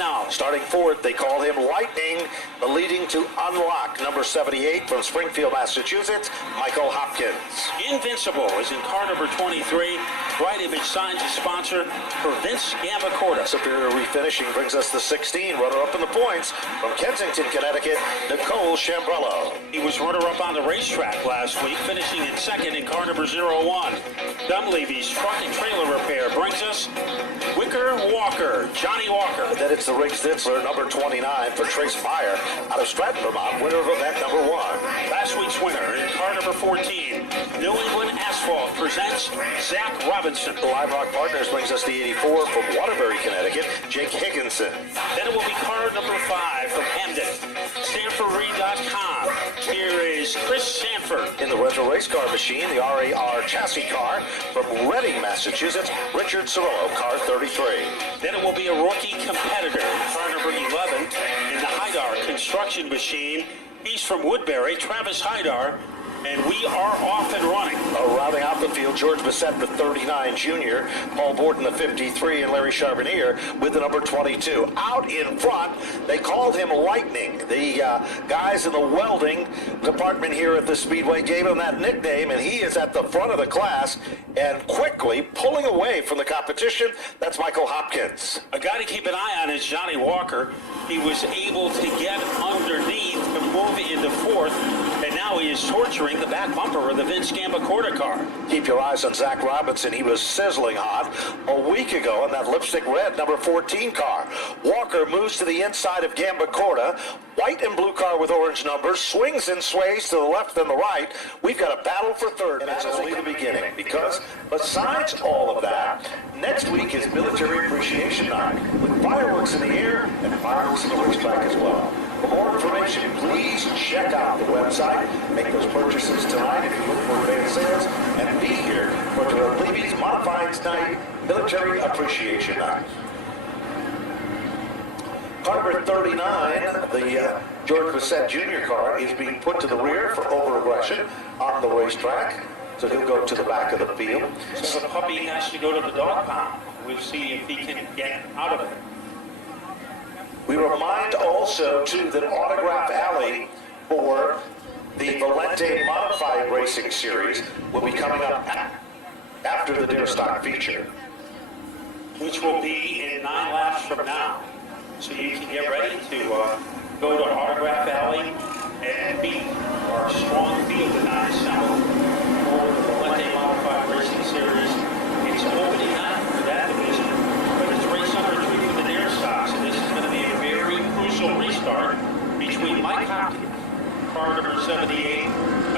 now. Starting fourth, they call him Lightning, the leading to unlock. Number 78 from Springfield, Massachusetts, Michael Hopkins. Invincible is in car number 23. Bright Image signs a sponsor for Vince Gambacorta. Superior refinishing brings us to 16. Runner-up in the points from Kensington, Connecticut, Nicole Chambrello. He was runner-up on the racetrack last week, finishing in second in car number 01. Dunleavy's Truck and Trailer Repair brings us Wicker Walker, Johnny Walker. And then it's the Riggs Ditzler, number 29, for Trace Meyer out of Stratton, Vermont, winner of event number 1. Last week's winner in car number 14, New England Asphalt presents Zach Robinson. The Lime Rock Partners brings us the 84 from Waterbury, Connecticut, Jake Higginson. Then it will be car number 5 from Hamden, StanfordRe.com. Here is Chris Sanford. In the rental race car machine, the RAR chassis car from Reading, Massachusetts, Richard Cirillo, car 33. Then it will be a rookie competitor, car number 11, in the Haidar construction machine. He's from Woodbury, Travis Haidar, and we are off and running. Rounding out the field, George Bissett, the 39 junior, Paul Borden, the 53, and Larry Charbonnier with the number 22. Out in front, they called him Lightning. The guys in the welding department here at the Speedway gave him that nickname, and he is at the front of the class and quickly pulling away from the competition. That's Michael Hopkins. A guy to keep an eye on is Johnny Walker. He was able to get underneath to move into fourth, and now he is torturing the back bumper of the Vince Gambacorta car. Keep your eyes on Zach Robinson. He was sizzling hot a week ago in that lipstick red number 14 car. Walker moves to the inside of Gambacorta. White and blue car with orange numbers, swings and sways to the left and the right. We've got a battle for third, and it's only the beginning, because besides all of that, next week is Military Appreciation Night with fireworks in the air and fireworks in the racetrack as well. For more information, please check out the website. Make those purchases tonight if you look for advanced sales, and be here for the Levy's Modifieds Night, Military Appreciation Night. Car number 39, the George Bissett Jr. car, is being put to the rear for over-aggression on the racetrack. So he'll go to the back of the field. So the puppy has to go to the dog pound. We'll see if he can get out of it. We remind also, too, that Autograph Alley for the Valente Modified Racing Series will be coming up after the Dare Stock feature, which will be in 9 laps from now. So you can get ready to go to Autograph Alley and beat our strong field tonight assembled for the Valente Modified Racing Series. It's opening night for that division, but it's race number 3 for the Dare Stock, so this is going to be a very crucial restart between Mike Hopkins, car number 78,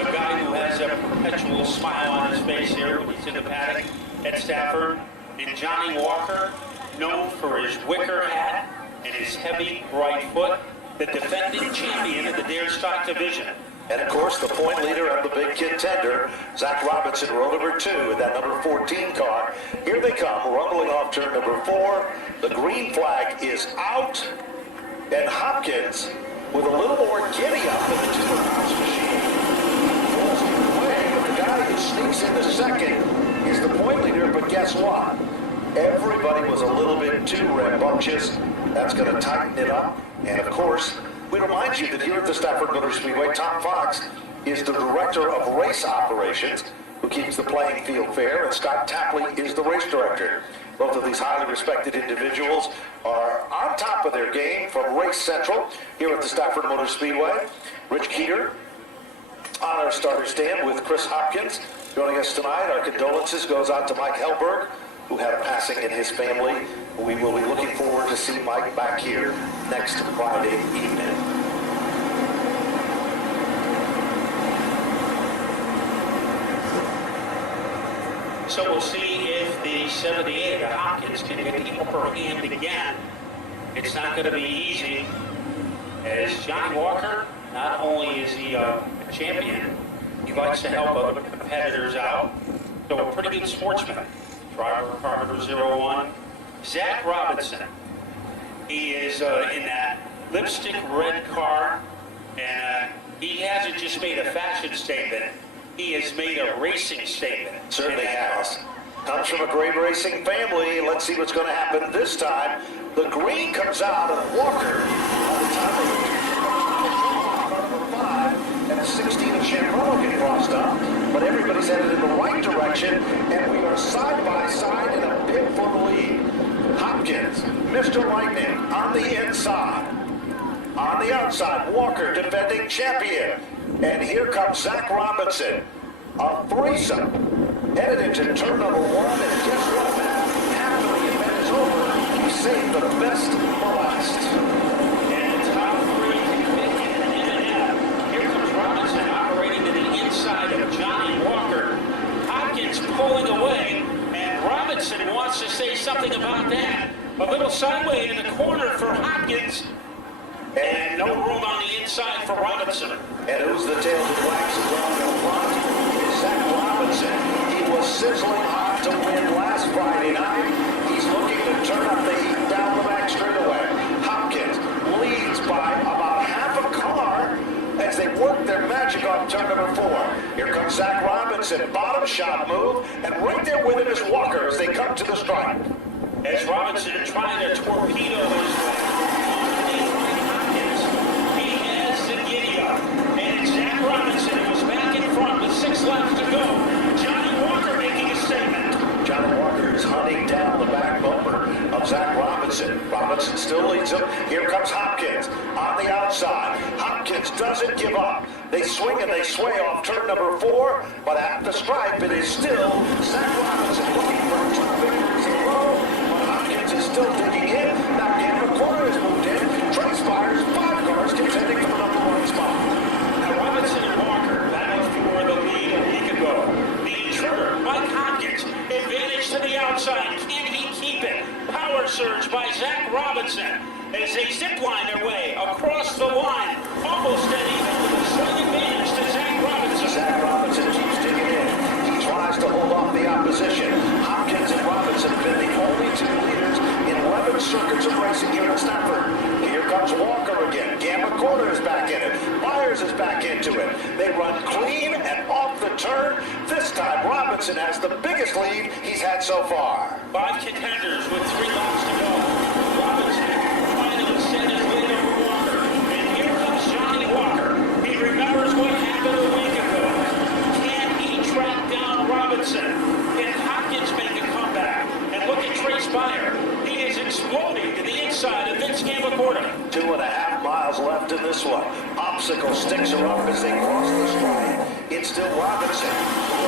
a guy who has a perpetual smile on his face here when he's in the paddock at Stafford, and Johnny Walker, known for his wicker hat and his heavy right foot, the defending champion of the Dare Stock division. And of course, the point leader of the big contender, Zach Robinson, row number 2 in that number 14 car. Here they come, rumbling off turn number 4. The green flag is out, and Hopkins, with a little more giddy up in the 2-house machine, pulls away, but the guy who sneaks into second is the point leader, but guess what? Everybody was a little bit too rambunctious. That's going to tighten it up, and of course, we remind you that here at the Stafford Motor Speedway, Tom Fox is the director of race operations, who keeps the playing field fair, and Scott Tapley is the race director. Both of these highly respected individuals are on top of their game from Race Central here at the Stafford Motor Speedway. Rich Keeter on our starter stand with Chris Hopkins joining us tonight. Our condolences goes out to Mike Helberg, who had a passing in his family. We will be looking forward to see Mike back here next Friday evening. So we'll see if the 78 Hopkins can get the upper hand again. It's not going to be easy, as Johnny Walker, not only is he a champion, he likes to help other competitors out. So a pretty good sportsman. Driver car number 01, Zach Robinson. He is in that lipstick red car, and he hasn't just made a fashion statement, he has made a racing statement. Certainly has. Comes from a great racing family. Let's see what's going to happen this time. The green comes out of Walker on the top of number 5, and a 16 of Chamorro get crossed up. But everybody's headed in the right direction, and we are side by side in a bid for the lead. Hopkins, Mr. Lightning on the inside. On the outside, Walker, defending champion. And here comes Zach Robinson. A threesome. Headed into turn number 1, and guess what, man? Half of the event is over. He saved the best for last. And top 3 here comes Robinson operating to the inside of Johnny Walker. Hopkins pulling away, and Robinson wants to say something about that. A little sideway in the corner for Hopkins. And no room on the inside for Robinson. And who's the tail that wags the dog in front? It's Zach Robinson. He was sizzling hot to win last Friday night. He's looking to turn up the heat down the back straightaway. Hopkins leads by about half a car as they work their magic on turn number 4. Here comes Zach Robinson, bottom shot move, and right there with him is Walker as they come to the stripe. As Robinson trying to torpedo his way. And Zach Robinson was back in front with 6 laps to go. Johnny Walker making a statement. Johnny Walker is hunting down the back bumper of Zach Robinson. Robinson still leads him. Here comes Hopkins on the outside. Hopkins doesn't give up. They swing and they sway off turn number 4, but at the stripe it is still Zach Robinson looking for 2 victories in a row. But Hopkins is still digging in. Now Dan McCoy has moved in. Trace fires 5 cars contending for the number 1 spot. Robinson and Walker battled for the lead a week ago. The intruder, Mike Hopkins, advantage to the outside. Can he keep it? Power surge by Zach Robinson as they zipline their way across the line. Almost at even with a slight advantage to Zach Robinson. Zach Robinson keeps digging in. He tries to hold off the opposition. Hopkins and Robinson have been the only 2 leaders in 11 circuits of racing here at Stafford. Here comes Walker again. Gamma Corner is back in it. Myers is back into it. They run clean and off the turn. This time, Robinson has the biggest lead he's had so far. 5 contenders with 3 laps to go. Robinson trying to extend his lead over Walker. And here comes Johnny Walker. He remembers what happened a week ago. Can he track down Robinson? Can Hopkins make a comeback? And look at Trace Meyer. He is exploding to the inside of Vince Campocorda. 2.5 miles left in this one. Obstacle sticks are up as they cross the stripe. It's still Robinson.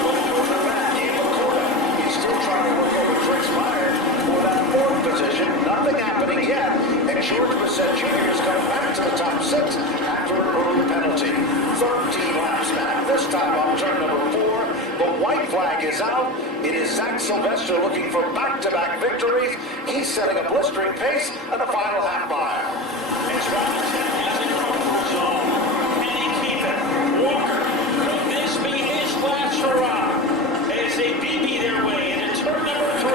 Looking over the back. Campocorda. He's still trying to look over Trace Meyer for that 4th position. Nothing happening yet. And George Bissett Jr. is coming back to the top 6 after an early penalty. 13 laps now. This time on turn number 4. The white flag is out. It is Zach Sylvester looking for back-to-back victories. He's setting a blistering pace in the final half mile. As Robinson has a comfort zone. Can he keep it? Walker, could this be his last hurrah? As they BB their way into turn number 3,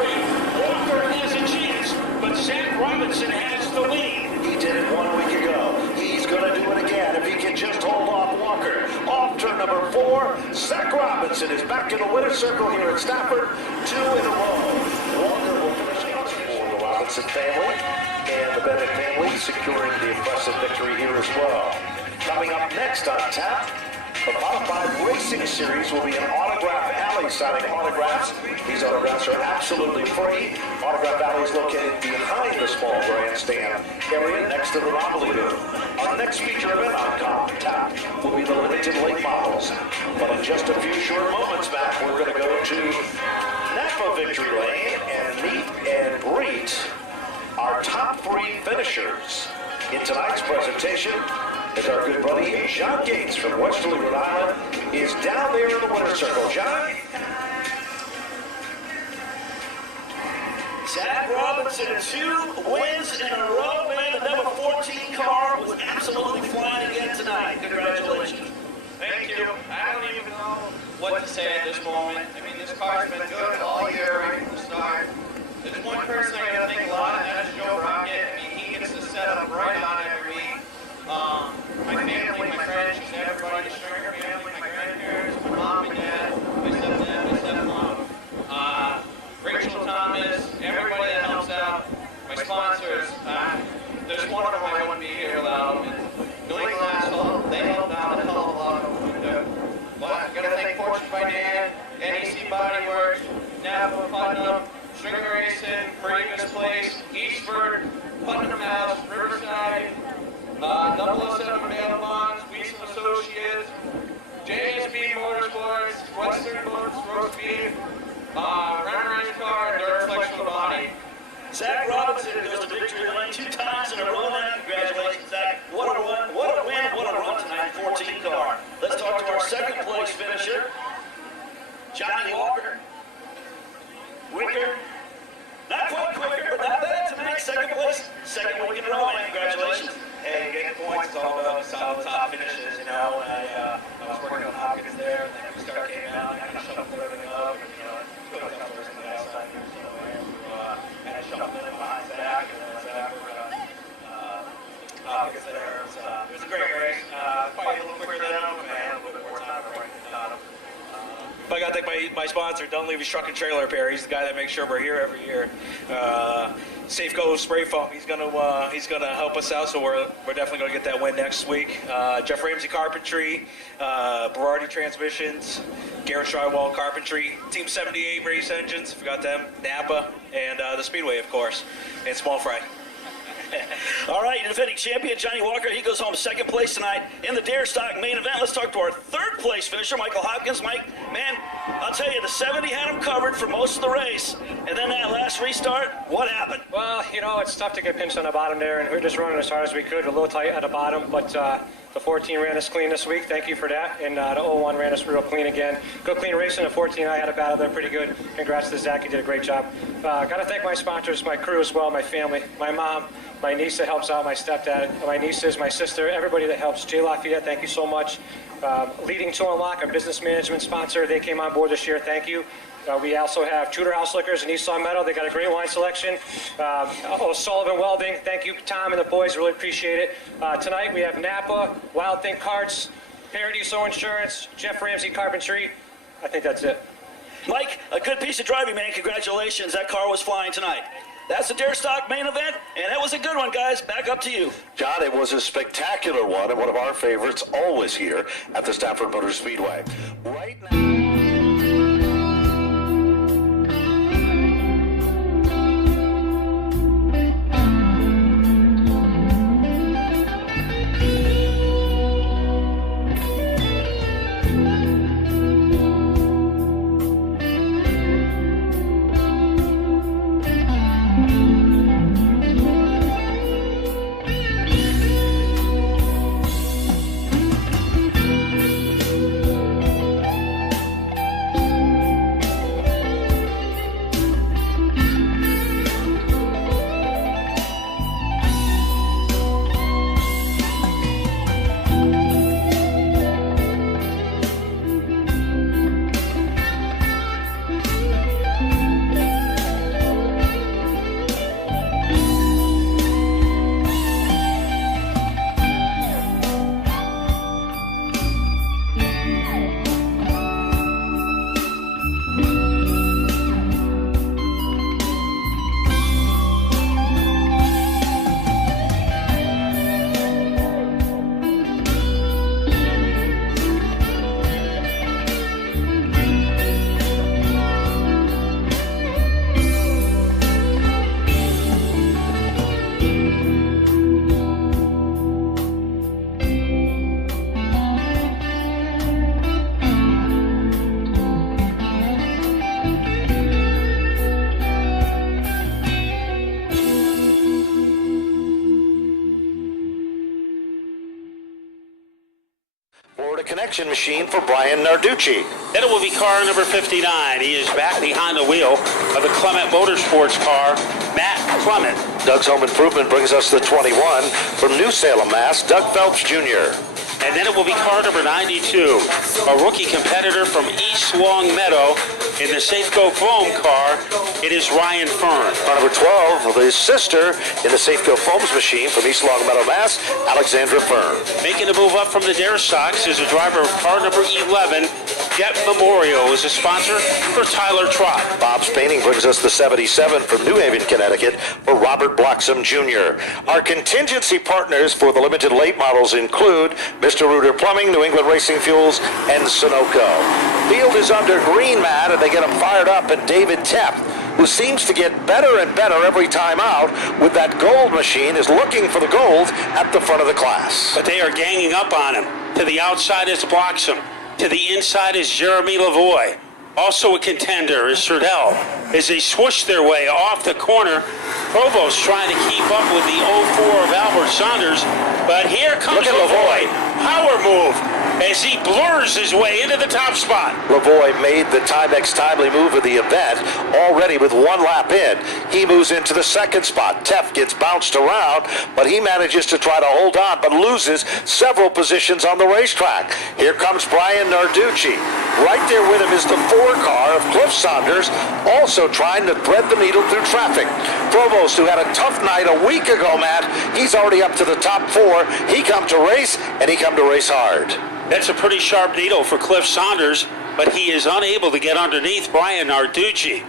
Walker has a chance, but Zach Robinson has the lead. He did it 1 week ago. He's going to do it again if he can just hold off Walker. Off turn number 4, Zach Robinson is back in the winner's circle here at Stafford. 2 in a row. Walker will finish for the Robinson family, and the Bennett family securing the impressive victory here as well. Coming up next on tap, the Modified Racing Series will be an Autograph Alley signing autographs. These autographs are absolutely free. Autograph Alley is located behind the small grandstand area next to the Romley booth. Our next feature event on tap will be the limited late models. But in just a few short moments, Matt, we're going to go to Napa Victory Lane and meet and greet our top 3 finishers. In tonight's presentation, as our good buddy John Gates from Westerly, Rhode Island, is down there in the winner's circle. John? Zach Robinson, 2 wins in a row, man. The number 14 car was absolutely flying again tonight. Congratulations. Thank you. I don't even know what to say at this moment. I mean, this car's been good all year right from the start. There's one person I gotta think a lot, and that's Joe Rocket. I mean, he gets the setup right on every week. My family, my friends, everybody, the Stringer family, my grandparents, my mom and dad, my stepdad, my stepmom. sponsors. There's one of them I wouldn't be here without them. New England Asphalt, they helped out a hell of a lot. But I'm going to thank Fortune by Dan, NEC Body Works, Napa, Putnam, Stringer Racing, Previous Place, Eastford, Putnam House, Riverside, 007 Mail Bonds, Wiesem Associates, JSB Motorsports, Western Boats, Roast Beef, Renner Race Car, and Duraflex for the Body. Zach Robinson goes to victory lane 2 times in a row now. Congratulations, Zach. What a win, what a run tonight, 14 car. Let's talk to our second place finisher, Johnny Walker. Wicker. Not quite quicker, but not bad tonight. Second place, second week in a row, man. Congratulations. Hey, getting points is all about solid top finishes, you know. I was working on Hopkins there, and then the start came out, and I kind of shuffled everything up, and, you know, still got a couple of the outside here, so and I shuffled in behind Zach, and then Zach were Hopkins there. It was a great race. Probably a little quicker than him, and a little bit more time before I got him. But I got to thank my sponsor, Don't Leave His Truck and Trailer Repair. He's the guy that makes sure we're here every year. Safeco Spray Foam. He's gonna help us out, so we're definitely gonna get that win next week. Jeff Ramsey Carpentry, Berardi Transmissions, Garrett Drywall Carpentry, Team 78 Race Engines. Forgot them. Napa and the Speedway, of course, and Small Fry. All right, defending champion Johnny Walker, he goes home second place tonight in the Dare Stock main event. Let's talk to our third place finisher, Michael Hopkins. Mike, man, I'll tell you, the 70 had him covered for most of the race, and then that last restart, what happened? Well, you know, it's tough to get pinched on the bottom there, and we were just running as hard as we could, a little tight at the bottom, but the 14 ran us clean this week. Thank you for that. And the 01 ran us real clean again. Good clean racing. The 14, I had a battle there pretty good. Congrats to Zach. He did a great job. Got to thank my sponsors, my crew as well, my family, my mom, my niece that helps out, my stepdad, my nieces, my sister, everybody that helps. Jay Lafayette, thank you so much. Leading to Unlock, our business management sponsor. They came on board this year. Thank you. We also have Tudor House Liquors in East Long Meadow. They got a great wine selection. Sullivan Welding. Thank you, Tom and the boys. Really appreciate it. Tonight we have Napa, Wild Thing Carts, Paradiso Insurance, Jeff Ramsey Carpentry. I think that's it. Mike, a good piece of driving, man. Congratulations. That car was flying tonight. That's the Dare Stock main event, and that was a good one, guys. Back up to you. John, it was a spectacular one, and one of our favorites always here at the Stafford Motor Speedway. Right now. Connection machine for Brian Narducci. Then it will be car number 59. He is back behind the wheel of the Clement Motorsports car, Matt Clement. Doug's Home Improvement brings us the 21 from New Salem, Mass, Doug Phelps Jr. And then it will be car number 92, a rookie competitor from East Long Meadow in the Safeco Foam car. It is Ryan Fern. Car number 12, his sister in the Safeco Foams machine from East Long Meadow, Mass, Alexandra Fern. Making the move up from the Dare Stocks is the driver of car number 11, Jet Memorial is a sponsor for Tyler Trott. Bob's Painting brings us the 77 from New Haven, Connecticut for Robert Bloxam Jr. Our contingency partners for the limited late models include Mr. Reuter Plumbing, New England Racing Fuels, and Sunoco. Field is under green, Matt, and they get him fired up, and David Tepp, who seems to get better and better every time out with that gold machine, is looking for the gold at the front of the class. But they are ganging up on him. To the outside is Bloxam. To the inside is Jeremy Lavoie. Also a contender is Surdell. As they swoosh their way off the corner, Provost trying to keep up with the 04 of Albert Saunders. But here comes Lavoie. Power move as he blurs his way into the top spot. Lavoie made the Timex timely move of the event already with 1 lap in. He moves into the second spot. Teff gets bounced around, but he manages to try to hold on, but loses several positions on the racetrack. Here comes Brian Narducci. Right there with him is the 4 car of Cliff Saunders, also trying to thread the needle through traffic. Provost, who had a tough night a week ago, Matt, he's already up to the top 4. He come to race, and he come to race hard. That's a pretty sharp needle for Cliff Saunders, but he is unable to get underneath Brian Narducci.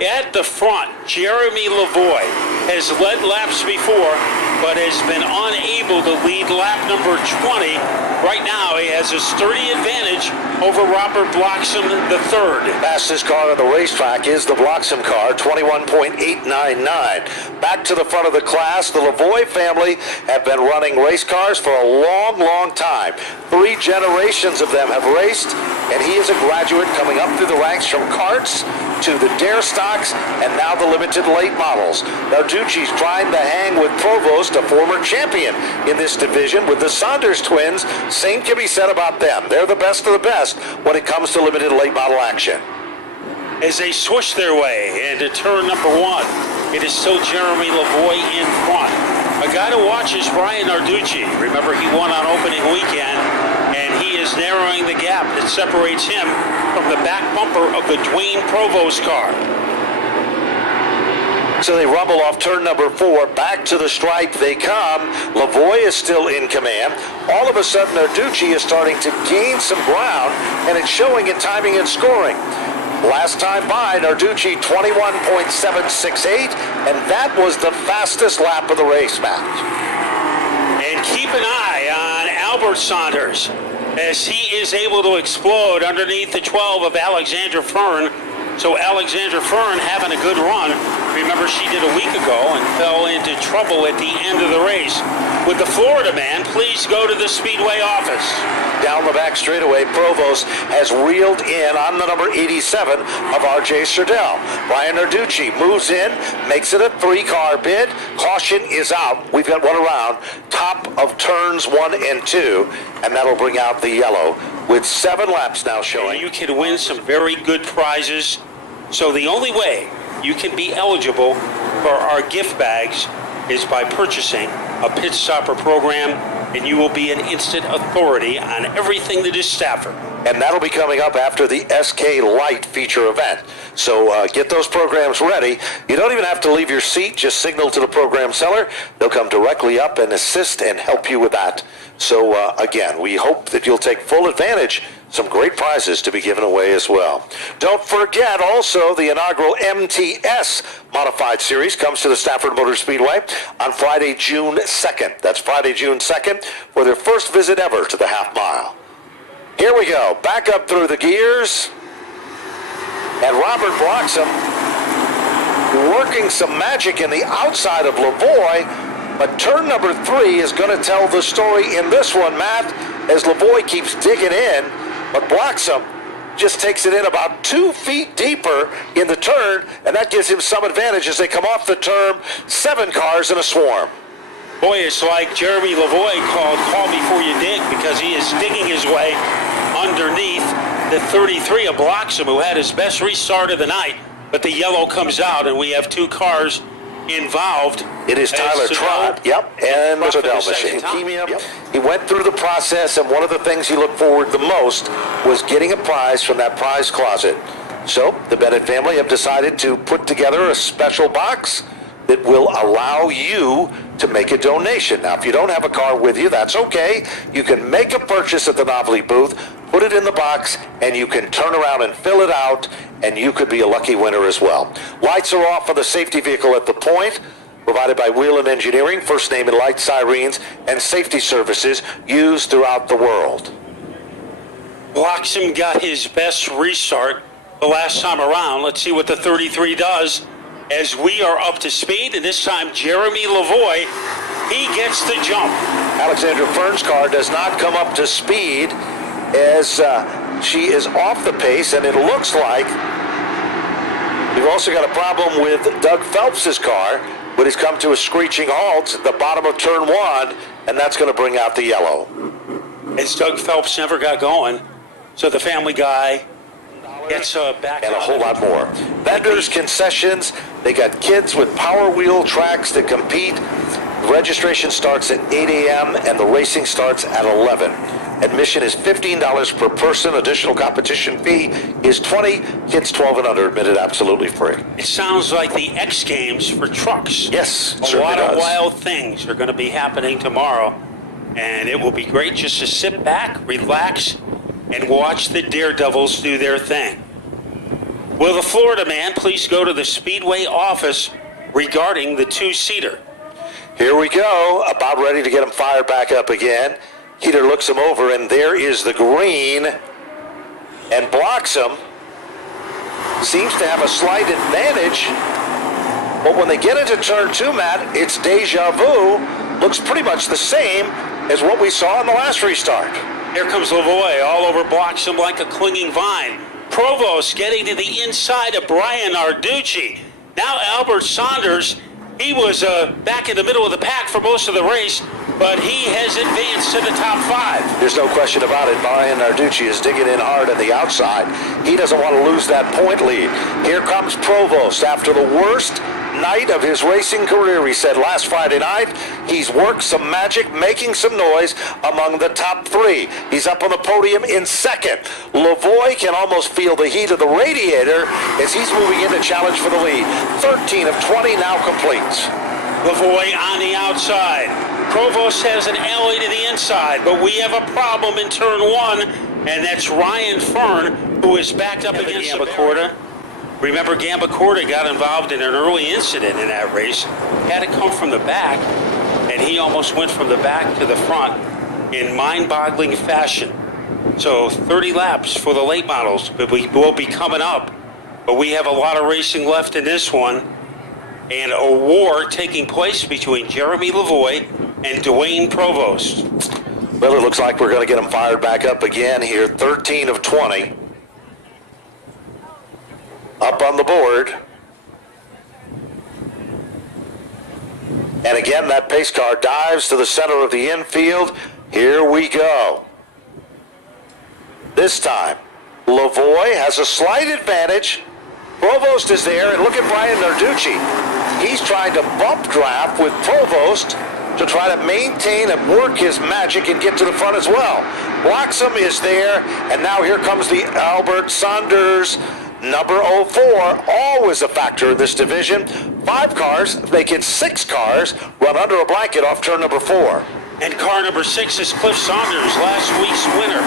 At the front, Jeremy Lavoie has led laps before, but has been unable to lead lap number 20. Right now, he has a sturdy advantage over Robert Bloxam III. Fastest car on the racetrack is the Bloxam car, 21.899. Back to the front of the class, the Lavoie family have been running race cars for a long, long time. 3 generations of them have raced, and he is a graduate coming up through the ranks from karts to the dare stocks and now the limited late models. Narducci's trying to hang with Provost, a former champion in this division. With the Saunders twins, same can be said about them. They're the best of the best when it comes to limited late model action. As they swoosh their way into turn number 1, it is still Jeremy Lavoie in front. A guy to watch is Brian Narducci. Remember, he won on opening weekend, and he is narrowing the gap that separates him from the back bumper of the Dwayne Provost car. So they rumble off turn number 4. Back to the stripe they come. Lavoie is still in command. All of a sudden, Narducci is starting to gain some ground, and it's showing in timing and scoring. Last time by, Narducci 21.768, and that was the fastest lap of the race, Matt. And keep an eye on Albert Saunders as he is able to explode underneath the 12 of Alexandra Fern. So Alexandra Fern having a good run. Remember, she did a week ago and fell into trouble at the end of the race. With the Florida man, please go to the Speedway office. Down the back straightaway, Provost has reeled in on the number 87 of R.J. Surdell. Brian Narducci moves in, makes it a 3-car bid. Caution is out. We've got one around. Top of turns 1 and 2, and that'll bring out the yellow with 7 laps now showing. You can win some very good prizes. So the only way you can be eligible for our gift bags is by purchasing a Pit Stopper program, and you will be an instant authority on everything that is Stafford. And that'll be coming up after the SK Light feature event. So get those programs ready. You don't even have to leave your seat. Just signal to the program seller. They'll come directly up and assist and help you with that. So again, we hope that you'll take full advantage. Some great prizes to be given away as well. Don't forget also the inaugural MTS Modified Series comes to the Stafford Motor Speedway on Friday, June 2nd. That's Friday, June 2nd for their first visit ever to the half mile. Here we go. Back up through the gears. And Robert Bloxam working some magic in the outside of Lavoie. But turn number 3 is going to tell the story in this one, Matt, as Lavoie keeps digging in. But Bloxam just takes it in about 2 feet deeper in the turn, and that gives him some advantage as they come off the turn. 7 cars in a swarm. Boy, it's like Jeremy Lavoie called Call Before You Dig, because he is digging his way underneath the 33 of Bloxam, who had his best restart of the night. But the yellow comes out, and we have 2 cars involved. It is Tyler Trott, and the Surdell machine. He went through the process, and one of the things he looked forward the most was getting a prize from that prize closet. So the Bennett family have decided to put together a special box that will allow you to make a donation. Now, if you don't have a car with you, that's okay. You can make a purchase at the novelty booth, put it in the box, and you can turn around and fill it out, and you could be a lucky winner as well. Lights are off for the safety vehicle at the point, provided by Wheelan Engineering, first name and light sirens, and safety services used throughout the world. Bloxham got his best restart the last time around. Let's see what the 33 does as we are up to speed. And this time, Jeremy Lavoie, he gets the jump. Alexandra Fern's car does not come up to speed as she is off the pace, and it looks like we've also got a problem with Doug Phelps's car, but he's come to a screeching halt at the bottom of turn 1, and that's going to bring out the yellow. As Doug Phelps never got going, so the family guy gets back. And a whole lot more. Vendors, concessions, they got kids with Power Wheel tracks that compete. The registration starts at 8 a.m. and the racing starts at 11. Admission is $15 per person. Additional competition fee is $20. Kids 12 and under admitted absolutely free. It sounds like the X Games for trucks. Yes, a lot of wild things are going to be happening tomorrow, and it will be great just to sit back, relax, and watch the Daredevils do their thing. Will the Florida man please go to the Speedway office regarding the two-seater? Here we go, about ready to get him fired back up again. Heater looks him over, and there is the green, and Bloxham seems to have a slight advantage, but when they get into turn 2, Matt, it's deja vu. Looks pretty much the same as what we saw in the last restart. Here comes Lavoie all over Bloxham like a clinging vine. Provost getting to the inside of Brian Narducci. Now Albert Saunders, he was back in the middle of the pack for most of the race, but he has advanced to the top 5. There's no question about it. Brian Narducci is digging in hard at the outside. He doesn't want to lose that point lead. Here comes Provost after the worst night of his racing career, he said last Friday night. He's worked some magic, making some noise among the top 3. He's up on the podium in second. Lavoie can almost feel the heat of the radiator as he's moving in to challenge for the lead. 13 of 20 now complete. Lavoie on the outside. Provost has an alley to the inside, but we have a problem in turn 1, and that's Ryan Fern, who is backed up against Gambacorta. Remember, Gambacorta got involved in an early incident in that race. Had to come from the back, and he almost went from the back to the front in mind-boggling fashion. So 30 laps for the late models, but we will be coming up. But we have a lot of racing left in this one, and a war taking place between Jeremy Lavoie and Dwayne Provost. Well, it looks like we're going to get him fired back up again here. 13 of 20. Up on the board. And again, that pace car dives to the center of the infield. Here we go. This time, Lavoie has a slight advantage. Provost is there, and look at Brian Narducci. He's trying to bump draft with Provost to try to maintain and work his magic and get to the front as well. Bloxham is there, and now here comes the Albert Saunders number 04, always a factor in this division. 5 cars, make it 6 cars, run under a blanket off turn number 4. And car number 6 is Cliff Saunders, last week's winner.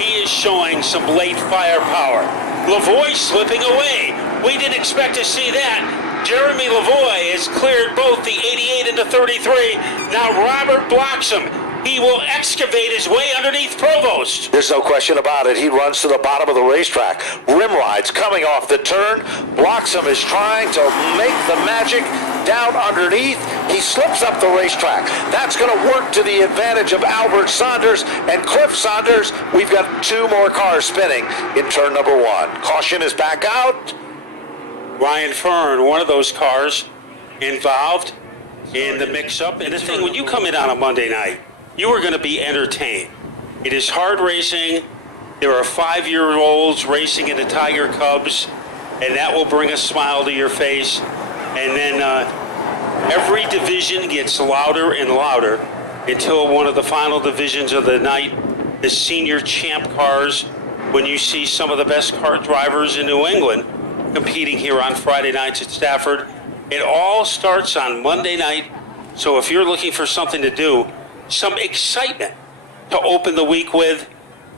He is showing some late firepower. Lavoie slipping away. We didn't expect to see that. Jeremy Lavoie has cleared both the 88 and the 33. Now Robert Bloxham, he will excavate his way underneath Provost. There's no question about it. He runs to the bottom of the racetrack. Rim rides coming off the turn. Bloxham is trying to make the magic down underneath. He slips up the racetrack. That's going to work to the advantage of Albert Saunders and Cliff Saunders. We've got 2 more cars spinning in turn number 1. Caution is back out. Ryan Fern, one of those cars involved in the mix-up. And the thing, when you come in on a Monday night, you are going to be entertained. It is hard racing. There are 5-year-olds racing in the Tiger Cubs, and that will bring a smile to your face. And then every division gets louder and louder until one of the final divisions of the night, the senior champ cars, when you see some of the best car drivers in New England competing here on Friday nights at Stafford. It all starts on Monday night, So if you're looking for something to do, some excitement to open the week with,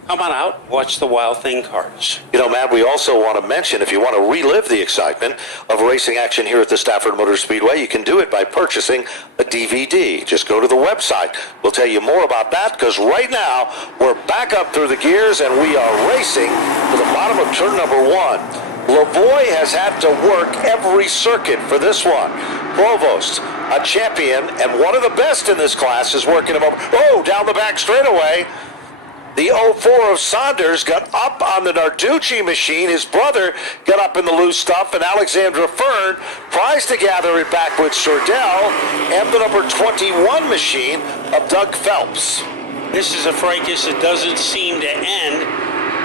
come on out, watch the Wild Thing cars. You know, Matt, we also want to mention, if you want to relive the excitement of racing action here at the Stafford Motor Speedway, you can do it by purchasing a DVD. Just go to the website. We'll tell you more about that, because right now we're back up through the gears and we are racing to the bottom of turn number 1. Lavoie has had to work every circuit for this one. Provost, a champion and one of the best in this class, is working him over. Oh, down the back straightaway. The 04 of Saunders got up on the Narducci machine. His brother got up in the loose stuff, and Alexandra Fern tries to gather it back with Sordell and the number 21 machine of Doug Phelps. This is a fracas that doesn't seem to end.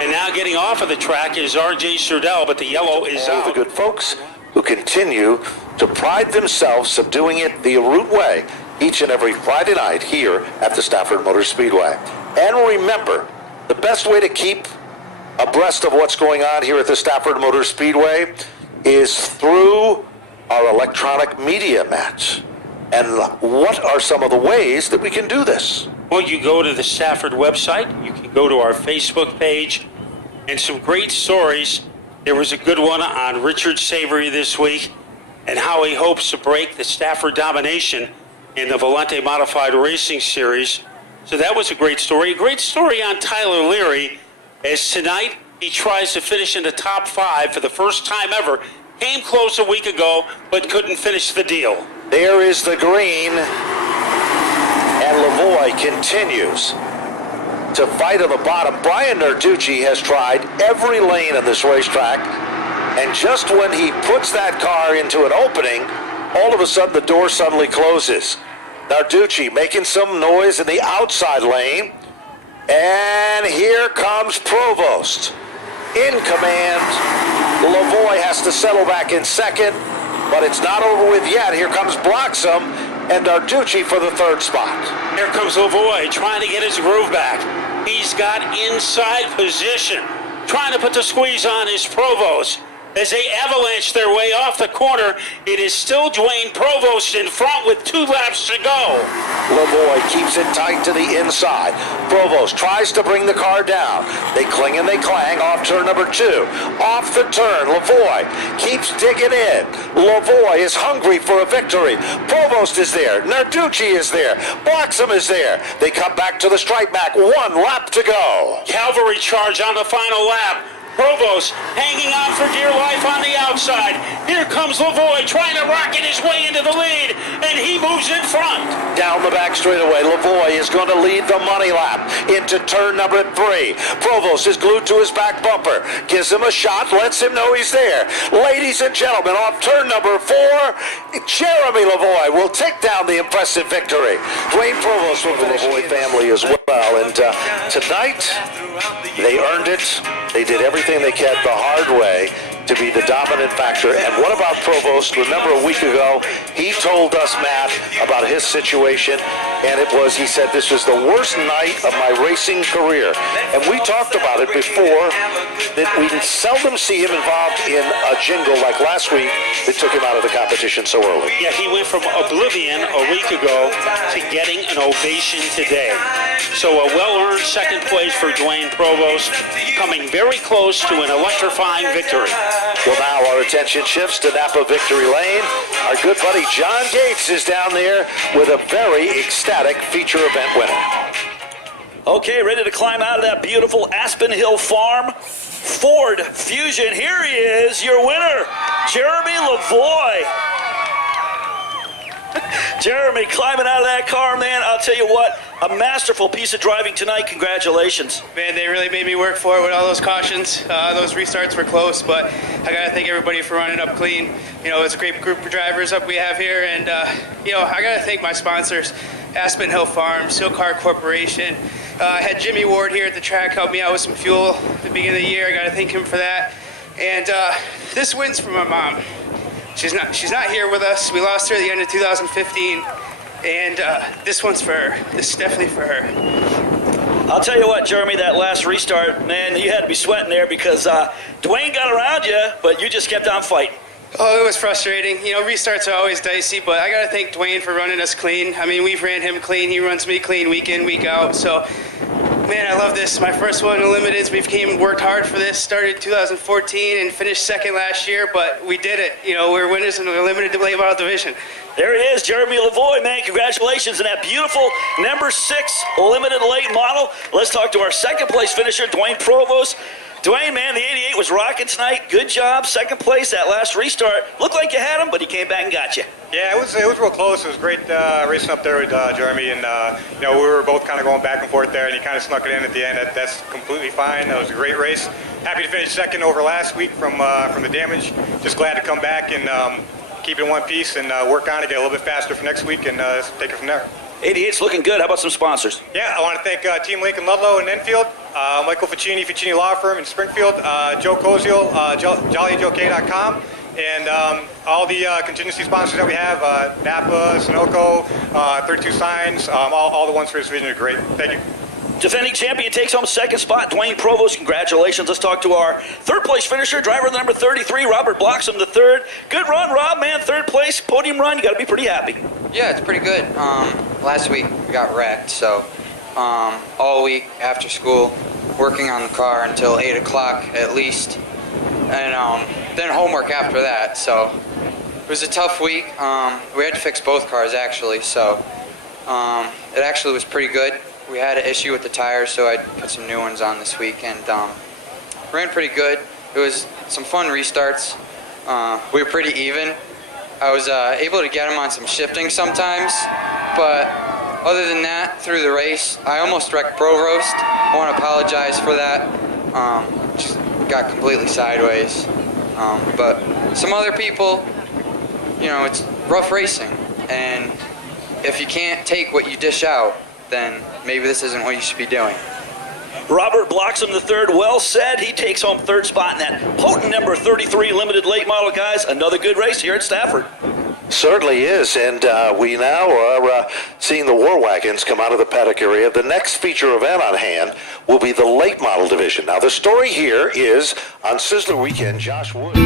And now getting off of the track is R.J. Sordell, but the yellow is All out. the good folks who continue to pride themselves of doing it the route way each and every Friday night here at the Stafford Motor Speedway. And remember, the best way to keep abreast of what's going on here at the Stafford Motor Speedway is through our electronic media match. And what are some of the ways that we can do this? Well, you go to the Stafford website, you can go to our Facebook page, and some great stories. There was a good one on Richard Savory this week and how he hopes to break the Stafford domination in the Volante Modified Racing Series. So that was a great story. A great story on Tyler Leary, as tonight he tries to finish in the top 5 for the first time ever. Came close a week ago, but couldn't finish the deal. There is the green, and Lavoie continues to fight on the bottom. Brian Narducci has tried every lane on this racetrack, and just when he puts that car into an opening, all of a sudden the door suddenly closes. Narducci making some noise in the outside lane, and here comes Provost in command. Lavoie has to settle back in second, but it's not over with yet. Here comes Bloxham and Narducci for the 3rd spot. Here comes Lavoie trying to get his groove back. He's got inside position, trying to put the squeeze on his Provost. As they avalanche their way off the corner, it is still Dwayne Provost in front with 2 laps to go. Lavoie keeps it tight to the inside. Provost tries to bring the car down. They cling and they clang off turn number 2. Off the turn, Lavoie keeps digging in. Lavoie is hungry for a victory. Provost is there. Narducci is there. Bloxham is there. They come back to the stripe back. 1 lap to go. Cavalry charge on the final lap. Provost hanging on for dear life on the outside. Here comes Lavoie trying to rocket his way into the lead, and he moves in front. Down the back straightaway, Lavoie is going to lead the money lap into turn number 3. Provost is glued to his back bumper. Gives him a shot, lets him know he's there. Ladies and gentlemen, off turn number 4, Jeremy Lavoie will take down the impressive victory. Dwayne Provost with the Lavoie family as well. And tonight, they earned it. They did everything they can the hard way to be the dominant factor. And what about Provost? Remember a week ago, he told us, Matt, about his situation, and it was, he said, this was the worst night of my racing career. And we talked about it before, that we seldom see him involved in a jingle like last week that took him out of the competition so early. Yeah, he went from oblivion a week ago to getting an ovation today. So a well-earned second place for Dwayne Provost, coming very close to an electrifying victory. Well, now our attention shifts to Napa Victory Lane. Our good buddy John Gates is down there with a very ecstatic feature event winner. Okay, ready to climb out of that beautiful Aspen Hill Farm Ford Fusion. Here he is, your winner, Jeremy Lavoie. Jeremy, climbing out of that car, man, I'll tell you what, a masterful piece of driving tonight. Congratulations. Man, they really made me work for it with all those cautions. Those restarts were close, but I got to thank everybody for running up clean. You know, it's a great group of drivers up we have here, and, you know, I got to thank my sponsors, Aspen Hill Farm, Silcar Corporation. I had Jimmy Ward here at the track help me out with some fuel at the beginning of the year. I got to thank him for that. And this win's for my mom. She's not here with us. We lost her at the end of 2015, and this one's for her. This is definitely for her. I'll tell you what, Jeremy, that last restart, man, you had to be sweating there because Dwayne got around you, but you just kept on fighting. Oh, it was frustrating. You know, restarts are always dicey, but I got to thank Dwayne for running us clean. I mean, we've ran him clean. He runs me clean week in, week out. So, man, I love this. My first one in limiteds. We worked hard for this. Started 2014 and finished second last year, but we did it. You know, we're winners in the limited late model division. There it is, Jeremy Lavoie, man. Congratulations on that beautiful number 6 limited late model. Let's talk to our second place finisher, Dwayne Provost. Dwayne, man, the 88 was rocking tonight. Good job. Second place, that last restart. Looked like you had him, but he came back and got you. Yeah, it was real close. It was great racing up there with Jeremy, and you know, we were both kind of going back and forth there, and he kind of snuck it in at the end. That's completely fine. That was a great race. Happy to finish second over last week from the damage. Just glad to come back and keep it in one piece and work on it, get a little bit faster for next week, and take it from there. 88's looking good. How about some sponsors? Yeah, I want to thank Team Lincoln Ludlow in Enfield, Michael Ficini Law Firm in Springfield, Joe Koziel, JollyJoK.com, and all the contingency sponsors that we have, Napa, Sunoco, 32 Signs, all the ones for this division are great. Thank you. Defending champion takes home second spot, Dwayne Provost. Congratulations. Let's talk to our third place finisher, driver number 33, Robert Bloxham the third. Good run, Rob, man. Third place, podium run. You got to be pretty happy. Yeah, it's pretty good. Last week we got wrecked, so all week after school, working on the car until 8 o'clock at least, and then homework after that. So it was a tough week. We had to fix both cars actually, so it actually was pretty good. We had an issue with the tires, so I put some new ones on this week, and ran pretty good. It was some fun restarts. We were pretty even. I was able to get them on some shifting sometimes, but other than that, through the race, I almost wrecked Provost. I want to apologize for that. Just got completely sideways. But some other people, you know, it's rough racing, and if you can't take what you dish out, then maybe this isn't what you should be doing. Robert Bloxham the third, well said. He takes home third spot in that potent number 33 limited late model, guys. Another good race here at Stafford. Certainly is, and we now are seeing the War Wagons come out of the paddock area. The next feature event on hand will be the late model division. Now, the story here is on Sizzler Weekend, Josh Wood.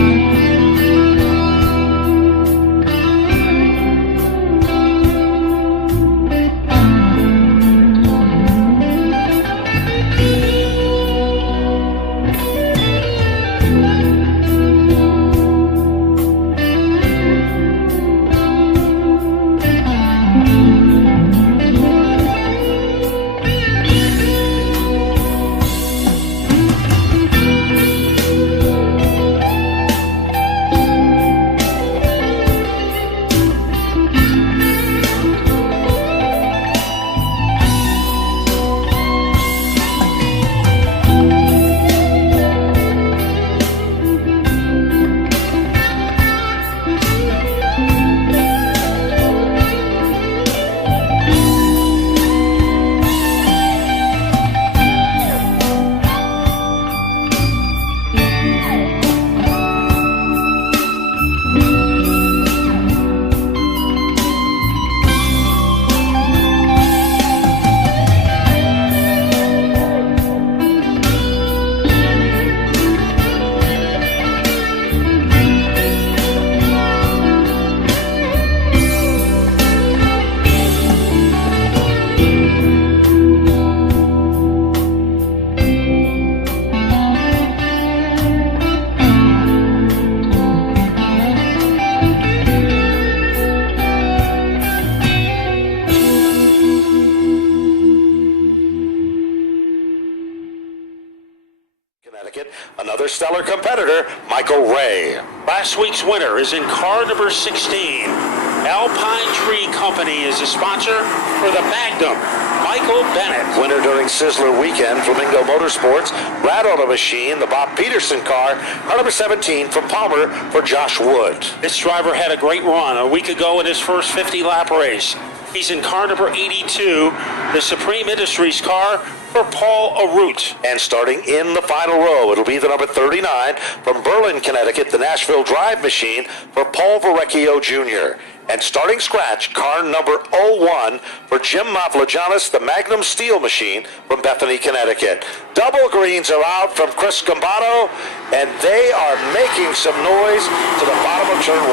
Another stellar competitor, Michael Ray. Last week's winner is in car number 16. Alpine Tree Company is the sponsor for the Magnum, Michael Bennett. Winner during Sizzler Weekend, Flamingo Motorsports, Brad Auto Machine, the Bob Peterson car number 17 from Palmer for Josh Wood. This driver had a great run a week ago in his first 50-lap race. He's in car number 82, the Supreme Industries car for Paul Arute. And starting in the final row, it'll be the number 39 from Berlin, Connecticut, the Nashville Drive Machine for Paul Verrecchio Jr. And starting scratch, car number 01 for Jim Mavlogianis, the Magnum Steel Machine from Bethany, Connecticut. Double greens are out from Chris Gambano, and they are making some noise to the bottom of turn 1.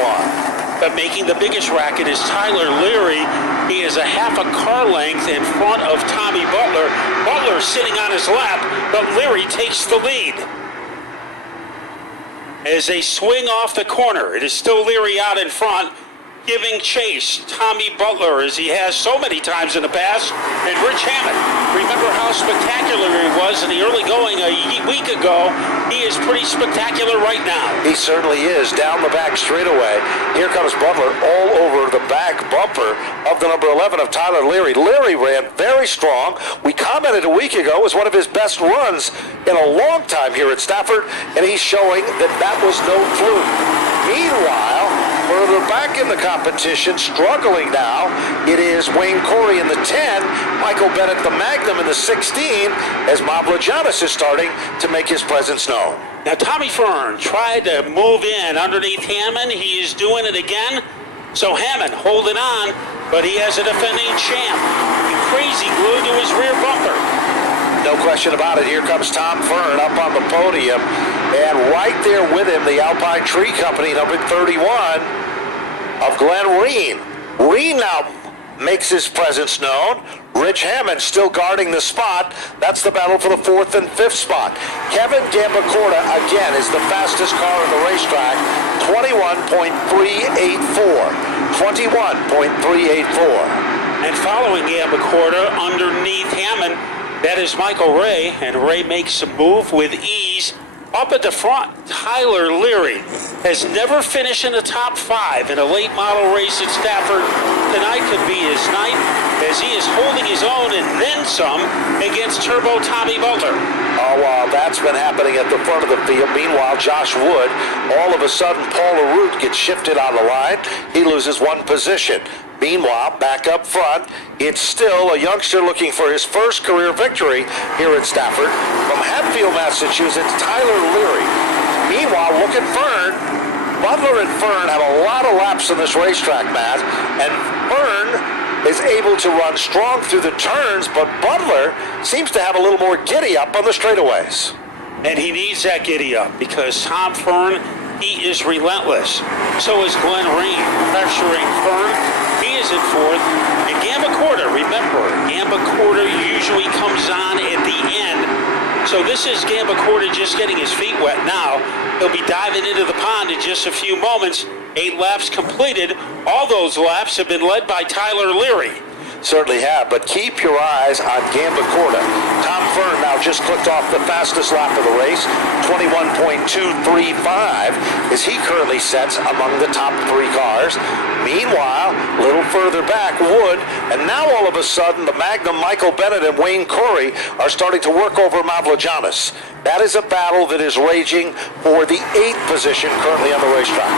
But making the biggest racket is Tyler Leary. He is a half a car length in front of Tommy Butler. Butler sitting on his lap, but Leary takes the lead. As they swing off the corner, it is still Leary out in front, giving chase. Tommy Butler, as he has so many times in the past, and Rich Hammond. Remember how spectacular he was in the early going a week ago. He is pretty spectacular right now. He certainly is. Down the back straightaway. Here comes Butler all over the back bumper of the number 11 of Tyler Leary. Leary ran very strong. We commented a week ago it was one of his best runs in a long time here at Stafford, and he's showing that that was no fluke. Meanwhile, further back in the competition, struggling now, it is Wayne Corey in the 10, Michael Bennett the Magnum in the 16, as Mavlogianis is starting to make his presence known. Now Tommy Fern tried to move in underneath Hammond. He is doing it again. So Hammond holding on, but he has a defending champ. Crazy glued to his rear bumper. No question about it. Here comes Tom Fern up on the podium. And right there with him, the Alpine Tree Company, number 31 of Glenn Reen. Reen now makes his presence known. Rich Hammond still guarding the spot. That's the battle for the 4th and 5th spot. Kevin Gambacorta, again, is the fastest car on the racetrack. 21.384. 21.384. And following Gambacorta underneath Hammond, that is Michael Ray, and Ray makes a move with ease. Up at the front, Tyler Leary has never finished in the top 5 in a late model race at Stafford. Tonight could be his night, as he is holding his own and then some against Turbo Tommy Butler. Oh, wow, that's been happening at the front of the field. Meanwhile, Josh Wood, all of a sudden, Paul LaRoute gets shifted on the line. He loses 1 position. Meanwhile, back up front, it's still a youngster looking for his first career victory here at Stafford. From Hatfield, Massachusetts, Tyler Leary. Meanwhile, look at Fern. Butler and Fern have a lot of laps on this racetrack, Matt. And Fern is able to run strong through the turns, but Butler seems to have a little more giddy up on the straightaways. And he needs that giddy up because Tom Fern, he is relentless. So is Glenn Reen, pressuring Fern. He is in 4th. And Gambacorta, remember, Gambacorta usually comes on at the end. So this is Gambacorta just getting his feet wet now. He'll be diving into the pond in just a few moments. 8 laps completed. All those laps have been led by Tyler Leary. Certainly have, but keep your eyes on Gambacorta. Tom Fern now just clicked off the fastest lap of the race, 21.235, as he currently sets among the top 3 cars. Meanwhile, a little further back, Wood, and now all of a sudden, the Magnum Michael Bennett and Wayne Corey are starting to work over Mavlogianis. That is a battle that is raging for the 8th position currently on the racetrack.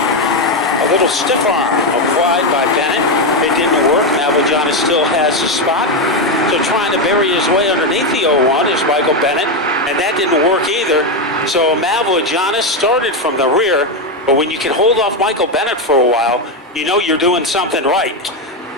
A little stiff arm applied by Bennett. It didn't work. Mavlogianis still has the spot. So trying to bury his way underneath the 01 is Michael Bennett, and that didn't work either. So Mavlogianis started from the rear, but when you can hold off Michael Bennett for a while, you know you're doing something right.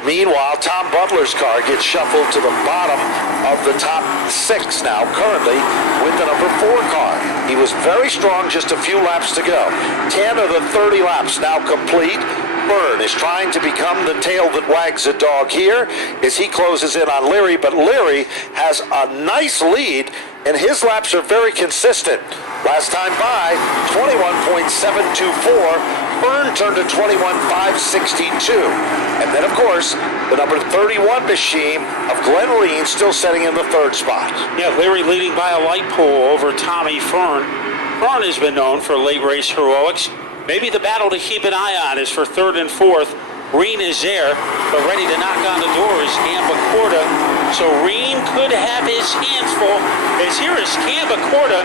Meanwhile, Tom Butler's car gets shuffled to the bottom of the top 6 now, currently with the number 4 car. He was very strong, just a few laps to go. 10 of the 30 laps now complete. Fern is trying to become the tail that wags the dog here as he closes in on Leary, but Leary has a nice lead, and his laps are very consistent. Last time by, 21.724. Fern turned to 21.562. And then, of course, the number 31 machine of Glenn Reen still sitting in the 3rd spot. Yeah, Leary leading by a light pole over Tommy Fern. Fern has been known for late race heroics. Maybe the battle to keep an eye on is for 3rd and 4th. Reen is there, but ready to knock on the door is Gambacorta. So Reen could have his hands full, as here is Gambacorta.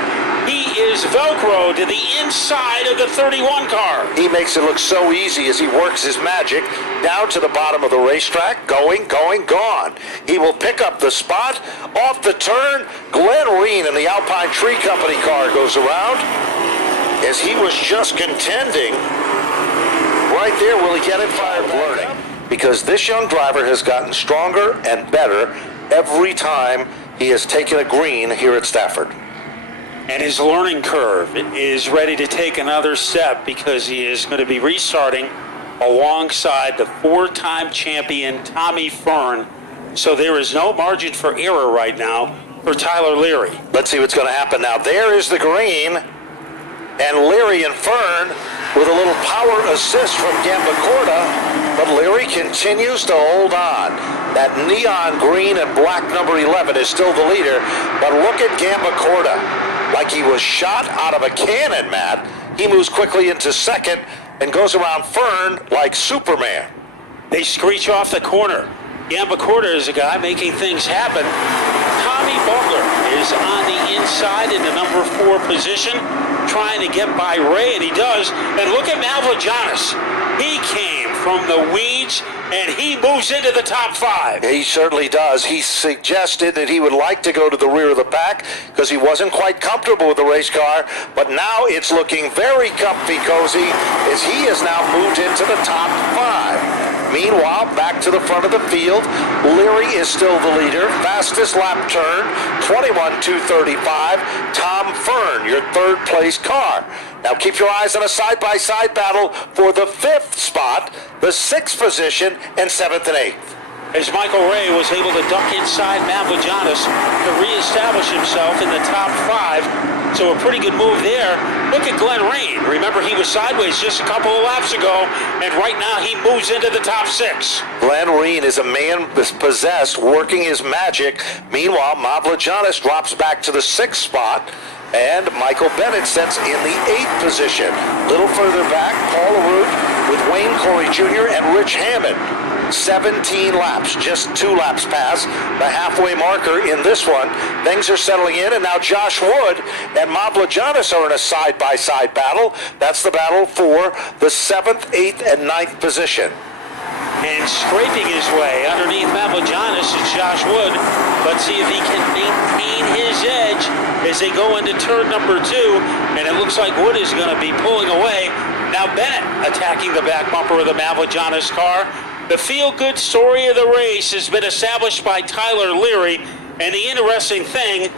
He is Velcro to the inside of the 31 car. He makes it look so easy as he works his magic down to the bottom of the racetrack. Going, gone. He will pick up the spot. Off the turn, Glenn Reen in the Alpine Tree Company car goes around. As he was just contending, right there, will he get it? Fired learning. because this young driver has gotten stronger and better every time he has taken a green here at Stafford. And his learning curve is ready to take another step because he is going to be restarting alongside the 4-time champion Tommy Fern. So there is no margin for error right now for Tyler Leary. Let's see what's going to happen now. There is the green, and Leary and Fern with a little power assist from Gambacorta, but Leary continues to hold on. That neon green and black number 11 is still the leader, but look at Gambacorta. Like he was shot out of a cannon, Matt. He moves quickly into second and goes around Fern like Superman. They screech off the corner. Gambacorta is a guy making things happen. Tommy Butler is on the inside in the number 4 position, trying to get by Ray, and he does. And look at Mavrogiannis. He came from the weeds, and he moves into the top 5. He certainly does. He suggested that he would like to go to the rear of the pack because he wasn't quite comfortable with the race car, but now it's looking very comfy cozy as he has now moved into the top 5. Meanwhile, back to the front of the field, Leary is still the leader. Fastest lap turn, 21.235. Tom Fern, your third place car. Now keep your eyes on a side-by-side battle for the 5th spot, the 6th position, and 7th and 8th. As Michael Ray was able to duck inside Mavrogiannis to reestablish himself in the top 5. So a pretty good move there. Look at Glenn Rain. Remember, he was sideways just a couple of laps ago, and right now he moves into the top 6. Glenn Rain is a man possessed, working his magic. Meanwhile, Mavrogiannis drops back to the 6th spot, and Michael Bennett sets in the 8th position. Little further back, Paul LaRue with Wayne Corey Jr. and Rich Hammond. 17 laps, just 2 laps past the halfway marker in this one. Things are settling in, and now Josh Wood and Mavrogiannis are in a side-by-side battle. That's the battle for the 7th, 8th, and 9th position. And scraping his way underneath Mavrogiannis is Josh Wood. Let's see if he can maintain his edge as they go into turn number 2. And it looks like Wood is going to be pulling away. Now Bennett attacking the back bumper of the Mavrogiannis car. The feel-good story of the race has been established by Tyler Leary. And the interesting thing,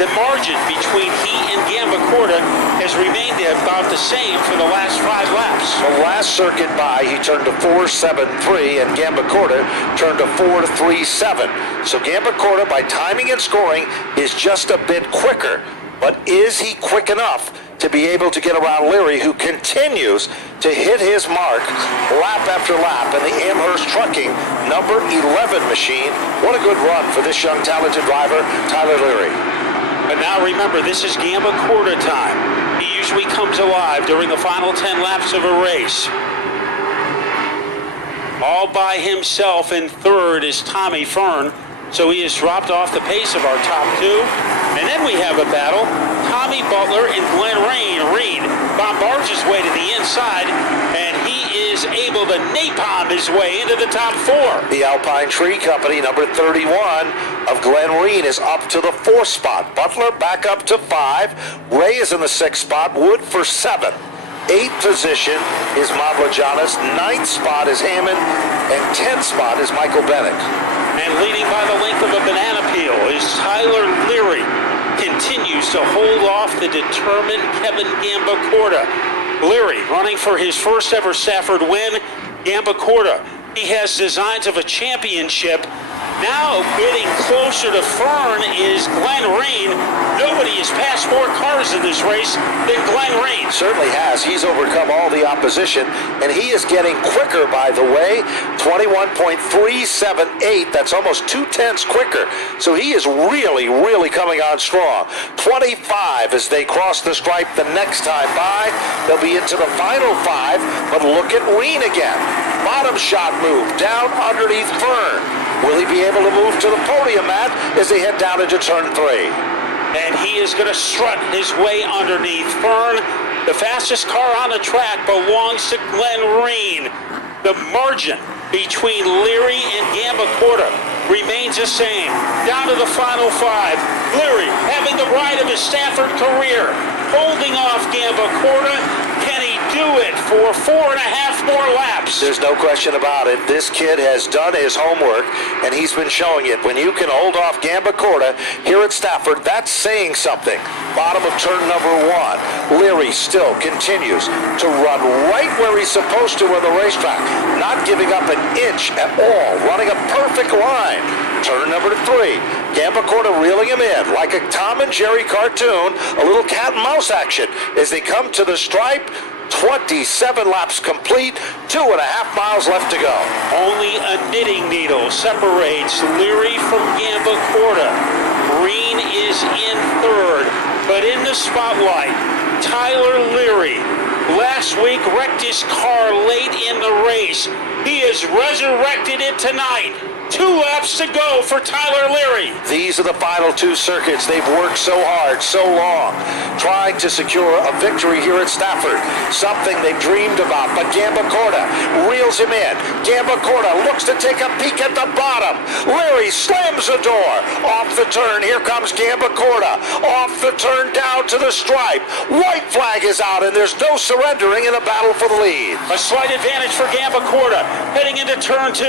the margin between he and Gambacorta has remained about the same for the last 5 laps. The last circuit by, he turned to 4.73, and Gambacorta turned to 4.37. So Gambacorta, by timing and scoring, is just a bit quicker. But is he quick enough to be able to get around Leary, who continues to hit his mark lap after lap in the Amherst Trucking number 11 machine? What a good run for this young, talented driver, Tyler Leary. But now remember, this is Gambacorta time. He usually comes alive during the final 10 laps of a race. All by himself in 3rd is Tommy Fern. So he has dropped off the pace of our top 2. And then we have a battle. Tommy Butler and Glenn Reed bombards his way to the inside, and he is able to napalm his way into the top 4. The Alpine Tree Company, number 31 of Glenn Reed, is up to the 4th spot. Butler back up to 5. Ray is in the 6th spot. Wood for 7th. 8th position is Mavrogiannis. 9th spot is Hammond. And 10th spot is Michael Bennett. And leading by the length of a banana peel is Tyler Leary. Continues to hold off the determined Kevin Gambacorta. Leary running for his first ever Stafford win. Gambacorta, he has designs of a championship. Now getting closer to Fern is Glenn Rain. Nobody has passed more cars in this race than Glenn Rain. Certainly has. He's overcome all the opposition, and he is getting quicker, by the way. 21.378. That's almost 2/10 quicker. So he is really, really coming on strong. 25 as they cross the stripe the next time by. They'll be into the final 5, but look at Rain again. Bottom shot move down underneath Fern. Will he be able to move to the podium, Matt, as they head down into turn 3? And he is going to strut his way underneath Fern. The fastest car on the track belongs to Glenn Rain. The margin between Leary and Gambacorta remains the same. Down to the final 5. Leary having the ride of his Stafford career, holding off Gambacorta. Can he do it for 4.5 more laps. There's no question about it. This kid has done his homework, and he's been showing it. When you can hold off Gambacorta here at Stafford, that's saying something. Bottom of turn number 1. Leary still continues to run right where he's supposed to on the racetrack, not giving up an inch at all, running a perfect line. Turn number 3. Gambacorta reeling him in like a Tom and Jerry cartoon, a little cat and mouse action as they come to the stripe. 27 laps complete, 2.5 miles left to go. Only a knitting needle separates Leary from Gambacorta. Green is in third, but in the spotlight, Tyler Leary. Last week wrecked his car late in the race. He has resurrected it tonight. 2 laps to go for Tyler Leary. These are the final 2 circuits. They've worked so hard, so long, trying to secure a victory here at Stafford. Something they've dreamed about, but Gambacorta reels him in. Gambacorta looks to take a peek at the bottom. Leary slams the door. Off the turn, here comes Gambacorta. Off the turn, down to the stripe. White flag is out, and there's no surrendering in a battle for the lead. A slight advantage for Gambacorta heading into turn 2.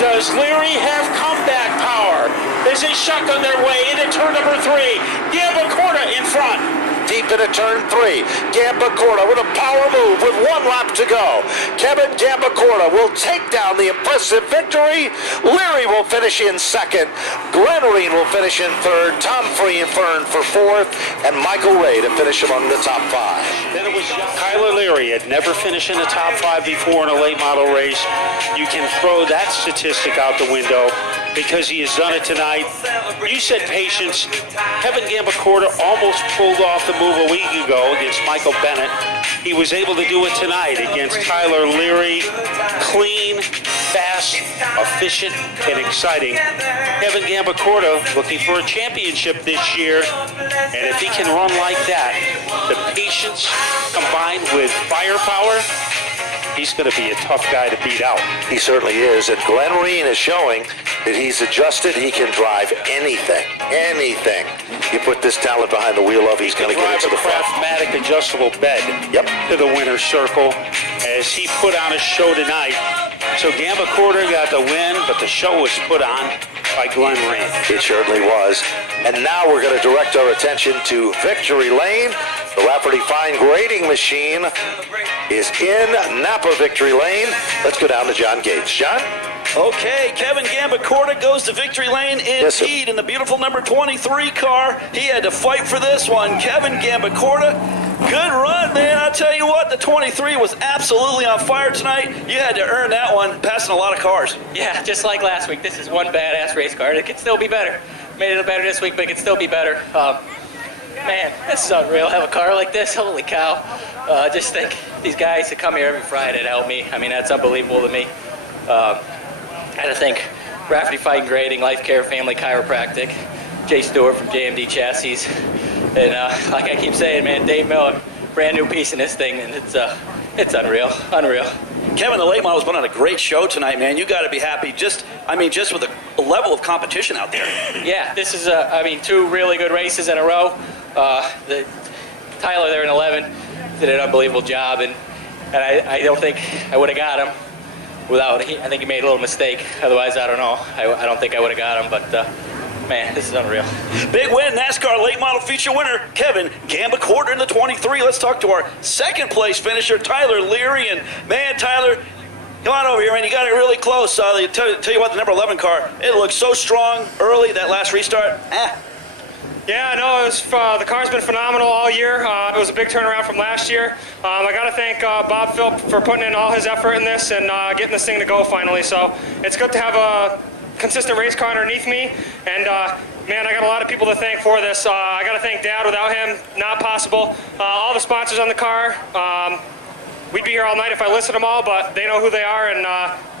Does Leary have comeback power? Is he shotgun their way into turn number 3? Gambacorta in front. Deep into turn 3. Gambacorta with a power move with 1 lap to go. Kevin Gambacorta will take down the impressive victory. Leary will finish in second. Glenreen will finish in third. Tom Fern for fourth. And Michael Ray to finish among the top 5. Then it was Tyler Leary. Had never finished in the top 5 before in a late model race. You can throw that statistic out the window because he has done it tonight. You said patience. Kevin Gambacorta almost pulled off the move a week ago against Michael Bennett. He was able to do it tonight against Tyler Leary. Clean, fast, efficient, and exciting. Kevin Gambacorta looking for a championship this year. And if he can run like that, the patience combined with firepower, he's going to be a tough guy to beat out. He certainly is. And Glenreen is showing that he's adjusted. He can drive anything. Anything you put this talent behind the wheel of, he's going to get into the front. Craftmatic adjustable bed to the winner's circle as he put on a show tonight. So Gambacorta got the win, but the show was put on by Glenreen. It certainly was. And now we're going to direct our attention to Victory Lane. The Rafferty Fine Grading Machine is in Napa Victory Lane. Let's go down to John Gates. John? Okay, Kevin Gambacorta goes to victory lane indeed in the beautiful number 23 car. He had to fight for this one. Kevin Gambacorta, good run, man. I'll tell you what, the 23 was absolutely on fire tonight. You had to earn that one, passing a lot of cars. Yeah, just like last week. This is one badass race car. It could still be better. Made it better this week, but it could still be better. Man, this is unreal. Have a car like this, holy cow. Just think these guys that come here every Friday to help me. I mean, that's unbelievable to me. I had to thank Rafferty Fighting Grading, Life Care Family Chiropractic, Jay Stewart from JMD Chassis, and like I keep saying, man, Dave Miller, brand new piece in this thing, and it's unreal. Kevin, the late models put on a great show tonight, man. You got to be happy. Just with the level of competition out there. Yeah, this is 2 really good races in a row. Tyler there in 11 did an unbelievable job, and I don't think I would have got him without. I think he made a little mistake. Otherwise, I don't know. I don't think I would have got him, but man, this is unreal. Big win, NASCAR late model feature winner, Kevin Gambacorta in the 23. Let's talk to our second place finisher, Tyler Leary. And man, Tyler, come on over here, man. You got it really close. Tell you what, the number 11 car, it looked so strong early, that last restart. Yeah, no, the car's been phenomenal all year. It was a big turnaround from last year. I got to thank Bob Philp for putting in all his effort in this and getting this thing to go finally. So it's good to have a consistent race car underneath me. And man, I got a lot of people to thank for this. I got to thank Dad. Without him, not possible. All the sponsors on the car. We'd be here all night if I listed them all, but they know who they are, and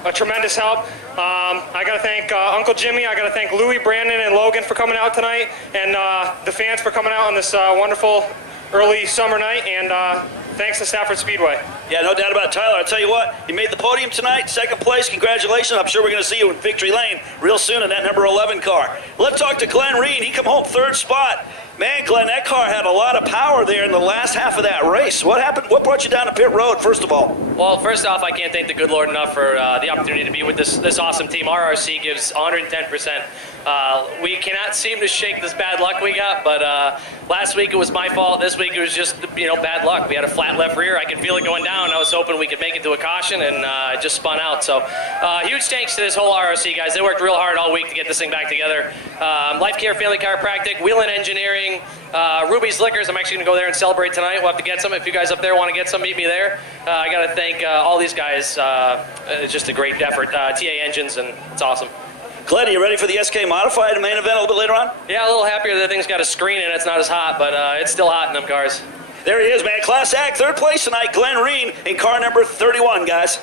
a tremendous help. I got to thank Uncle Jimmy. I got to thank Louie, Brandon, and Logan for coming out tonight, and the fans for coming out on this wonderful early summer night, and thanks to Stafford Speedway. Yeah, no doubt about it, Tyler. I'll tell you what, you made the podium tonight, second place. Congratulations. I'm sure we're going to see you in victory lane real soon in that number 11 car. Let's talk to Glenreen. He come home third spot. Man, Glenn, that car had a lot of power there in the last half of that race. What happened? What brought you down to pit road, first of all? Well, first off, I can't thank the good Lord enough for the opportunity to be with this awesome team. RRC gives 110%. We cannot seem to shake this bad luck we got, but last week it was my fault. This week it was just, bad luck. We had a flat left rear. I could feel it going down. I was hoping we could make it to a caution, and it just spun out. So huge thanks to this whole RRC, guys. They worked real hard all week to get this thing back together. Life Care Family Chiropractic, Wheeling Engineering, Ruby's Liquors. I'm actually going to go there and celebrate tonight. We'll have to get some. If you guys up there want to get some, meet me there. I got to thank all these guys. It's just a great effort. TA Engines, and it's awesome. Glenn, are you ready for the SK Modified main event a little bit later on? Yeah, a little happier that thing's got a screen in it. It's not as hot, but it's still hot in them cars. There he is, man. Class Act, third place tonight. Glenn Reen in car number 31, guys.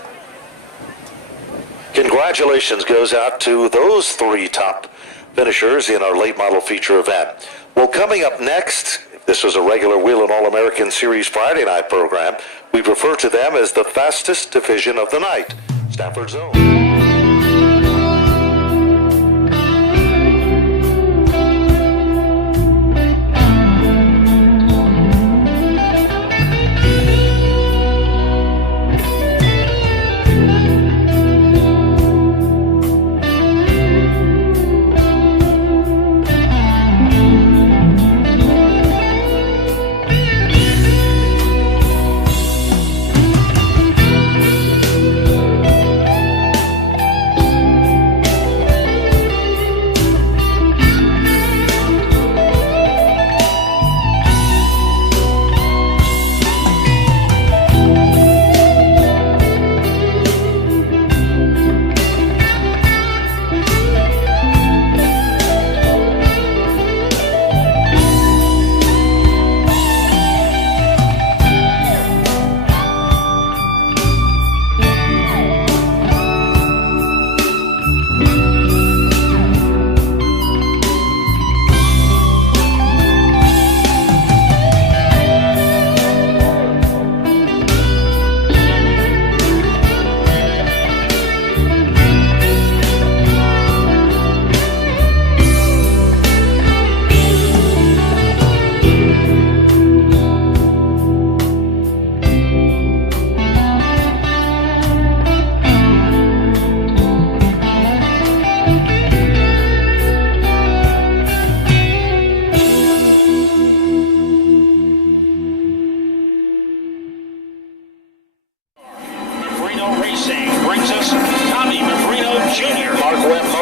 Congratulations goes out to those 3 top finishers in our late model feature event. Well, coming up next, if this was a regular Wheeling All-American Series Friday night program, we refer to them as the fastest division of the night, Stafford Zone.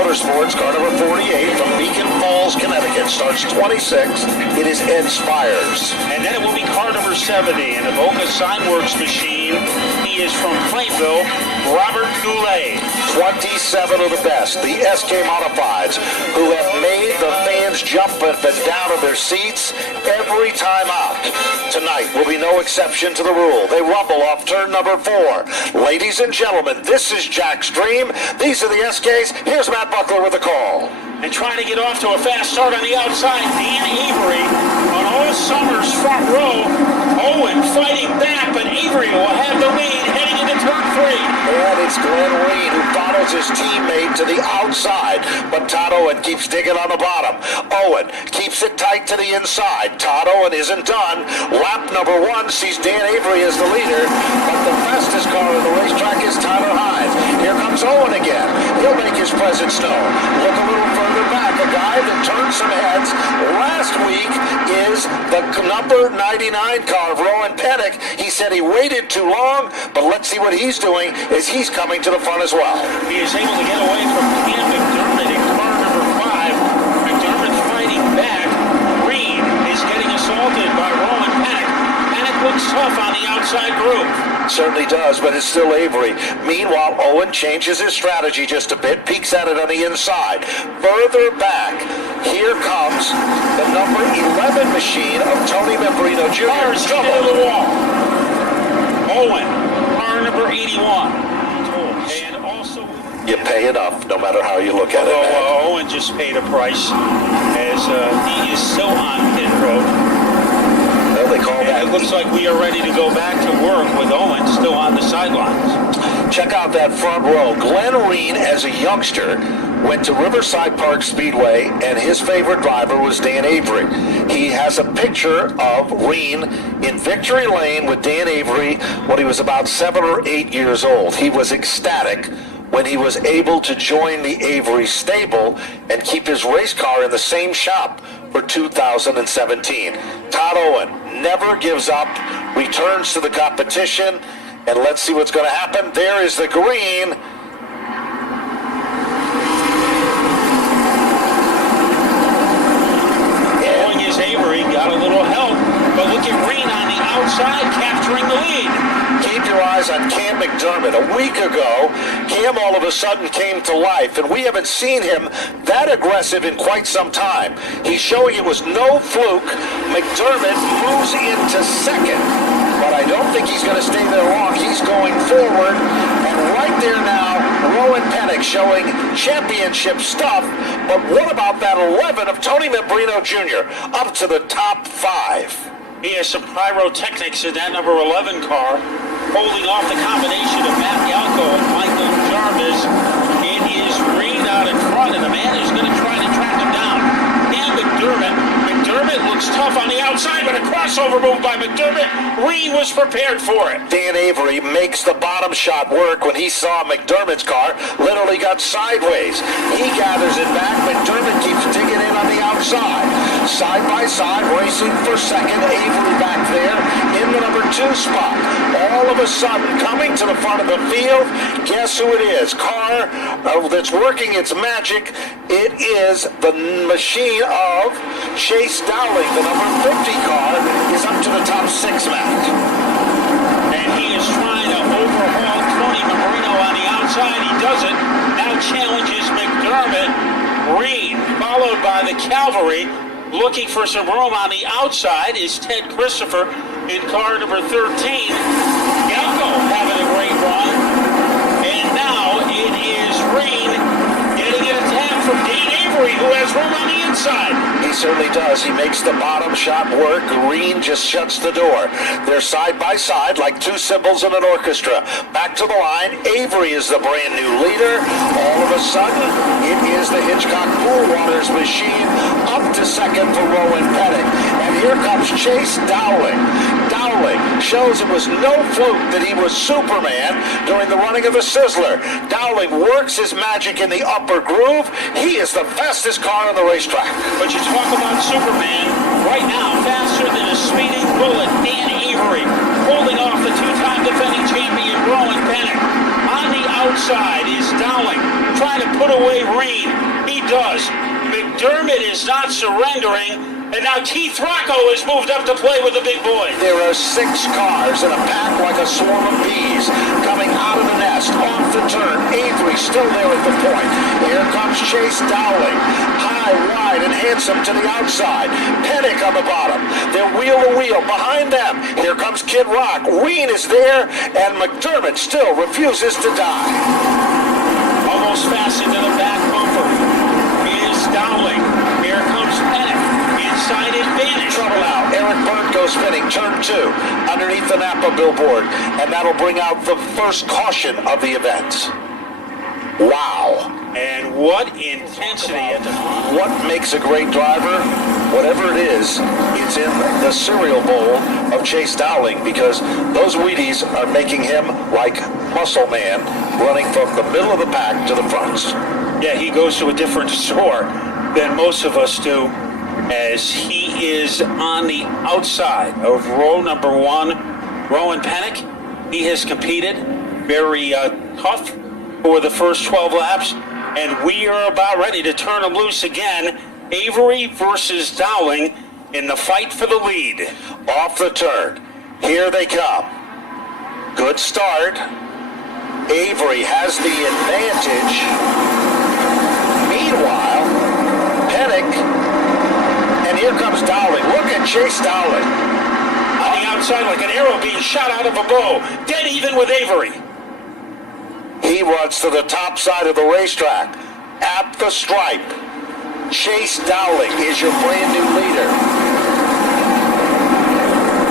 Motorsports, car number 48 from Beacon Falls, Connecticut, starts 26. It is Ed Spires. And then it will be car number 70 in the Boca Signworks machine. He is from Plainville, Robert Goulet. 27 of the best, the SK Modifieds, who have made the fans jump up and down in their seats every time out. Tonight will be no exception to the rule. They rumble off turn number 4. Ladies and gentlemen, this is Jack's Dream. These are the SKs. Here's Matt Buckler with a call. And trying to get off to a fast start on the outside, Dan Avery on all Summers' front row. Owen fighting back, but Avery will have the lead heading into turn 3. And it's Glenn Reed who follows his teammate to the outside, but Todd Owen keeps digging on the bottom. Owen keeps it tight to the inside. Todd Owen isn't done. Lap number 1 sees Dan Avery as the leader, but the fastest car on the racetrack is Tyler Hines. Here comes Owen again. He'll make his presence known. Look a little further back, a guy that turned some heads last week is the number 99 car of Rowan Pennick. He said he waited too long, but let's see what he's doing as he's coming to the front as well. He is able to get away from Cam McDermott in car number 5. McDermott's fighting back. Green is getting assaulted by Rowan Pennick. Pennick looks tough on the outside group. Certainly does, but it's still Avery. Meanwhile, Owen changes his strategy just a bit, peeks at it on the inside. Further back, here comes the number 11 machine of Tony Membrino Jr. Cars hit into the wall. Owen, car number 81. And also, You pay enough, no matter how you look at it. Owen just paid a price as he is still on pit road. Well, they call that. It looks like we are ready to go back to work with Owen still on the sidelines. Check out that front row. Glenn Reen, as a youngster, went to Riverside Park Speedway, and his favorite driver was Dan Avery. He has a picture of Reen in Victory Lane with Dan Avery when he was about 7 or 8 years old. He was ecstatic when he was able to join the Avery stable and keep his race car in the same shop for 2017. Todd Owen never gives up, returns to the competition, and let's see what's going to happen. There is the green. Avery got a little help, but look at Reen on the outside capturing the lead. Keep your eyes on Cam McDermott. A week ago, Cam all of a sudden came to life, and we haven't seen him that aggressive in quite some time. He's showing it was no fluke. McDermott moves into second, but I don't think he's going to stay there long. He's going forward, and right there now, Rowan Pennick showing championship stuff, but what about that 11 of Tony Membrino Jr. up to the top 5? He has some pyrotechnics in that number 11 car, holding off the combination of Matt Galco and Michael Jarvis. It is Reen out in front, and the man is going to try to track him down. And McDermott looks tough on the outside, but a crossover move by McDermott. Reen was prepared for it. Dan Avery makes the bottom shot work when he saw McDermott's car literally got sideways. He gathers it back. McDermott keeps digging in on the outside. Side by side, racing for second. Avery back there in the number 2 spot. All of a sudden, coming to the front of the field, guess who it is? Car that's working its magic. It is the machine of Chase Dowling. The number 50 car is up to the top 6, Matt. And he is trying to overhaul Tony Membrino on the outside. He does it. Now challenges McDermott. Reen, followed by the Cavalry. Looking for some room on the outside is Ted Christopher in car number 13. Galco having a great run. And now it is Reen getting an attack from Dan Avery, who has room on the inside. He certainly does. He makes the bottom shot work. Reen just shuts the door. They're side by side like two cymbals in an orchestra. Back to the line. Avery is the brand new leader. All of a sudden, it is the Hitchcock Pool Waters machine up to second for Rowan Pennick. And here comes Chase Dowling. Dowling shows it was no fluke that he was Superman during the running of the Sizzler. Dowling works his magic in the upper groove. He is the fastest car on the racetrack. But you talk about Superman, right now, faster than a speeding bullet. Dan Avery holding off the two-time defending champion Rowan Pennick. On the outside is Dowling trying to put away Reen. He does. McDermott is not surrendering. And now Keith Rocco has moved up to play with the big boys. There are 6 cars in a pack like a swarm of bees coming out of the nest, off the turn. Avery still there at the point. Here comes Chase Dowling. High, wide, and handsome to the outside. Pennick on the bottom. They're wheel to wheel. Behind them, here comes Kid Rock. Reen is there, and McDermott still refuses to die. Almost fastened to the back bumper is Dowling. Here comes Pennick. Inside advantage. Trouble out. Eric Byrd goes spinning. Turn 2 underneath the Napa billboard. And that'll bring out the first caution of the event. Wow. And what intensity at the front. What makes a great driver? Whatever it is, it's in the cereal bowl of Chase Dowling, because those Wheaties are making him like Muscle Man, running from the middle of the pack to the front. Yeah, he goes to a different store than most of us do, as he is on the outside of row number 1, Rowan Pennick. He has competed very tough for the first 12 laps, and we are about ready to turn him loose again. Avery versus Dowling in the fight for the lead. Off the turn. Here they come. Good start. Avery has the advantage. Meanwhile, Pennick, and here comes Dowling. Look at Chase Dowling. On the outside like an arrow being shot out of a bow. Dead even with Avery. He runs to the top side of the racetrack. At the stripe, Chase Dowling is your brand new leader.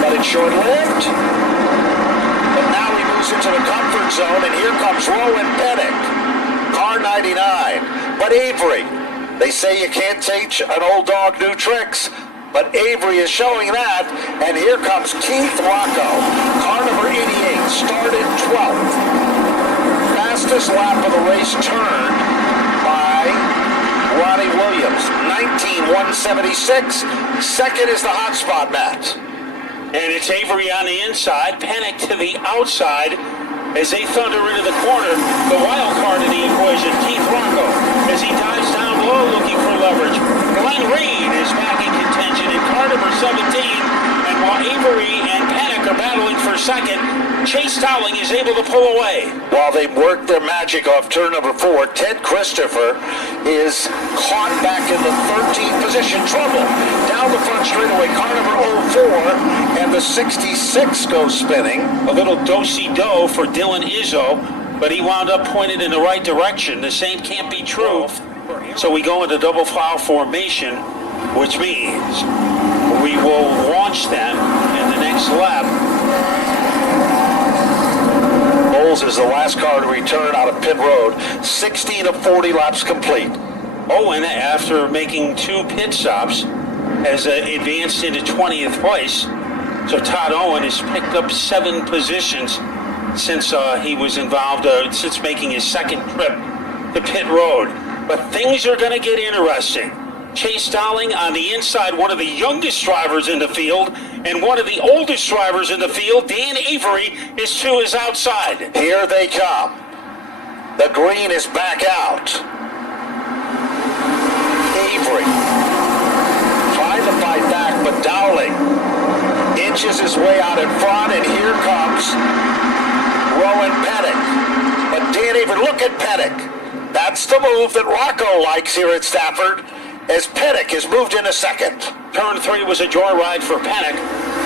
But it's short-lived. But now he moves into the comfort zone, and here comes Rowan Pennick. Car 99. but Avery. They say you can't teach an old dog new tricks, but Avery is showing that, and here comes Keith Rocco. Car number 88 started 12th. Fastest lap of the race turned by Ronnie Williams, 19,176. Second is the hot spot, Matt. And it's Avery on the inside, Panic to the outside as they thunder into the corner. The wild card in the equation, Keith Rocco, as he dives down low looking for leverage. Glenn Reed is back in contention in car number 17. And while Avery and Panic are battling for second, Chase Dowling is able to pull away. While they work their magic off turn number 4, Ted Christopher is caught back in the 13th position. Trouble down the front straightaway. Car number 04 and the 66 goes spinning. A little do-si-do for Dylan Izzo, but he wound up pointed in the right direction. The same can't be true. So we go into double file formation, which means we will launch them in the next lap. Bowles is the last car to return out of pit road. 16 of 40 laps complete. Owen, after making 2 pit stops, has advanced into 20th place. So Todd Owen has picked up 7 positions since he was involved, since making his second trip to pit road. But things are going to get interesting. Chase Dowling on the inside, one of the youngest drivers in the field, and one of the oldest drivers in the field, Dan Avery, is to his outside. Here they come. The green is back out. Avery trying to fight back, but Dowling inches his way out in front, and here comes Rowan Pettick. But Dan Avery, look at Pettick. That's the move that Rocco likes here at Stafford, as Pettick has moved into second. Turn 3 was a joyride for Pettick,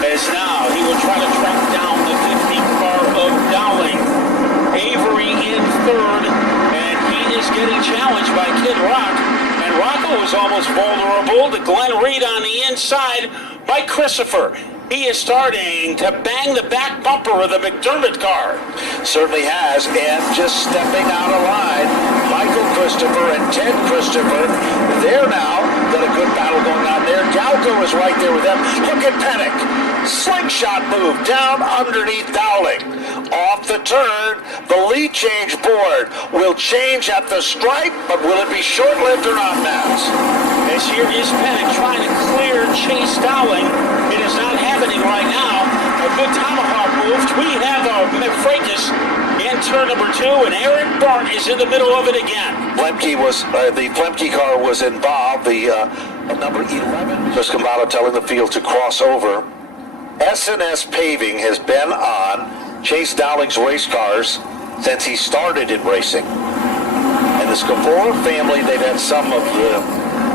as now he will try to track down the 50 car of Dowling. Avery in third, and he is getting challenged by Kid Rock, and Rocco is almost vulnerable to Glenn Reed on the inside. Mike Christopher, he is starting to bang the back bumper of the McDermott car. Certainly has, and just stepping out of line, Michael Christopher and Ted Christopher, they're now got a good battle going on there. Galco is right there with them. Look at Pettick. Slingshot move down underneath Dowling. Off the turn, the lead change board will change at the stripe, but will it be short-lived or not, Matt? As here is Pettick trying to clear Chase Dowling. It is not happening right now. A good tomahawk move. We have McFrakis in turn number 2, and Eric Bart is in the middle of it again. The Flemke car was involved. The number 11 just come out of telling the field to cross over. S&S Paving has been on Chase Dowling's race cars since he started in racing. And the Scafora family, they've had some of the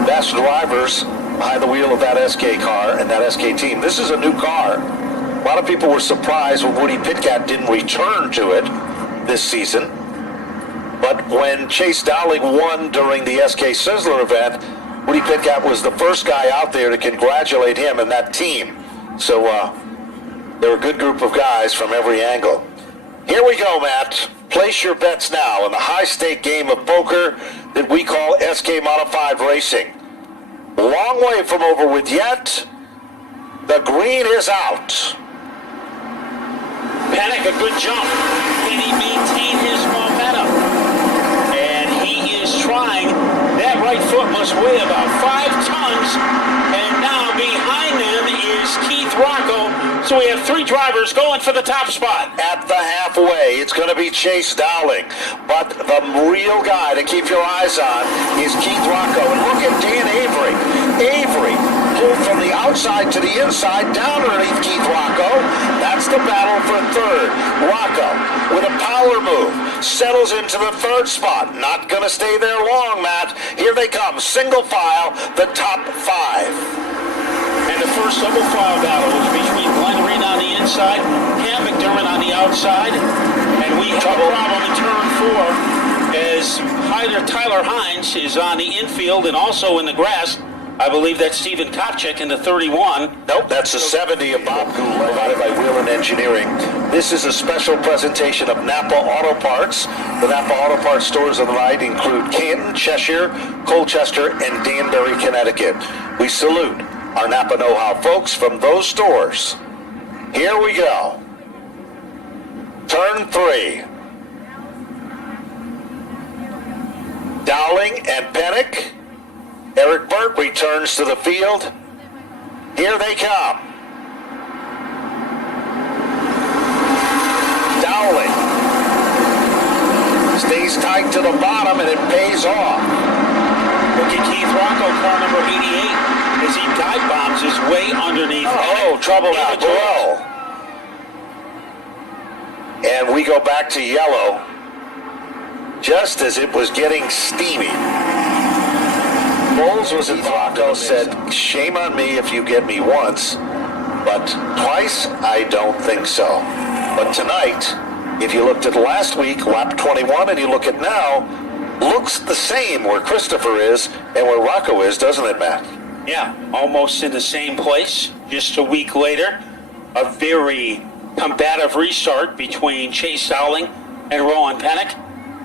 best drivers behind the wheel of that SK car and that SK team. This is a new car. A lot of people were surprised when Woody Pitkat didn't return to it this season. But when Chase Dowling won during the SK Sizzler event, Woody Pitkat was the first guy out there to congratulate him and that team. So they're a good group of guys from every angle. Here we go, Matt. Place your bets now in the high-stake game of poker that we call SK Modified Racing. Long way from over with yet. The green is out. Panic, a good jump. Can he maintain his momentum? And he is trying. That right foot must weigh about 5 tons. And now behind them is Keith Rocco. So we have 3 drivers going for the top spot. At the halfway, it's going to be Chase Dowling. But the real guy to keep your eyes on is Keith Rocco. And look at Dan Avery. Avery pulled from the outside to the inside, down underneath Keith Rocco. That's the battle for third. Rocco, with a power move, settles into the 3rd spot. Not going to stay there long, Matt. Here they come, single file, the top 5. And the first double file battle was between Glenn Reed on the inside, Cam McDermott on the outside, and we have a problem in turn 4 as Tyler Hines is on the infield and also in the grass. I believe that's Stephen Kopchik in the 31. Nope, that's the 70 of Bob Goulet, provided by Wheeler Engineering. This is a special presentation of Napa Auto Parts. The Napa Auto Parts stores on the right include Canton, Cheshire, Colchester, and Danbury, Connecticut. We salute our Napa know-how folks from those stores. Here we go. Turn 3. Dowling and Pennick. Eric Burt returns to the field. Here they come. Dowling stays tight to the bottom, and it pays off. Look at Keith Rocco, car number 88, as he dive bombs his way underneath. Oh, trouble out below. And we go back to yellow just as it was getting steamy. Bowles was in Rocco, said, shame on me if you get me once, but twice, I don't think so. But tonight, if you looked at last week, lap 21, and you look at now, looks the same where Christopher is and where Rocco is, doesn't it, Matt? Yeah, almost in the same place, just a week later. A very combative restart between Chase Dowling and Rowan Pennick.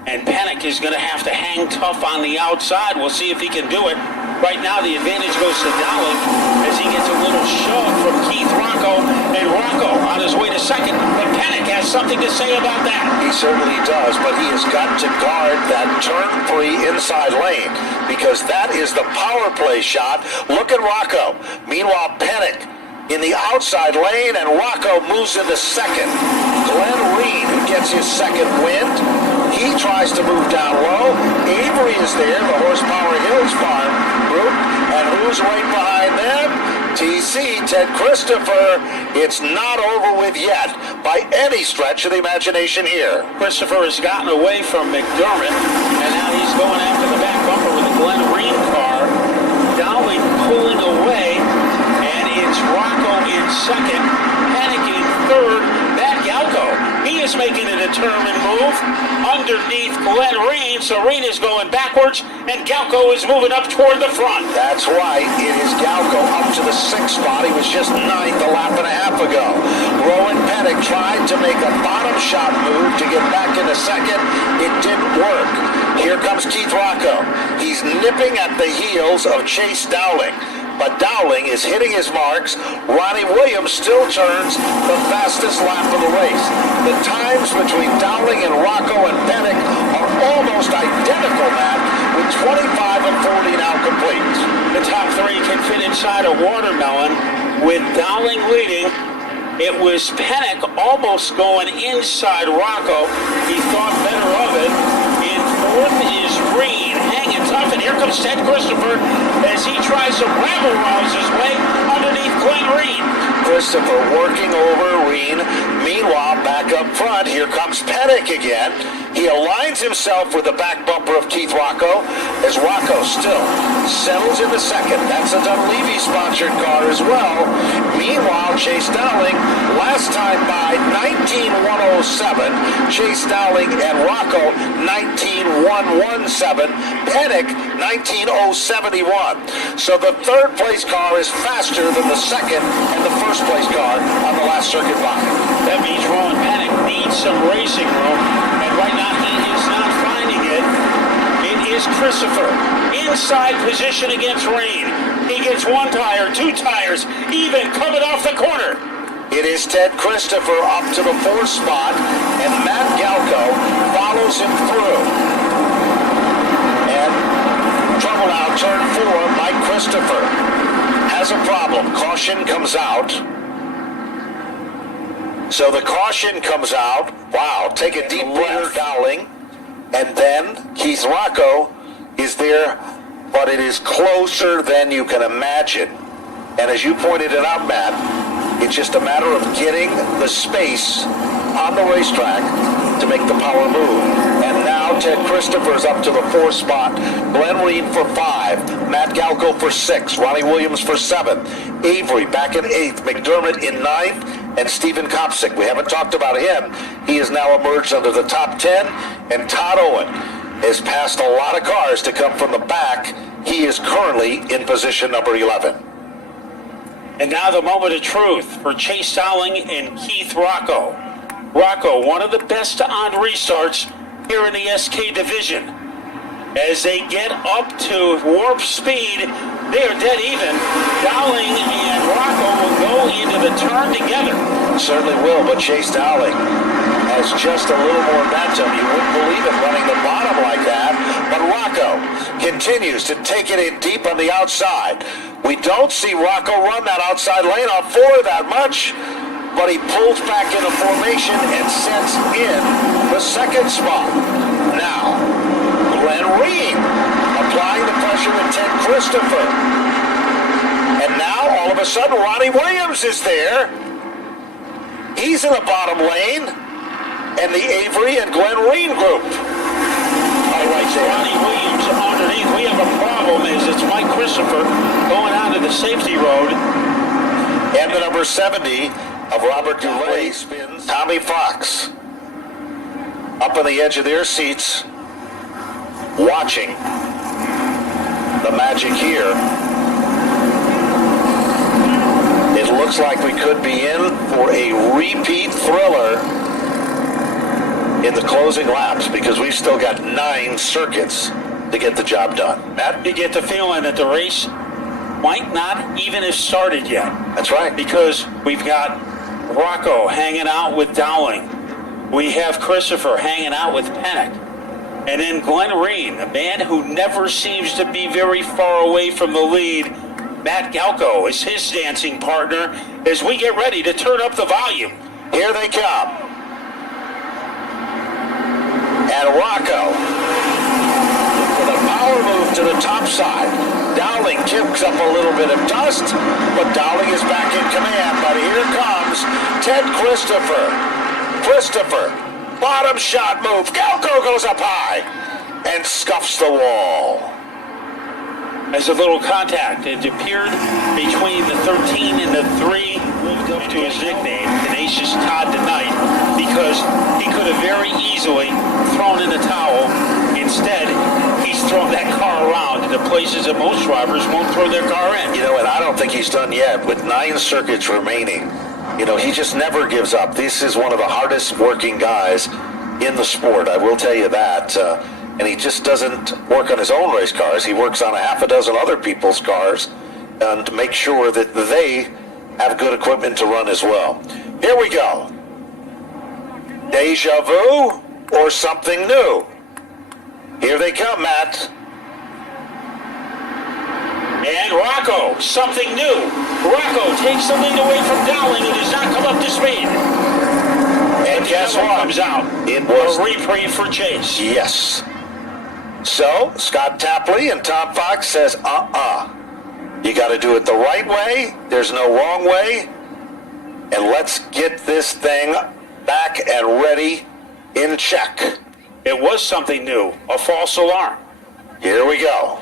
And Pennick is going to have to hang tough on the outside. We'll see if he can do it. Right now, the advantage goes to Dowling as he gets a little shove from Keith Rocco. And Rocco on his way to second. But Pennick has something to say about that. He certainly does, but he has got to guard that turn 3 inside lane because that is the power play shot. Look at Rocco. Meanwhile, Pennick in the outside lane, and Rocco moves into second. Glenn Reed, who gets his second wind, he tries to move down low. Avery is there, the Horsepower Hills Farm group, and who's right behind them? TC, Ted Christopher. It's not over with yet by any stretch of the imagination here. Christopher has gotten away from McDermott, and now he's going after the back bumper with the Glenn Reed car. Dowling pulling away, and it's Rocco in second, Pennick in third, Matt Galco. He is making a determined move underneath Glenn Reed, so Reed is going backwards, and Galco is moving up toward the front. That's right. It is Galco up to the 6th spot. He was just 9th a lap and a half ago. Rowan Pennick tried to make a bottom shot move to get back into second. It didn't work. Here comes Keith Rocco. He's nipping at the heels of Chase Dowling. But Dowling is hitting his marks. Ronnie Williams still turns the fastest lap of the race. The times between Dowling and Rocco and Pennick are almost identical, Matt, with 25 and 40 now complete. The top 3 can fit inside a watermelon with Dowling leading. It was Pennick almost going inside Rocco. He thought better of it. In 4th is Reed, hanging tough, and here comes Ted Christopher as he tries to rabble-rouse his way underneath Glenn Reed. Christopher working over Reed. Meanwhile, back up front, here comes Pennick again. He aligns himself with the back bumper of Keith Rocco as Rocco still settles into second. That's a Dunleavy-sponsored car as well. Meanwhile, Chase Dowling, last time by 19,107. Chase Dowling and Rocco, 19,117. Pennick, 19,071. So the third place car is faster than the second and the first place car on the last circuit block. That means Rowan Pennick needs some racing room, and right now he is not finding it. It is Christopher inside position against Reed. He gets 1 tire, 2 tires, even coming off the corner. It is Ted Christopher up to the 4th spot, and Matt Galco follows him through. And trouble out, turn 4, Mike Christopher has a problem. Caution comes out. So the caution comes out. Wow, take a deep breath, Dowling. And then Keith Rocco is there, but it is closer than you can imagine. And as you pointed it out, Matt, it's just a matter of getting the space on the racetrack to make the power move. And now Ted Christopher's up to the 4th spot. Glenn Reed for 5. Matt Galco for 6. Ronnie Williams for 7. Avery back in 8th. McDermott in 9th. And Stephen Kopsick, we haven't talked about him. He has now emerged under the top 10. And Todd Owen has passed a lot of cars to come from the back He is currently in position number 11. And now the moment of truth for Chase Dowling and Keith Rocco. Rocco, one of the best on restarts here in the SK division. As they get up to warp speed, they are dead even. Dowling and Rocco will go into the turn together. Certainly will, but Chase Dowling has just a little more momentum. You wouldn't believe it running the bottom like that. But Rocco continues to take it in deep on the outside. We don't see Rocco run that outside lane off four that much, but he pulls back into formation and sets in the second spot. Now, Glenn Reed applying the pressure with Ted Christopher. And now, all of a sudden, Ronnie Williams is there. He's in the bottom lane, and the Avery and Glenn Reed group. Right there. Ronnie Williams underneath. We have a problem as it's Mike Christopher going onto the safety road. And the number 70 of Robert Goulet spins. Tommy Fox up on the edge of their seats, watching the magic here. It looks like we could be in for a repeat thriller in the closing laps because we've still got 9 circuits to get the job done. Matt, you get the feeling that the race might not even have started yet. That's right. Because we've got Rocco hanging out with Dowling. We have Christopher hanging out with Pennick. And then Glenn Reed, a man who never seems to be very far away from the lead. Matt Galco is his dancing partner as we get ready to turn up the volume. Here they come. And Rocco with a power move to the top side. Dowling kicks up a little bit of dust, but Dowling is back in command. But here comes Ted Christopher. Christopher, bottom shot move. Galco goes up high and scuffs the wall. As a little contact, it appeared between the 13 and the 3, lived up to his nickname, Tenacious Todd tonight, because he could have very easily thrown in the towel. Instead, he's thrown that car around into places that most drivers won't throw their car in. You know, and I don't think he's done yet. With 9 circuits remaining, you know, he just never gives up. This is one of the hardest working guys in the sport, I will tell you that. And he just doesn't work on his own race cars. He works on a half a dozen other people's cars and to make sure that they have good equipment to run as well. Here we go. Deja vu or something new? Here they come, Matt. And Rocco, something new. Rocco takes the lead away from Dowling and does not come up to speed. And guess what? Comes out. It was a reprieve for Chase. Yes. So, Scott Tapley and Tom Fox says, you got to do it the right way. There's no wrong way. And let's get this thing back and ready in check. It was something new, a false alarm. Here we go.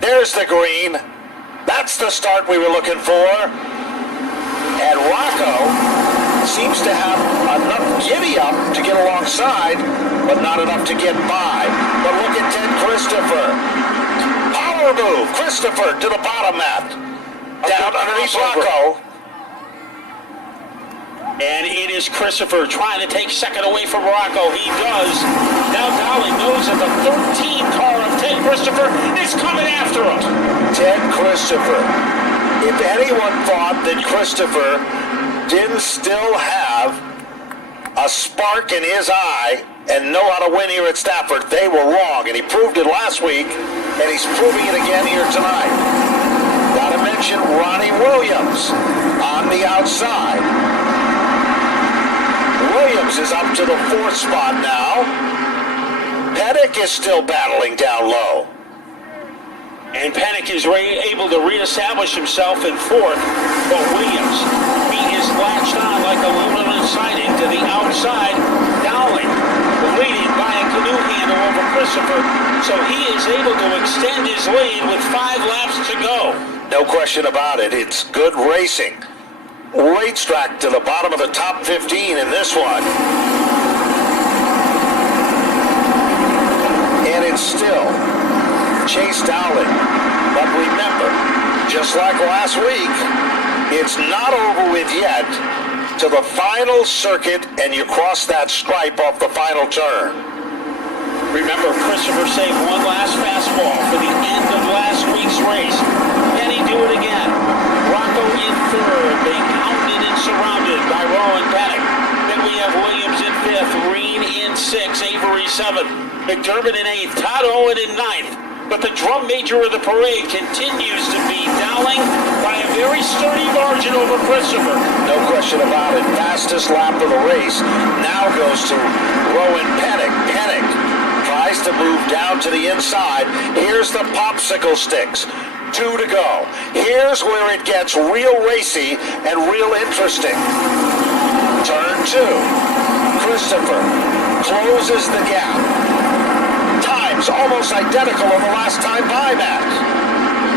There's the green. That's the start we were looking for. And Rocco seems to have enough giddy up to get alongside, but not enough to get by. But look at Ted Christopher. Power move. Christopher to the bottom, Matt. Down underneath Rocco. And it is Christopher trying to take second away from Rocco. He does. Now Dowling knows that the 13 car of Ted Christopher is coming after him. Ted Christopher. If anyone thought that Christopher didn't still have a spark in his eye and know how to win here at Stafford, they were wrong. And he proved it last week, and he's proving it again here tonight. Gotta mention Ronnie Williams on the outside. Williams is up to the 4th spot now. Pettick is still battling down low. And Pennick is able to reestablish himself in 4th, but Williams, he is latched on like aluminum siding to the outside. Dowling leading by a canoe handle over Christopher, so he is able to extend his lead with 5 laps to go. No question about it. It's good racing. Racetrack to the bottom of the top 15 in this one. And it's still Chase Dowling. But remember, just like last week, it's not over with yet to the final circuit, and you cross that stripe off the final turn. Remember, Christopher saved one last fastball for the end of last week's race. Can he do it again? Rocco in third, being hounded and surrounded by Rowan Paddock. Then we have Williams in fifth, Reen in sixth, Avery seventh, McDermott in eighth, Todd Owen in ninth. But the drum major of the parade continues to be Dowling by a very sturdy margin over Christopher. No question about it. Fastest lap of the race now goes to Rowan Paddock. Paddock tries to move down to the inside. Here's the popsicle sticks. 2 to go. Here's where it gets real racy and real interesting. Turn 2. Christopher closes the gap. Times almost identical on the last time by, Matt.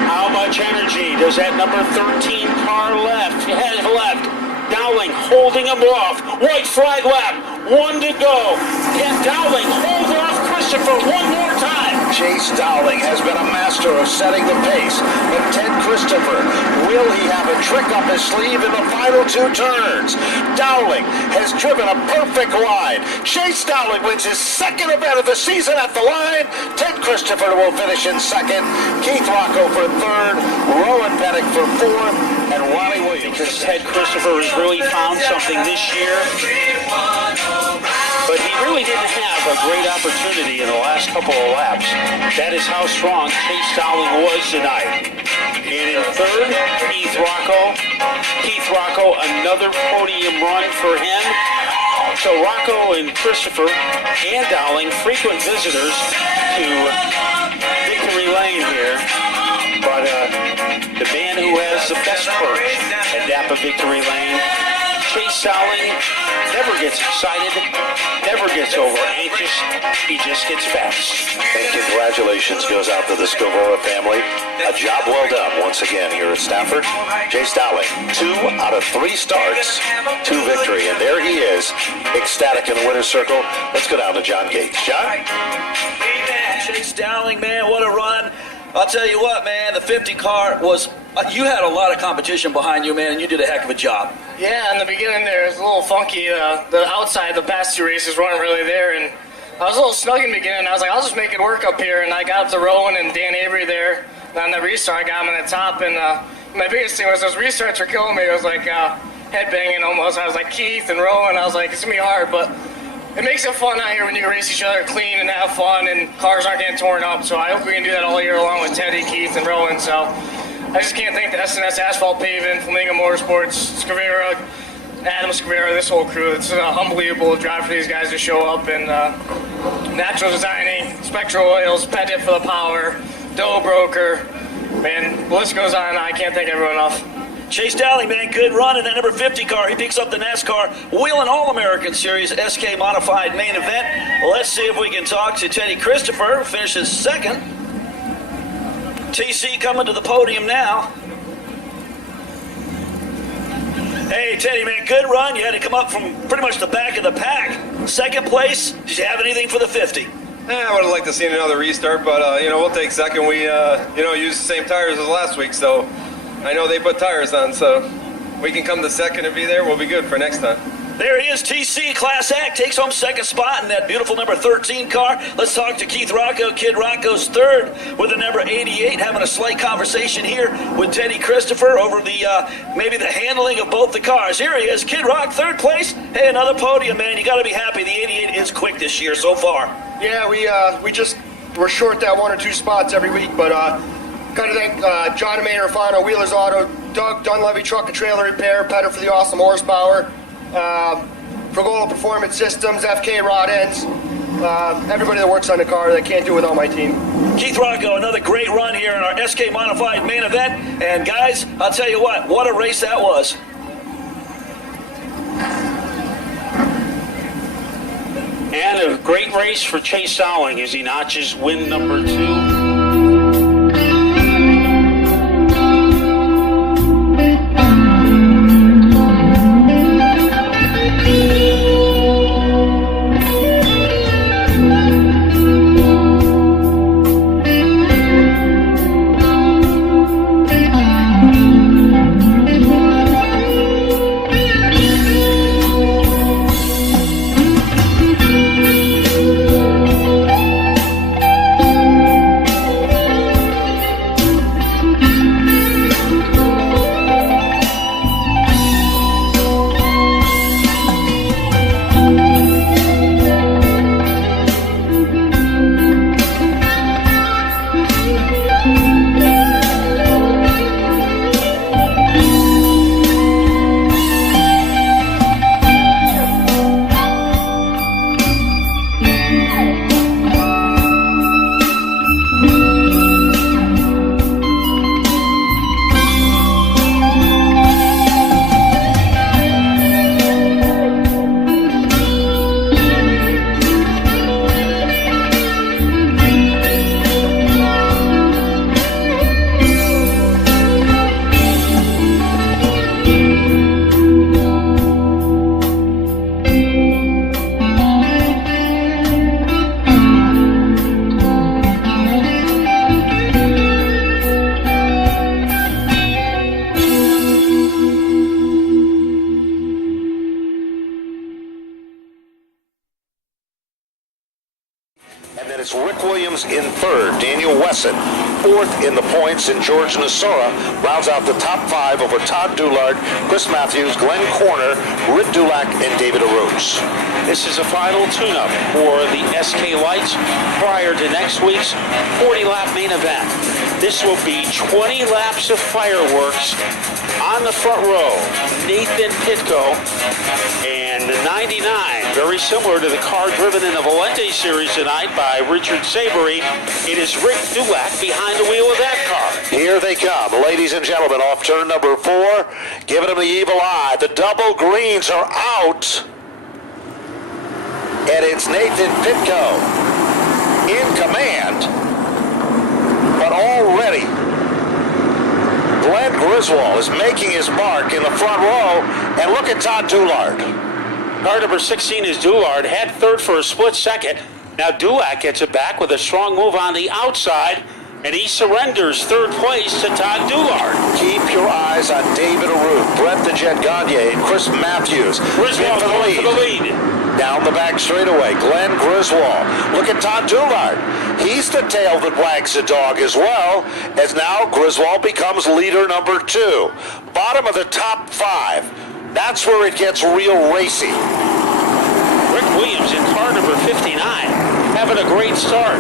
How much energy does that number 13 car have left? Dowling holding him off. White flag lap. 1 to go. Can Dowling hold off Christopher one more time? Chase Dowling has been a master of setting the pace, but Ted Christopher, will he have a trick up his sleeve in the final 2 turns? Dowling has driven a perfect line. Chase Dowling wins his second event of the season at the line. Ted Christopher will finish in second. Keith Rocco for third. Rowan Paddock for fourth. And Ronnie Williams. Because Ted Christopher has really found something this year. But he really didn't have a great opportunity in the last couple of laps. That is how strong Chase Dowling was tonight. And in third, Keith Rocco. Keith Rocco, another podium run for him. So Rocco and Christopher and Dowling, frequent visitors to Victory Lane here. But the man who has the best perch at Napa Victory Lane, Chase Dowling, never gets excited, never gets over anxious. He just gets fast. And congratulations goes out to the Scovora family. A job well done once again here at Stafford. Chase Dowling, 2 out of 3 starts, 2 victory. And there he is, ecstatic in the winner's circle. Let's go down to John Gates. John? Chase Dowling, man, what a run. I'll tell you what, man, the 50 car was, you had a lot of competition behind you, man, and you did a heck of a job. Yeah, in the beginning there, it was a little funky. The outside, the past 2 races weren't really there, and I was a little snug in the beginning. I was like, I'll just make it work up here, and I got up to Rowan and Dan Avery there. And on the restart, I got him on the top, and my biggest thing was those restarts were killing me. It was like headbanging almost. I was like Keith and Rowan. I was like, it's going to be hard, but it makes it fun out here when you can race each other clean and have fun, and cars aren't getting torn up. So I hope we can do that all year along with Teddy, Keith, and Rowan. So I just can't thank the S&S Asphalt Paving, Flamingo Motorsports, Scavera, Adam Scavera, this whole crew. It's an unbelievable drive for these guys to show up. And Natural Designing, Spectral Oils, Pettit for the power, Doe Broker. Man, the list goes on and on. I can't thank everyone enough. Chase Dowling, man, good run in that number 50 car. He picks up the NASCAR Wheeling All-American Series SK Modified main event. Let's see if we can talk to Teddy Christopher, who finishes second. TC coming to the podium now. Hey, Teddy, man, good run. You had to come up from pretty much the back of the pack. Second place. Did you have anything for the 50? I would have liked to see another restart, but, we'll take second. We, used the same tires as last week, so I know they put tires on, so we can come to second and be there. We'll be good for next time. There he is, TC Class Act, takes home second spot in that beautiful number 13 car. Let's talk to Keith Rocco. Kid Rocco's third with the number 88, having a slight conversation here with Teddy Christopher over the maybe the handling of both the cars. Here he is, Kid Rock, third place. Hey, another podium, man. You got to be happy. The 88 is quick this year so far. Yeah, we're short that 1 or 2 spots every week, but got to thank John and Mayor Fano, Wheelers Auto, Doug Dunleavy Truck and Trailer Repair, Petter for the awesome horsepower, Pergola Performance Systems, FK Rod Ends, everybody that works on the car that can't do it without my team. Keith Rocco, another great run here in our SK Modified main event. And guys, I'll tell you what a race that was. And a great race for Chase Dowling as he notches win number 2. It's Rick Williams in third, Daniel Wesson fourth in the points, and George Nasora rounds out the top 5 over Todd Doulard, Chris Matthews, Glenn Corner, Rick Dulac, and David Aroots. This is a final tune-up for the SK Lights prior to next week's 40-lap main event. This will be 20 laps of fireworks on the front row. Nathan Pitko and the 99, very similar to the car driven in the Valente Series tonight by Richard Sabery. It is Rick Dulac behind the wheel of that car. Here they come, ladies and gentlemen, off turn number 4, giving them the evil eye. The double greens are out. And it's Nathan Pitko in command. But already, Glenn Griswold is making his mark in the front row. And look at Todd Doulard. Car number 16 is Doulard. Had third for a split second. Now Dulac gets it back with a strong move on the outside. And he surrenders third place to Todd Doulard. Keep your eyes on David Aroots, Brett the Jet Gagne, and Chris Matthews. Griswold going for the lead. Down the back straightaway, Glenn Griswold. Look at Todd Doulard. He's the tail that wags the dog as well, as now Griswold becomes leader number 2. Bottom of the top 5. That's where it gets real racy. Rick Williams in car number 59 having a great start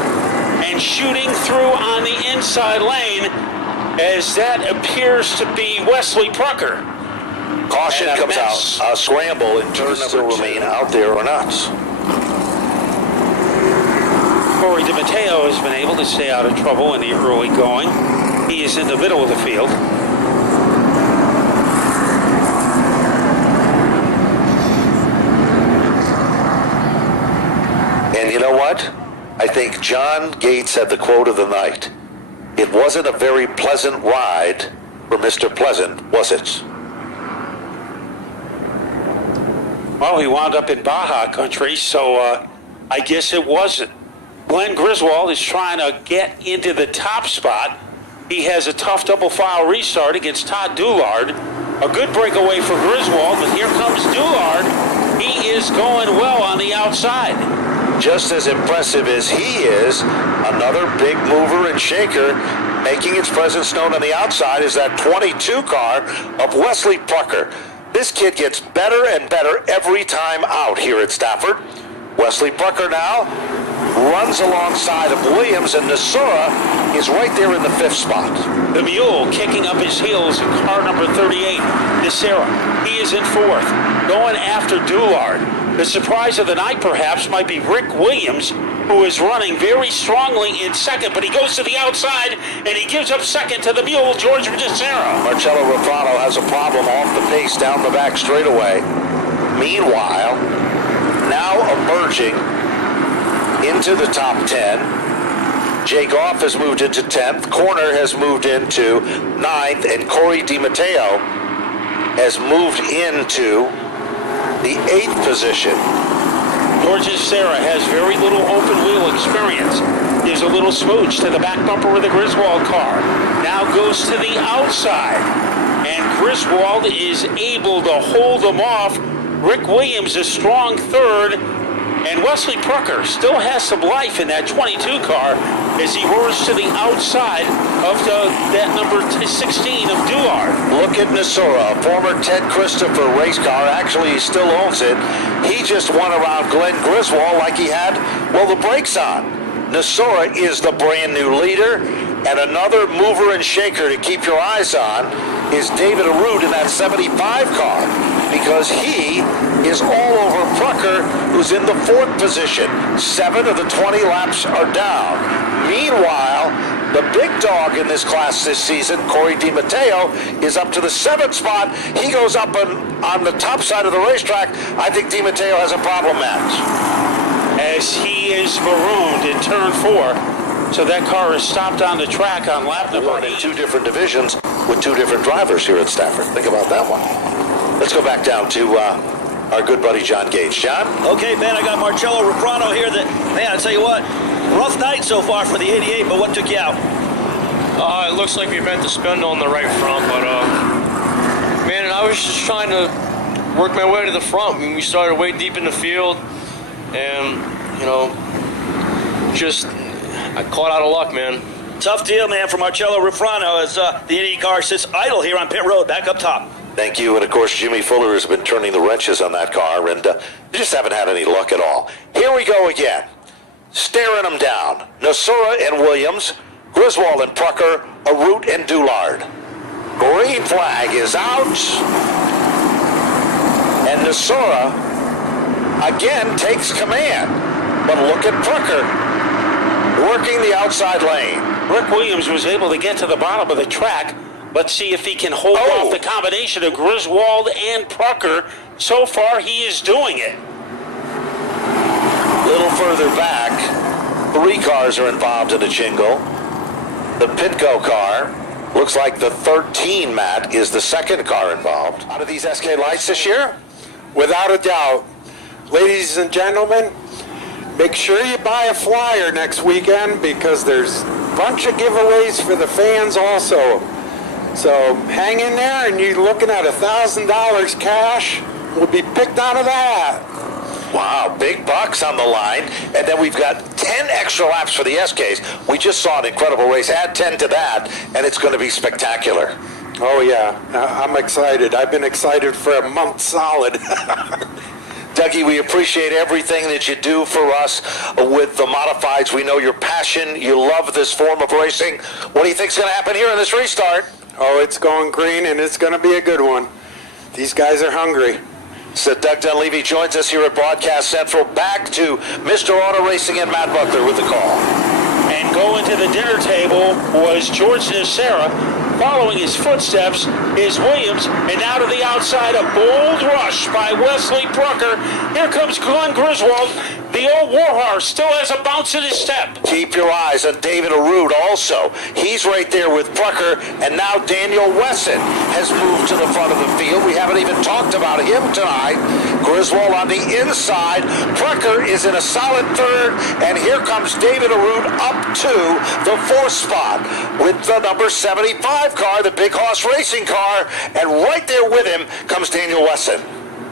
and shooting through on the inside lane as that appears to be Wesley Prucker. Caution comes out. A scramble in turn number 2. Remain out there or not. Corey DiMatteo has been able to stay out of trouble in the early going. He is in the middle of the field. And you know what? I think John Gates had the quote of the night. It wasn't a very pleasant ride for Mr. Pleasant, was it? Well, he wound up in Baja country, so I guess it wasn't. Glenn Griswold is trying to get into the top spot. He has a tough double file restart against Todd Doulard. A good breakaway for Griswold, but here comes Doulard. He is going well on the outside. Just as impressive as he is, another big mover and shaker making its presence known on the outside is that 22 car of Wesley Prucker. This kid gets better and better every time out here at Stafford. Wesley Prucker now runs alongside of Williams, and Nasura is right there in the 5th spot. The mule kicking up his heels in car number 38, Nasura. He is in 4th, going after Doulard. The surprise of the night, perhaps, might be Rick Williams, who is running very strongly in 2nd, but he goes to the outside, and he gives up 2nd to the mule, George Vicera. Marcello Raffano has a problem off the pace down the back straightaway. Meanwhile, now emerging into the top 10, Jay Goff has moved into 10th, Corner has moved into 9th, and Corey DiMatteo has moved into the 8th position. George Vicera has very little open wheel experience. Gives a little smooch to the back bumper of the Griswold car. Now goes to the outside. And Griswold is able to hold them off. Rick Williams is strong 3rd. And Wesley Prucker still has some life in that 22 car as he roars to the outside of that number 16 of Doulard. Look at Nasura, a former Ted Christopher race car. Actually, he still owns it. He just won around Glenn Griswold like he had, well, the brakes on. Nasura is the brand new leader. And another mover and shaker to keep your eyes on is David Aroots in that 75 car, because he is all over Prucker, who's in the 4th position. 7 of the 20 laps are down. Meanwhile, the big dog in this class this season, Corey DiMatteo, is up to the 7th spot. He goes up on the top side of the racetrack. I think DiMatteo has a problem, Matt. As he is marooned in turn 4. So that car is stopped on the track on lap number 8. In 2 different divisions with 2 different drivers here at Stafford. Think about that one. Let's go back down to our good buddy John Gage. John? Okay, man, I got Marcello Raffano here. Man, I tell you what, rough night so far for the 88, but what took you out? It looks like we meant to spin on the right front, but man, I was just trying to work my way to the front. I mean, we started way deep in the field, and you know, just I caught out of luck, man. Tough deal, man, for Marcello Rufrano as the Indy car sits idle here on pit road, back up top. Thank you, and of course Jimmy Fuller has been turning the wrenches on that car, and they just haven't had any luck at all. Here we go again. Staring them down. Nasura and Williams, Griswold and Prucker, Arute and Doulard. Green flag is out. And Nasura again takes command. But look at Prucker working the outside lane. Rick Williams was able to get to the bottom of the track. Let's see if he can hold off the combination of Griswold and Prucker. So far, he is doing it. A little further back, 3 cars are involved in the jingle. The Pitco car, looks like the 13, Matt, is the second car involved. Out of these SK lights this year? Without a doubt. Ladies and gentlemen, make sure you buy a flyer next weekend because there's a bunch of giveaways for the fans also. So hang in there, and you're looking at $1,000 cash will be picked out of that. Wow, big bucks on the line. And then we've got 10 extra laps for the SKs. We just saw an incredible race. Add 10 to that, and it's going to be spectacular. Oh, yeah. I'm excited. I've been excited for a month solid. Dougie, we appreciate everything that you do for us with the modifieds. We know your passion. You love this form of racing. What do you think's going to happen here in this restart? Oh, it's going green, and it's going to be a good one. These guys are hungry. So Doug Dunleavy joins us here at Broadcast Central. Back to Mr. Auto Racing and Matt Buckler with the call. And going to the dinner table was George Nacera. Following his footsteps is Williams, and now to the outside, a bold rush by Wesley Prucker. Here comes Glenn Griswold. The old warhorse still has a bounce in his step. Keep your eyes on David Arute also. He's right there with Prucker, and now Daniel Wesson has moved to the front of the field. We haven't even talked about him tonight. Griswold on the inside. Prucker is in a solid third, and here comes David Arute up to the 4th spot with the number 75 car, the Big Hoss Racing car, and right there with him comes Daniel Wesson.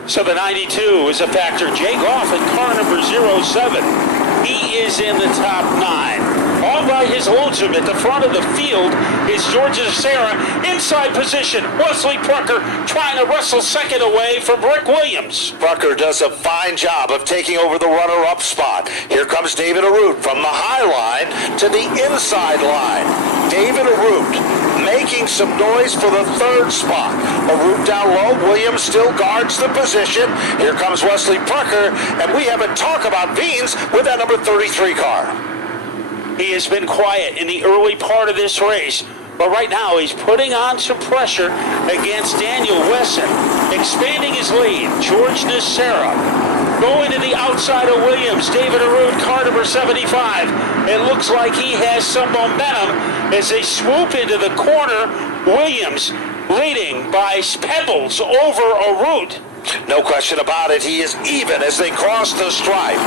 So the 92 is a factor. Jay Goff in car number 07. He is in the top 9. All by his lonesome at the front of the field is George Nacera. Inside position, Wesley Prucker trying to wrestle second away from Rick Williams. Prucker does a fine job of taking over the runner-up spot. Here comes David Arute from the high line to the inside line. David Arute making some noise for the 3rd spot. Arute down low. Williams still guards the position. Here comes Wesley Prucker, and we haven't talked about Beans with that number 33 car. He has been quiet in the early part of this race, but right now he's putting on some pressure against Daniel Wesson, expanding his lead. George Nacera going to the outside of Williams. David Arute, car number 75. It looks like he has some momentum as they swoop into the corner. Williams leading by pebbles over Arute. No question about it. He is even as they cross the stripe.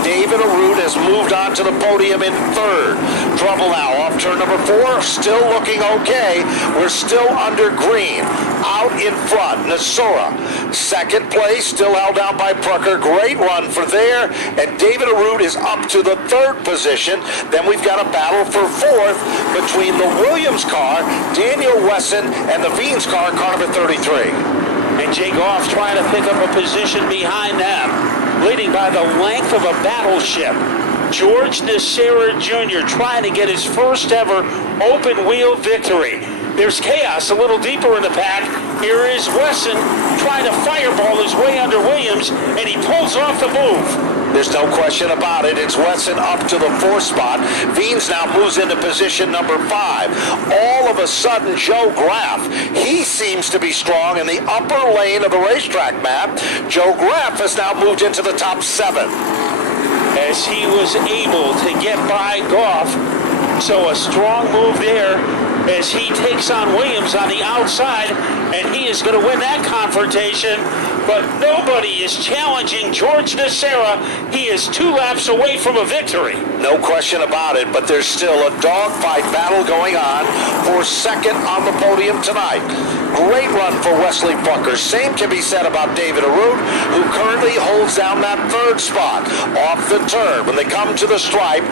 David Arute has moved on to the podium in 3rd. Trouble now off turn number 4. Still looking okay. We're still under green. Out in front, Nasura. 2nd place, still held down by Prucker. Great run for there. And David Arute is up to the 3rd position. Then we've got a battle for 4th between the Williams car, Daniel Wesson, and the Beans car, car number 33. And Jay Goff trying to pick up a position behind them, leading by the length of a battleship. George Nacera Jr. trying to get his first ever open wheel victory. There's chaos a little deeper in the pack. Here is Wesson trying to fireball his way under Williams, and he pulls off the move. There's no question about it. It's Wesson up to the 4th spot. Veens now moves into position number 5. All of a sudden, Joe Graff, he seems to be strong in the upper lane of the racetrack map. Joe Graff has now moved into the top 7. As he was able to get by Goff. So a strong move there as he takes on Williams on the outside, and he is going to win that confrontation. But nobody is challenging George Nacera. He is 2 laps away from a victory. No question about it, but there's still a dogfight battle going on for 2nd on the podium tonight. Great run for Wesley Bucker. Same can be said about David Arute, who currently holds down that third spot off the turn. When they come to the stripe,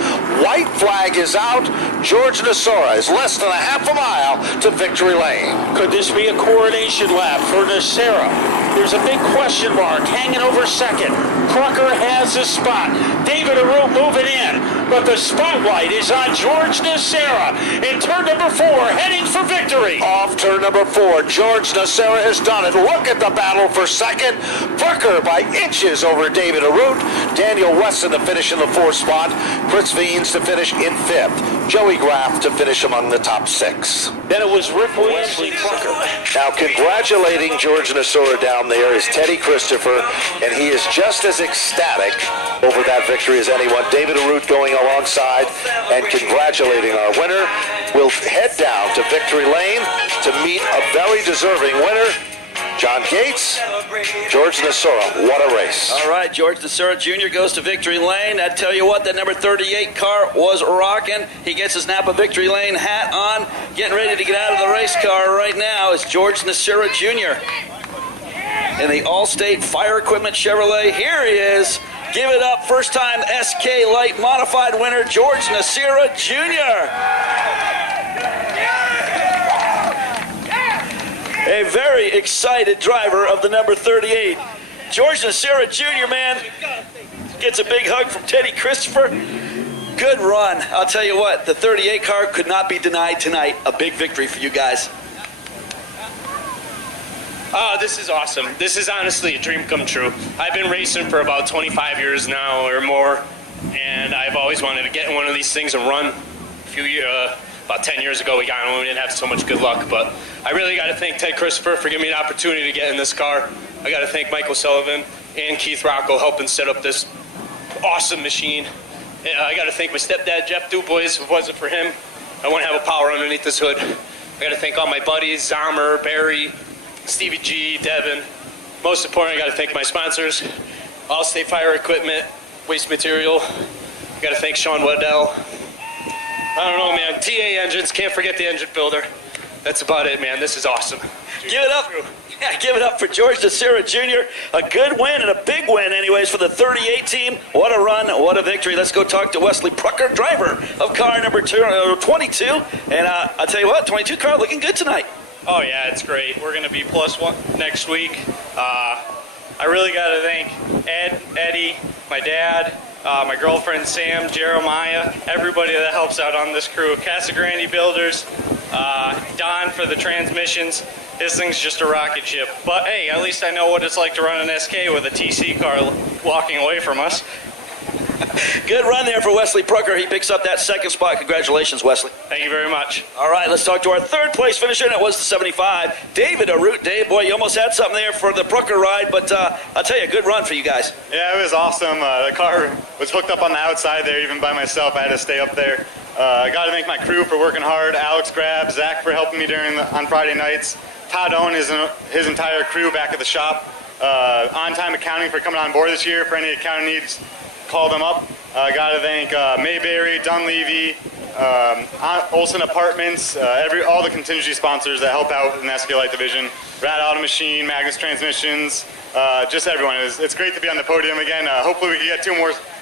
white flag is out. George Nasora is less than a half a mile to victory lane. Could this be a coronation lap for Nasera? There's a big question mark hanging over second. Trucker has his spot. David Arute moving in, but the spotlight is on George Nasera in turn number 4, heading for victory. Off turn number 4, George Nasera has done it. Look at the battle for second. Bucker by inches over David Arute. Daniel Weston to finish in the 4th spot. Chris Veens to finish in 5th. Joey Graff to finish among the top 6. Then it was Rick Wesley Bucker. Now, congratulating George Nasora down there is Teddy Christopher, and he is just as ecstatic over that victory as anyone. David Arute going alongside and congratulating our winner. We'll head down to victory lane to meet a very deserving winner, John Gates, George Nasora. What a race. All right, George Nasora Jr. goes to victory lane. I tell you what, that number 38 car was rocking. He gets his Napa victory lane hat on, getting ready to get out of the race car right now is George Nasora Jr. in the Allstate Fire Equipment Chevrolet. Here he is. Give it up, first time SK Light Modified winner, George Nasora Jr. A very excited driver of the number 38. George Nasora Jr., man, gets a big hug from Teddy Christopher. Good run. I'll tell you what, the 38 car could not be denied tonight. A big victory for you guys. Oh, this is awesome. This is honestly a dream come true. I've been racing for about 25 years now or more, and I've always wanted to get in one of these things and run. About 10 years ago, we got in one. We didn't have so much good luck, but I really got to thank Ted Christopher for giving me the opportunity to get in this car. I got to thank Michael Sullivan and Keith Rocco helping set up this awesome machine. I got to thank my stepdad, Jeff Dubois. If it wasn't for him, I wouldn't have a power underneath this hood. I got to thank all my buddies, Zomer, Barry, Stevie G, Devin. Most important, I got to thank my sponsors, Allstate Fire Equipment, Waste Material. I got to thank Sean Waddell. I don't know, man. TA Engines, can't forget the engine builder. That's about it, man. This is awesome. Give it up. Yeah, give it up for George Nasora Jr. A good win and a big win, anyways, for the 38 team. What a run, what a victory. Let's go talk to Wesley Prucker, driver of car number 22. And I'll tell you what, 22 car looking good tonight. Oh, yeah, it's great. We're going to be +1 next week. I really got to thank Ed, Eddie, my dad, my girlfriend Sam, Jeremiah, everybody that helps out on this crew. Casagrande Builders, Don for the transmissions. This thing's just a rocket ship. But hey, at least I know what it's like to run an SK with a TC car walking away from us. Good run there for Wesley Prucker. He picks up that 2nd spot. Congratulations, Wesley. Thank you very much. All right, let's talk to our 3rd place finisher, and it was the 75. David Arute. Dave, boy, you almost had something there for the Prucker ride, but I'll tell you, a good run for you guys. Yeah, it was awesome. The car was hooked up on the outside there, even by myself. I had to stay up there. I got to thank my crew for working hard, Alex Grab, Zach for helping me on Friday nights, Todd Owen, his entire crew back at the shop, On-Time Accounting for coming on board this year. For any accounting needs, call them up. I got to thank Mayberry, Dunleavy, Olson Apartments, all the contingency sponsors that help out in the SK Light division, Rad Auto Machine, Magnus Transmissions, just everyone. It's great to be on the podium again. Hopefully we can get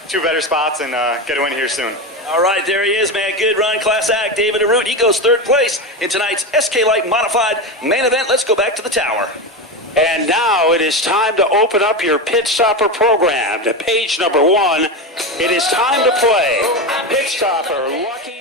two better spots and get a win here soon. All right, there he is, man. Good run, class act. David Arute, he goes 3rd place in tonight's SK Light Modified main event. Let's go back to the tower. And now it is time to open up your Pit Stopper program to page number 1. It is time to play Pit Stopper Lucky.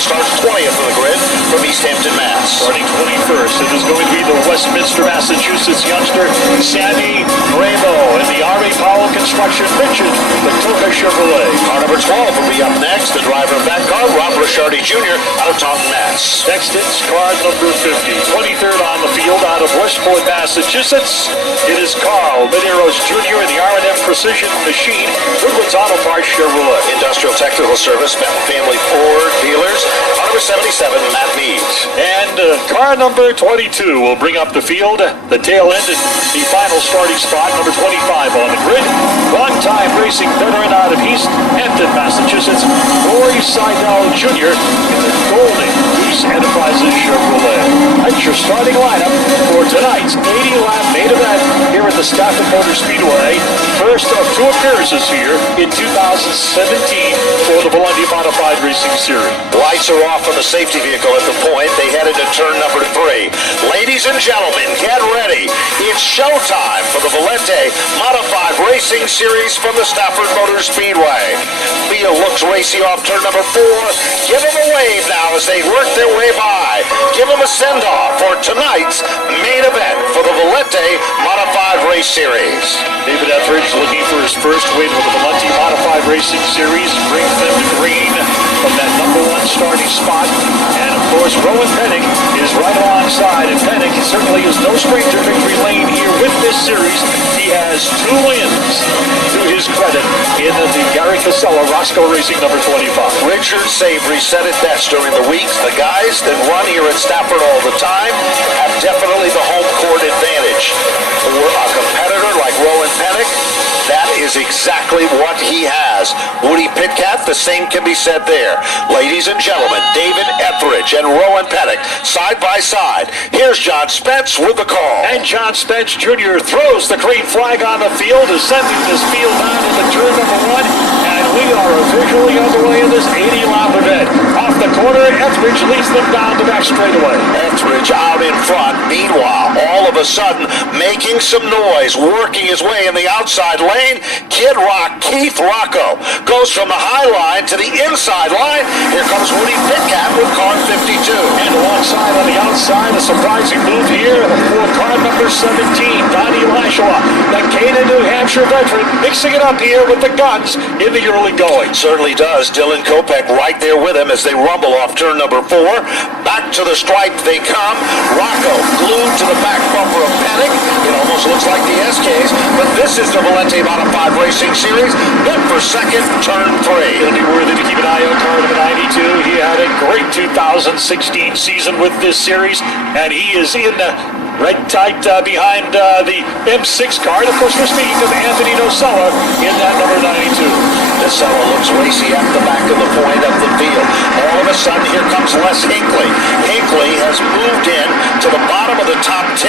starts 20th on the grid from East Hampton, Mass. Starting 21st, it is going to be the Westminster, Massachusetts youngster, Sammy Bravo, and the R.A. Powell Construction, Richard, the Coca Chevrolet. Car number 12 will be up next. The driver of that car, Rob Rishardi Jr., out of Taunton, Mass. Next, it's car number 50, 23rd on the field out of Westport, Massachusetts. It is Carl Medeiros Jr. in the R&M Precision Machine, Goodwood's Auto Parts Chevrolet. Industrial Technical Service, Benton Family Ford Dealers, car number 77, Matt Mead. And car number 22 will bring up the field, the tail end, and the final starting spot, number 25 on the grid. Long-time racing veteran out of East Hampton, Massachusetts, Rory Seidel Jr. in the Golden Goose Enterprises Chevrolet. That's your starting lineup for tonight's 80-lap main event here at the Stafford Motor Speedway. First of two appearances here in 2017 for the Valenti Modified Racing Series. Lights are off on the safety vehicle at the point. They head into turn number 3. Ladies and gentlemen, get ready. It's showtime for the Valenti Modified Racing Series from the Stafford Motor Speedway. Field looks racy off turn number 4. Give them a wave now as they work their way by. Give them a send-off for tonight's main event for the Valenti Modified Race Series. David Etheridge looking for his first win with the Valenti Modified Racing Series, brings them to green from that number 1 starting spot. And of course, Rowan Pennick is right alongside, and Pennick certainly is no stranger to victory lane here with this series. He has 2 wins to his credit in the Gary Casella Roscoe Racing number 25. Richard Savory said it best during the week. The guys that run here at Stafford all the time have definitely the home court advantage. For a competitor like Rowan Pennick, that is exactly what he has. Woody Pitcat, the same can be said there. Ladies and gentlemen, David Etheridge and Rowan Pennick side by side. Here's John Spence with the call. And John Spence Jr. throws the green flag on the field, ascending this field down to the turn number 1. And we are officially underway in this 80-lap event. Off the corner, Etheridge leads them down the back straightaway. Etheridge out in front. Meanwhile, all of a sudden, making some noise, working his way in the outside lane, Kid Rock, Keith Rocco, goes from the high line to the inside line. Here comes Woody Pitcat with car 52. And alongside on the outside, a surprising move here for car number 17, Donnie Lashua, the Canaan, New Hampshire veteran, mixing it up here with the guns in the early going. Certainly does. Dylan Kopech right there with him as they rumble off turn number 4. Back to the stripe they come. Rocco glued to the back bumper of Pennick. It almost looks like the SKs, but this is the Valenti Modified Racing Series. Good for second, turn 3. It'll be worthy to keep an eye on car number 92. He had a great 2016 season with this series, and he is in red tight behind the M6 car. And of course, we're speaking of Anthony Nocella in that number 92. Nocella looks racy at the back of the point of the field. All of a sudden, here comes Les Hinckley. Hinckley has moved in to the bottom of the top 10.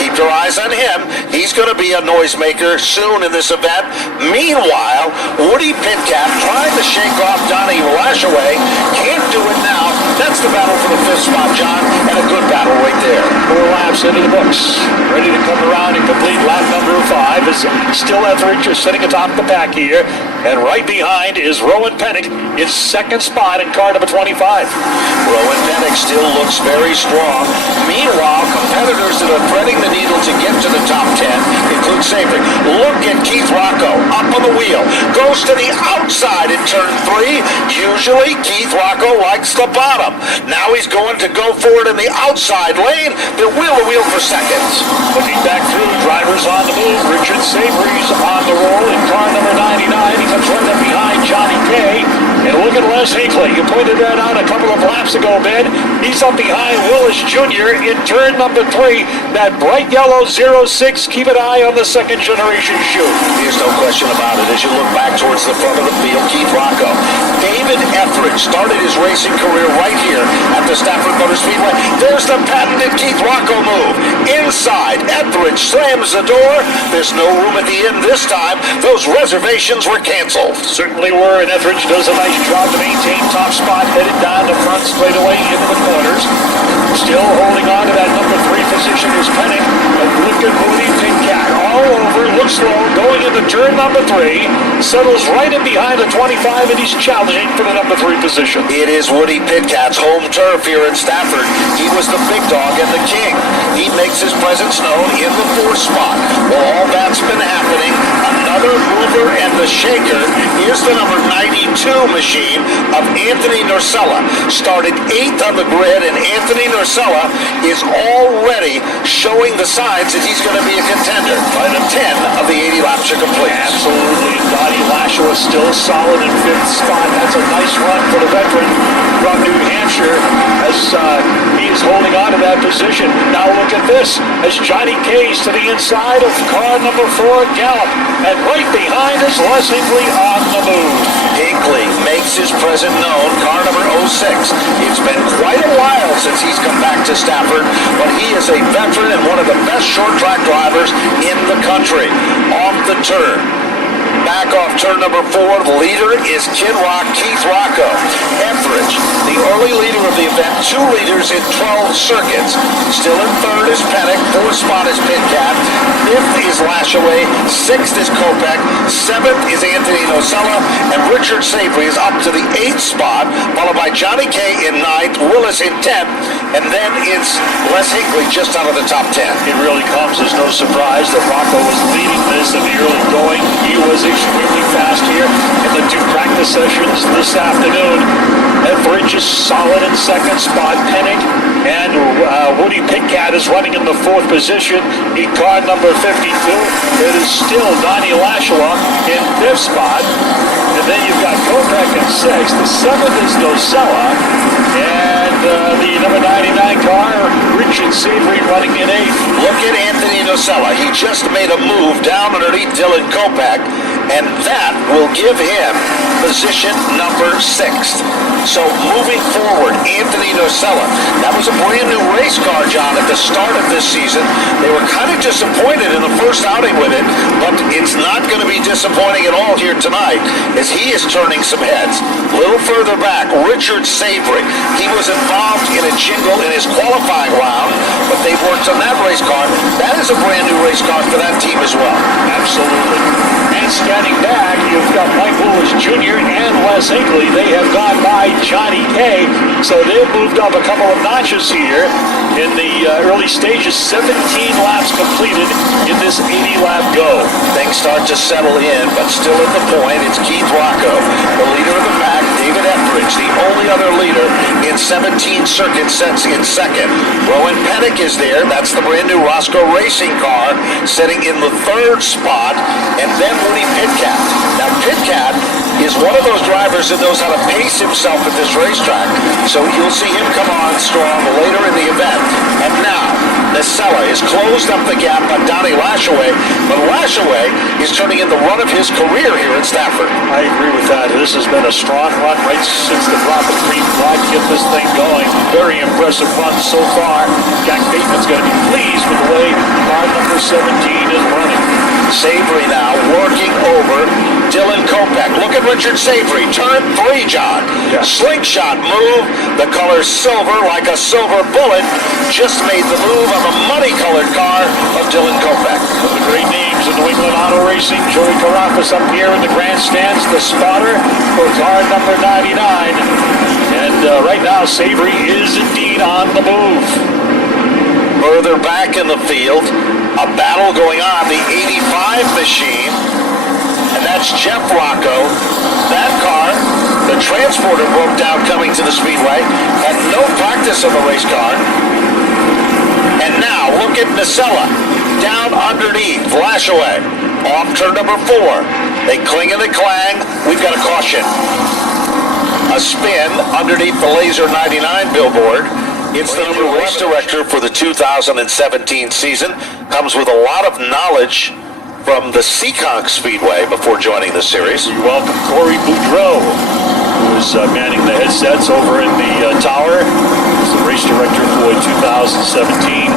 Keep your eyes on him. He's going to be a noisemaker soon in this event. Meanwhile, Woody Pitcat trying to shake off Donnie Lashaway. Can't do it now. That's the battle for the 5th spot, John, and a good battle right there. 4 laps into the books. Ready to come around and complete lap number 5 is still Etheridge sitting atop the pack here. And right behind is Rowan Pennick in second spot in car number 25. Rowan Pennick still looks very strong. Meanwhile, competitors that are threading the needle to get to the top 10 include Savory. Look at Keith Rocco up on the wheel. Goes to the outside in turn 3. Usually, Keith Rocco likes the bottom. Now he's going to go forward in the outside lane. They're wheel to wheel for seconds. Looking back through, drivers on the move. Richard Savory's on the roll in car number 99. He comes right up behind Johnny Kay. And look at Les Hinckley. You pointed that out a couple of laps ago, Ben. He's up behind Willis Jr. in turn number 3. That bright yellow 06. Keep an eye on the second generation shoe. There's no question about it. As you look back towards the front of the field, Keith Rocco. David Etheridge started his racing career right here at the Stafford Motor Speedway. There's the patented Keith Rocco move. Inside, Etheridge slams the door. There's no room at the end this time. Those reservations were canceled. Certainly were, and Etheridge does a nice job to maintain top spot, headed down the front straightaway into the corners. Still holding on to that number 3 position is Pennick. But look at Woody Pitcat. All over, looks low, going into turn number 3, settles right in behind the 25, and he's challenging for the number 3 position. It is Woody Pitcat's home turf here in Stafford. He was the big dog and the king. He makes his presence known in the 4th spot. Well, all that's been happening. Another mover and the shaker is the number 92 machine of Anthony Norsella. Started 8th on the grid, and Anthony Norsella is already showing the signs that he's going to be a contender. By the 10 of the 80 laps are complete. Absolutely. Donnie Lashley is still solid in 5th spot. That's a nice run for the veteran from New Hampshire as he is holding on to that position. Now look at this as Johnny K's to the inside of car number 4, Gallup. And right behind is Les Hinkley on the move. Hinkley makes his presence known, car number 06. It's been quite a while since he's come back to Stafford, but he is a veteran and one of the best short track drivers in the country. Off the turn. Back off turn number 4, the leader is Kid Rock, Keith Rocco. Etheridge, the early leader of the event, 2 leaders in 12 circuits. Still in 3rd is Pennick, 4th spot is Pitcat, 5th is Lashaway, 6th is Kopech, 7th is Anthony Norsella, and Richard Savory is up to the 8th spot, followed by Johnny K in 9th, Willis in 10th, and then it's Les Hinkley just out of the top 10. It really comes as no surprise that Rocco was leading this in the early going. He was extremely fast here in the 2 practice sessions this afternoon. Etheridge is solid in 2nd spot. Pennick and Woody Pitcat is running in the 4th position in car number 52. It is still Donnie Lashley in 5th spot. And then you've got Kopech in 6th. The 7th is Norsella. And the number 99 car, Richard Savory, running in 8th. Look at Anthony Norsella. He just made a move down underneath Dylan Kopech, and that will give him position number 6th. So moving forward, Anthony Norsella. That was a brand new race car, John, at the start of this season. They were kind of disappointed in the first outing with it, but it's not going to be disappointing at all here tonight as he is turning some heads. A little further back, Richard Savory. He was involved in a jingle in his qualifying round, but they've worked on that race car. That is a brand new race car for that team as well. Absolutely. And standing back, you've got Mike Lewis Jr. and Les Hinkley. They have gone by Johnny K, so they've moved up a couple of notches here in the early stages. 17 laps completed in this 80-lap go. Things start to settle in, but still at the point, it's Keith Rocco, the leader of the pack. David Etheridge, the only other leader in 17 circuit sets in 2nd. Rowan Pennick is there. That's the brand new Roscoe Racing car, sitting in the 3rd spot, and then Woody Pitcat. Now, Pitcat is one of those drivers that knows how to pace himself at this racetrack, so you'll see him come on strong later in the event. And now, Norsella has closed up the gap on Donnie Lashaway, but Lashaway is turning in the run of his career here in Stafford. I agree with that. This has been a strong run right since the drop of green flag to get this thing going. Very impressive run so far. Jack Bateman's going to be pleased with the way car number 17 is running. Savory now working over Dylan Kopech. Look at Richard Savory. Turn 3, John. Yeah. Slingshot move. The color silver like a silver bullet. Just made the move on the money-colored car of Dylan Kopech. One of the great names in New England Auto Racing. Joey Carafas up here in the grandstands. The spotter for car number 99. And right now, Savory is indeed on the move. Further back in the field, a battle going on, the 85 machine, and that's Jeff Rocco. That car, the transporter broke down coming to the speedway, had no practice on the race car. And now, look at Norsella, down underneath, Lashaway, off turn number 4. They cling and they clang, we've got a caution. A spin underneath the Laser 99 billboard. It's the new race director for the 2017 season. Comes with a lot of knowledge from the Seekonk Speedway before joining the series. We welcome Corey Boudreau, who is manning the headsets over in the tower. He's the race director for 2017.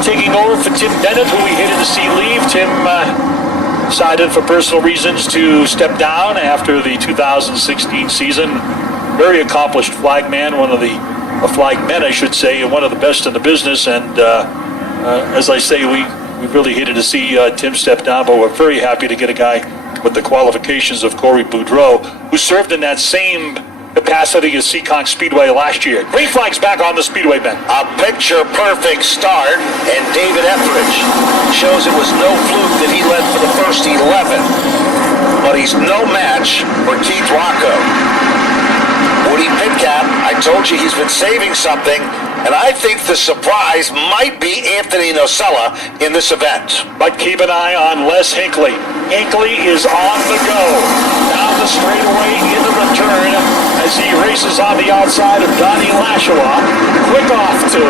Taking over for Tim Bennett, who we hated to see leave. Tim decided for personal reasons to step down after the 2016 season. Very accomplished flagman, one of the flagmen, I should say, and one of the best in the business. And as I say, we We really hated to see Tim step down, but we're very happy to get a guy with the qualifications of Corey Boudreau, who served in that same capacity as Seekonk Speedway last year. Green flag's back on the Speedway, Ben. A picture-perfect start, and David Etheridge shows it was no fluke that he led for the first 11. But he's no match for Keith Rocco. Woody Pitcap, I told you he's been saving something, and I think the surprise might be Anthony Nocella in this event. But keep an eye on Les Hinckley. Hinckley is on the go. Down the straightaway into the turn as he races on the outside of Donnie Lashawa. Quick off to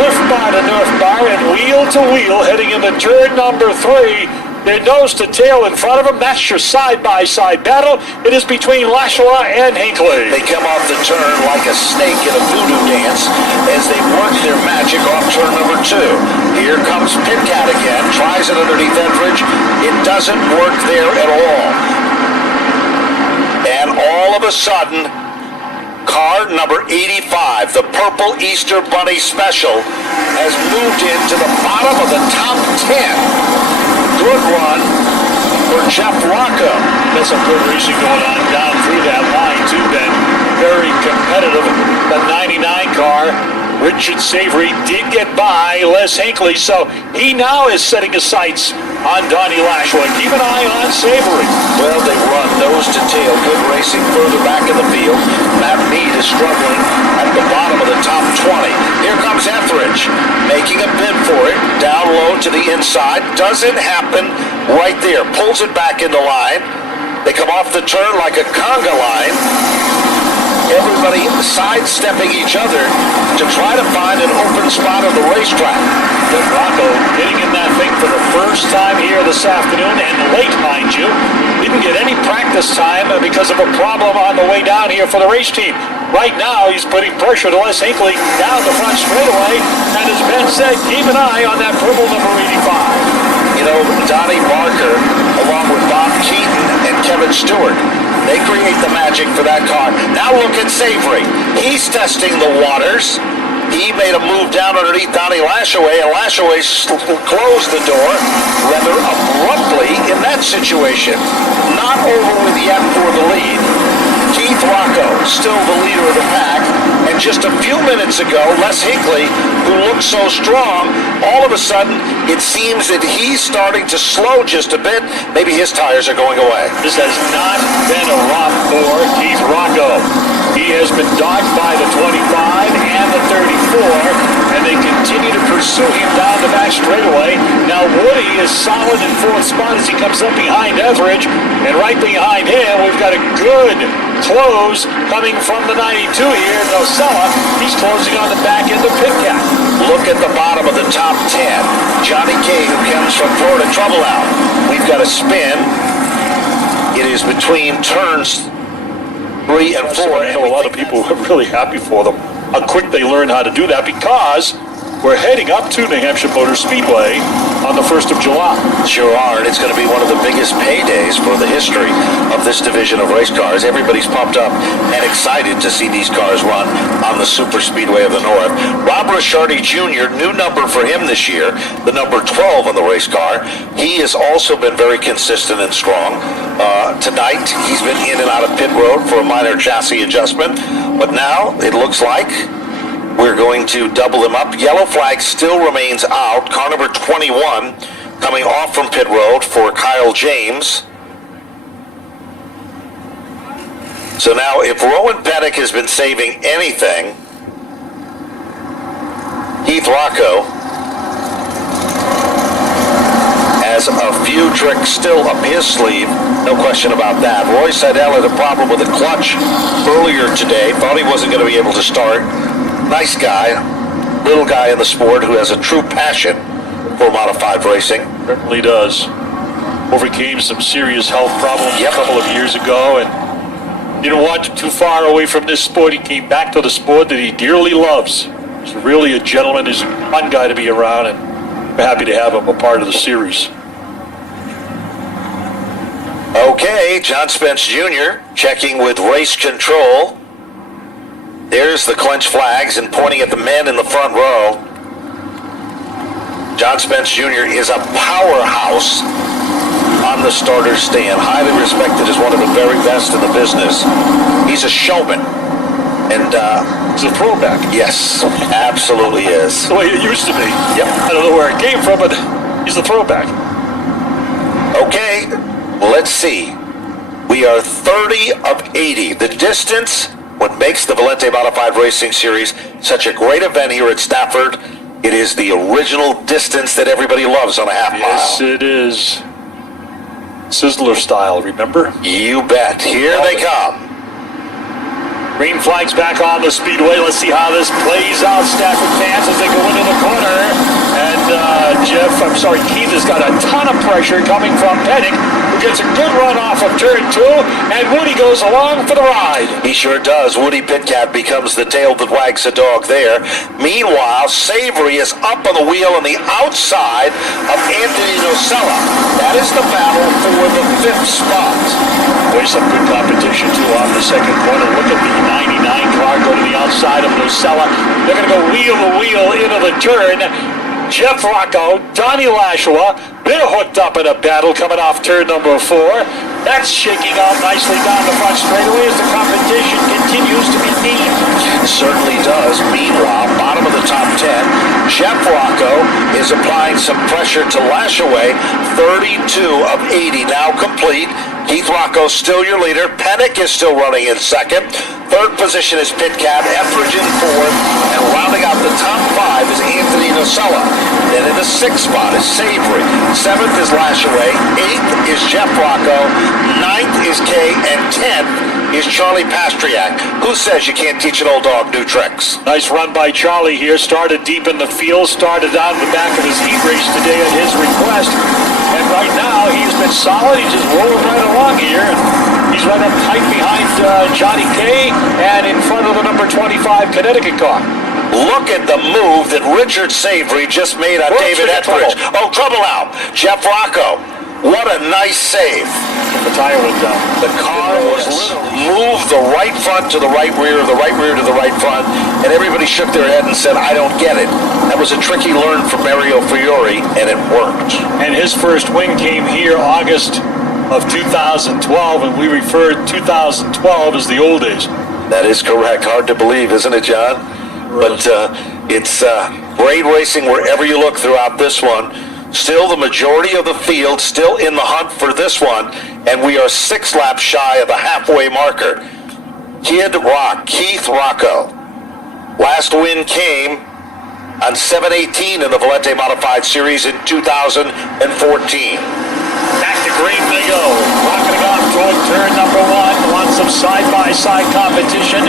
Nerf bar to Nerf bar and wheel to wheel heading into turn number 3. They're nose to tail in front of him. That's your side-by-side battle. It is between Lashawa and Hinckley. They come off the turn like a snake in a voodoo dance as they work their magic off turn number 2. Here comes Pitcat again. Tries it underneath Etheridge. It doesn't work there at all. And all of a sudden, car number 85, the Purple Easter Bunny Special, has moved into the bottom of the top 10. Good run for Jeff Rocco. That's some good racing going on down through that line, too, Ben. Very competitive. The 99 car, Richard Savory, did get by Les Hinckley, so he now is setting his sights on Donnie Lashawa. Keep an eye on Savory. Well, they run nose to tail. Good racing further back in the field. Matt Mead is struggling at the bottom of the top 20. Here comes Etheridge, making a bid for it. Down low to the inside. Doesn't happen right there. Pulls it back into line. They come off the turn like a conga line. Everybody sidestepping each other to try to find an open spot on the racetrack. But Rocco getting in that thing for the first time here this afternoon, and late, mind you. Didn't get any practice time because of a problem on the way down here for the race team. Right now, he's putting pressure to Les Hinckley down the front straightaway, and as Ben said, keep an eye on that purple number 85. You know, Donnie Barker, along with Bob Keaton and Kevin Stewart, they create the magic for that car. Now look at Savory. He's testing the waters. He made a move down underneath Donnie Lashaway, and Lashaway closed the door rather abruptly in that situation. Not over with yet for the lead. Keith Rocco, still the leader of the pack, and just a few minutes ago, Les Hinckley, who looked so strong, all of a sudden, it seems that he's starting to slow just a bit. Maybe his tires are going away. This has not been a romp for Keith Rocco. He has been dogged by the 25 and the 34, and they continue to pursue him down the back straightaway. Now Woody is solid in fourth spot as he comes up behind Etheridge, and right behind him, we've got a good close coming from the 92 here. Nocella, he's closing on the back end of Pitcat. Look at the bottom of the top 10. Johnny K, who comes from Florida Trouble Out. We've got a spin. It is between turns 3 and 4. I know a lot of people are really happy for them, how quick they learn how to do that, because we're heading up to New Hampshire Motor Speedway on the 1st of July. Sure are, and it's going to be one of the biggest paydays for the history of this division of race cars. Everybody's pumped up and excited to see these cars run on the Super Speedway of the North. Rob Ricciardi Jr., new number for him this year, the number 12 on the race car. He has also been very consistent and strong. Tonight, he's been in and out of pit road for a minor chassis adjustment, but now it looks like we're going to double him up. Yellow flag still remains out. Car number 21 coming off from pit road for Kyle James. So now if Rowan Pettick has been saving anything, Keith Rocco has a few tricks still up his sleeve. No question about that. Roy Seidel had a problem with a clutch earlier today. Thought he wasn't going to be able to start. Nice guy, little guy in the sport who has a true passion for modified racing. Certainly does. Overcame some serious health problems a couple of years ago, and didn't want too far away from this sport. He came back to the sport that he dearly loves. He's really a gentleman. He's a fun guy to be around, and we're happy to have him a part of the series. Okay, John Spence Jr. checking with race control. There's the clench flags and pointing at the men in the front row. John Spence Jr. is a powerhouse on the starter stand, highly respected as one of the very best in the business. He's a showman. And it's a throwback. Yes, absolutely is. The way it used to be. Yep. I don't know where it came from, but he's a throwback. Okay, let's see. We are 30 of 80. The distance, what makes the Valente Modified Racing Series such a great event here at Stafford, it is the original distance that everybody loves on a half mile. Yes, it is. Sizzler style, remember? You bet. Here they come. Green flag's back on the speedway. Let's see how this plays out, Stafford fans, as they go into the corner. And Keith has got a ton of pressure coming from Pennick, who gets a good run off of turn 2, and Woody goes along for the ride. He sure does. Woody Pitcat becomes the tail that wags the dog there. Meanwhile, Savory is up on the wheel on the outside of Anthony Nocella. That is the battle for the 5th spot. There's some good competition, too, off the second corner. Look at the 99 car go to the outside of Nocella. They're going to go wheel to wheel into the turn. Jeff Rocco, Donnie Lashua, they're hooked up in a battle coming off turn number 4. That's shaking out nicely down the front straightaway as the competition continues to be keen. It certainly does. Meanwhile, bottom of the top 10, Jeff Rocco is applying some pressure to Lashaway. 32 of 80 now complete. Keith Rocco still your leader. Pennick is still running in second. Third position is Pitcat. Etheridge in fourth. And rounding out the top 5 is Anthony Nocella. Then in the 6th spot is Savory. 7th is Lashaway. 8th is Jeff Rocco. 9th is Kay. And 10th is Charlie Pastriak. Who says you can't teach an old dog new tricks? Nice run by Charlie here. Started deep in the field. Started out the back of his heat race today at his request. And right now, he's been solid. He's just rolling right along here. He's right up tight behind Johnny Kay and in front of the number 25 Connecticut car. Look at the move that Richard Savory just made on David Etheridge. Oh, trouble out. Jeff Rocco. What a nice save. The tire went down. The car was literally moved the right front to the right rear, the right rear to the right front, and everybody shook their head and said, I don't get it. That was a tricky learn from Mario Fiore, and it worked. And his first win came here August of 2012, and we referred 2012 as the old days. That is correct. Hard to believe, isn't it, John? But it's great racing wherever you look throughout this one. Still the majority of the field still in the hunt for this one, and we are 6 laps shy of the halfway marker. Keith Rocco. Last win came on 7/18 in the Valente Modified Series in 2014. Back to green they go. Rocketing off toward turn number 1. Want some side-by-side competition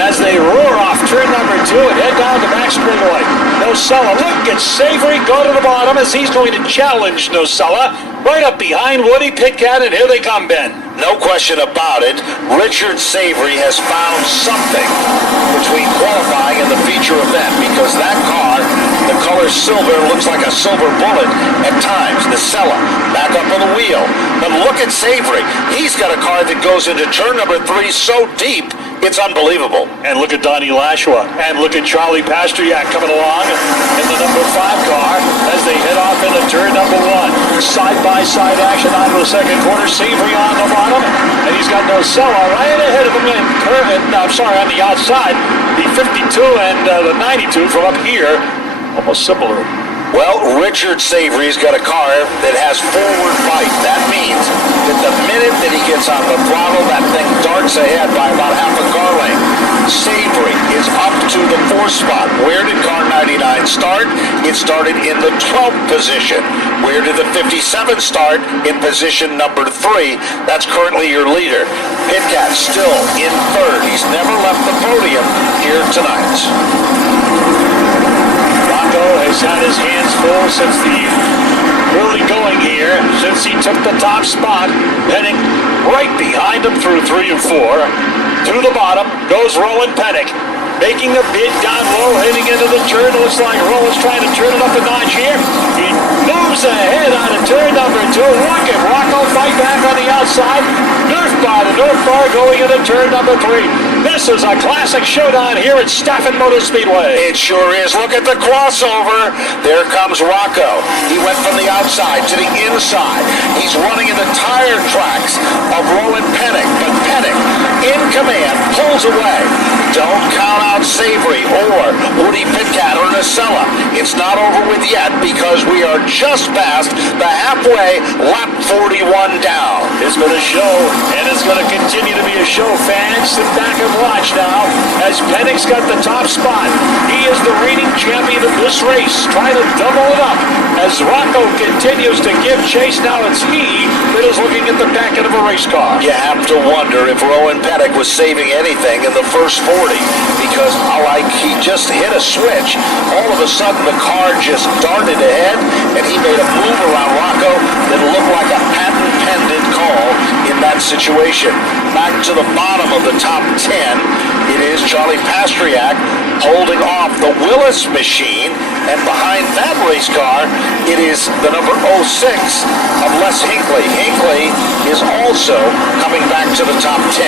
as they roar off turn number 2 and head down the back straightaway. Nocella, look at Savory go to the bottom as he's going to challenge Nocella. Right up behind Woody Pitcat, and here they come, Ben. No question about it. Richard Savory has found something between qualifying and the feature event, because that car, the color silver, looks like a silver bullet at times. Nocella back up on the wheel. But look at Savory. He's got a car that goes into turn number 3 so deep, it's unbelievable. And look at Donnie Lashua. And look at Charlie Pastriak coming along in the number 5 car as they head off into turn number 1. Side-by-side action out of the second corner. Savory on the bottom. And he's got Nocella right ahead of him on the outside. The 52 and the 92 from up here. Almost similar. Well, Richard Savory's got a car that has forward bite. That means that the minute that he gets on the throttle, that thing darts ahead by about half a car length. Savory is up to the 4th spot. Where did car 99 start? It started in the 12th position. Where did the 57 start? In position number 3. That's currently your leader. Pitcat still in 3rd. He's never left the podium here tonight. Has had his hands full since the early going here, since he took the top spot. Pennick right behind him through 3 and 4. To the bottom goes Rowan Pennick, making a bid down low, heading into the turn. Looks like Rowan's trying to turn it up a notch here. He moves ahead on a turn number 2. Look at Rocco fight back on the outside. Nerf bar to Nerf bar going into turn number 3. This is a classic showdown here at Stafford Motor Speedway. It sure is. Look at the crossover. There comes Rocco. He went from the outside to the inside. He's running in the tire tracks of Rowan Pennick, but Pennick, in command, pulls away. Don't count out Savory or Woody Pitcat or Nacella. It's not over with yet because we are just past the halfway, lap 41 down. It's been a show, and it's going to continue to be a show. Fans, sit back and watch now as Pennick's got the top spot. He is the reigning champion of this race, trying to double it up as Rocco continues to give chase. Now it's he that is looking at the back end of a race car. You have to wonder if Rowan Pennick was saving anything in the first 40 because, like, he just hit a switch. All of a sudden, the car just darted ahead, and he made a move around Rocco that looked like a patent-pending call in that situation. Back to the bottom of the top 10, it is Charlie Pastriak holding off the Willis machine, and behind that race car, it is the number 06 of Les Hinckley. Hinckley is also coming back to the top 10.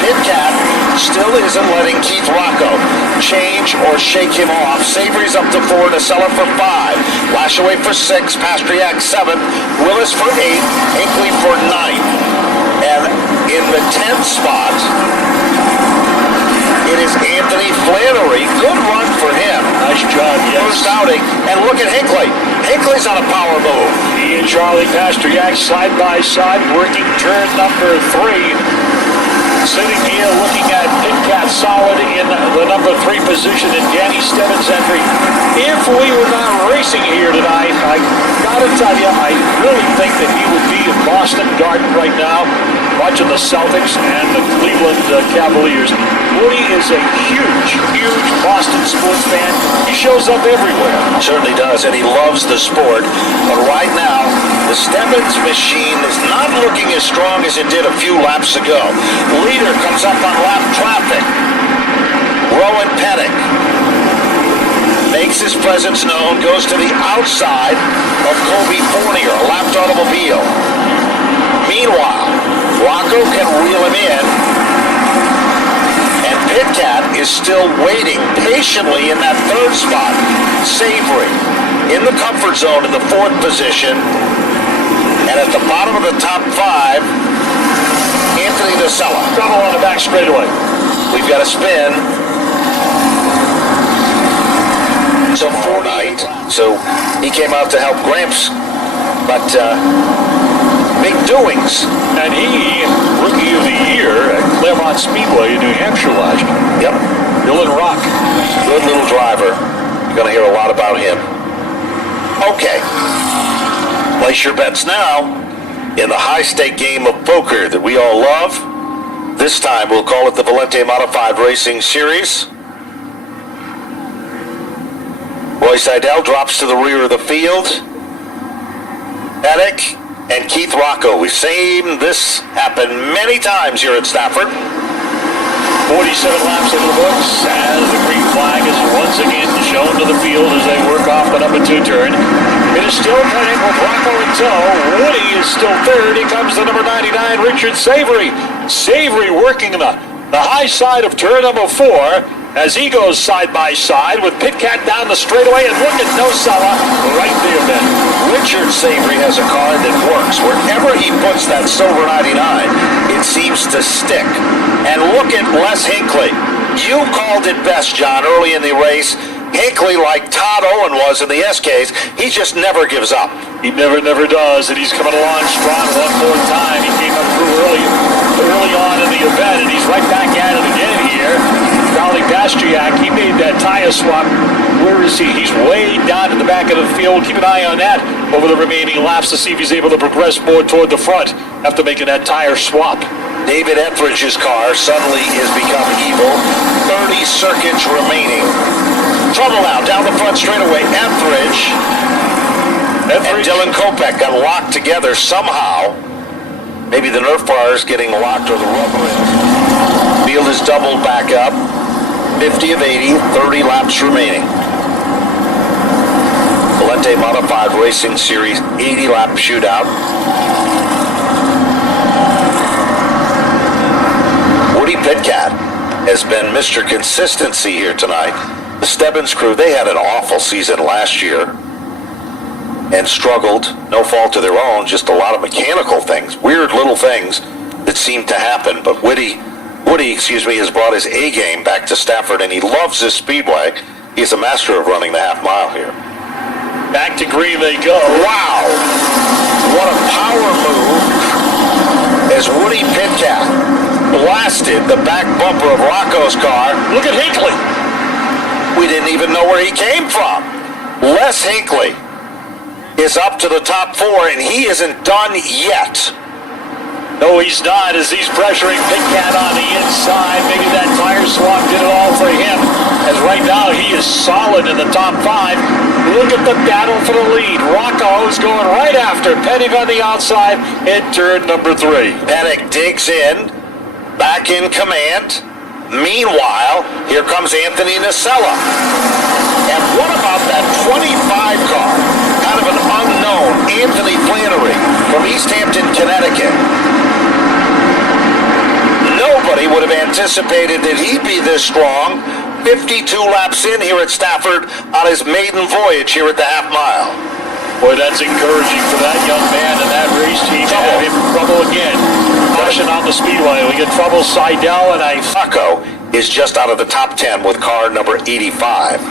Pitcat still isn't letting Keith Rocco change or shake him off. Savory's up to 4, Nacella for 5, Lashaway for 6, Pastriak 7, Willis for 8, Hinckley for 9. And in the 10th spot, it is Anthony Flannery. Good run for him. Nice job, yes. First outing. And look at Hinckley. Hinckley's on a power move. He and Charlie Pastriak side by side working turn number 3. Sitting here looking at Pitcat solid in the number 3 position in Danny Stebbins' entry. If we were not racing here tonight, I gotta tell you, I really think that he would be in Boston Garden right now, watching the Celtics and the Cleveland Cavaliers. Woody is a huge Boston sports fan. He shows up everywhere. Certainly does, and he loves the sport. But right now, the Stebbins machine is not looking as strong as it did a few laps ago. Leader comes up on lap traffic. Rowan Pennick makes his presence known, goes to the outside of Kobe Fournier, a lapped automobile. Meanwhile, Rocco can reel him in, and Pitcat is still waiting patiently in that 3rd spot. Savory in the comfort zone in the 4th position, and at the bottom of the top 5, Anthony Nacella. Trouble on the back straightaway. We've got a spin. So 48. So he came out to help Gramps, but big doings. And he, Rookie of the Year at Claremont Speedway in New Hampshire last year. Yep. Dylan Rock. Good little driver. You're going to hear a lot about him. Okay. Place your bets now in the high-stake game of poker that we all love. This time we'll call it the Valente Modified Racing Series. Roy Seidel drops to the rear of the field. Pennick and Keith Rocco. We've seen this happen many times here at Stafford. 47 laps into the books as the green flag is once again shown to the field as they work off the number 2 turn. It is still Pennick with Rocco in tow. Woody is still 3rd. Here comes the number 99, Richard Savory. Savory working the high side of turn number 4 as he goes side by side with Pitcat down the straightaway, and look at Nacella right there, Ben. Richard Savory has a car that works. Wherever he puts that silver 99, it seems to stick. And look at Les Hinckley. You called it best, John, early in the race. Hinckley, like Todd Owen was in the SKs, he just never gives up. He never does, and he's coming along strong one more time. He came up through early on in the event, and he's right back at it again here. Charlie Pastriak, he made that tire swap. Where is he? He's way down in the back of the field. Keep an eye on that over the remaining laps to see if he's able to progress more toward the front after making that tire swap. David Etheridge's car suddenly has become evil. 30 circuits remaining. Trouble now, down the front straightaway. Etheridge and Dylan Kopech got locked together somehow. Maybe the Nerf bar is getting locked or the rubber is. Field is doubled back up. 50 of 80, 30 laps remaining. Valente Modified Racing Series 80-lap shootout. Woody Pitcat has been Mr. Consistency here tonight. The Stebbins crew, they had an awful season last year and struggled, no fault of their own, just a lot of mechanical things, weird little things that seem to happen. But Woody, has brought his A game back to Stafford, and he loves this speedway. He's a master of running the half mile here. Back to green they go. Wow! What a power move as Woody Pitcat blasted the back bumper of Rocco's car. Look at Hinckley. We didn't even know where he came from. Les Hinckley is up to the top 4, and he isn't done yet. No, he's not, as he's pressuring Pitcat on the inside. Maybe that tire swap did it all for him, as right now he is solid in the top 5. Look at the battle for the lead. Rocco's going right after Pennick on the outside in turn number 3. Pennick digs in, back in command. Meanwhile, here comes Anthony Nacella. And what about that 25 car? Kind of an unknown Anthony Flannery from East Hampton, Connecticut. Nobody would have anticipated that he'd be this strong. 52 laps in here at Stafford on his maiden voyage here at the half mile. Boy, that's encouraging for that young man and that race team to have him trouble again. Caution on the speedway. We get trouble Seidel, and Rocco is just out of the top 10 with car number 85.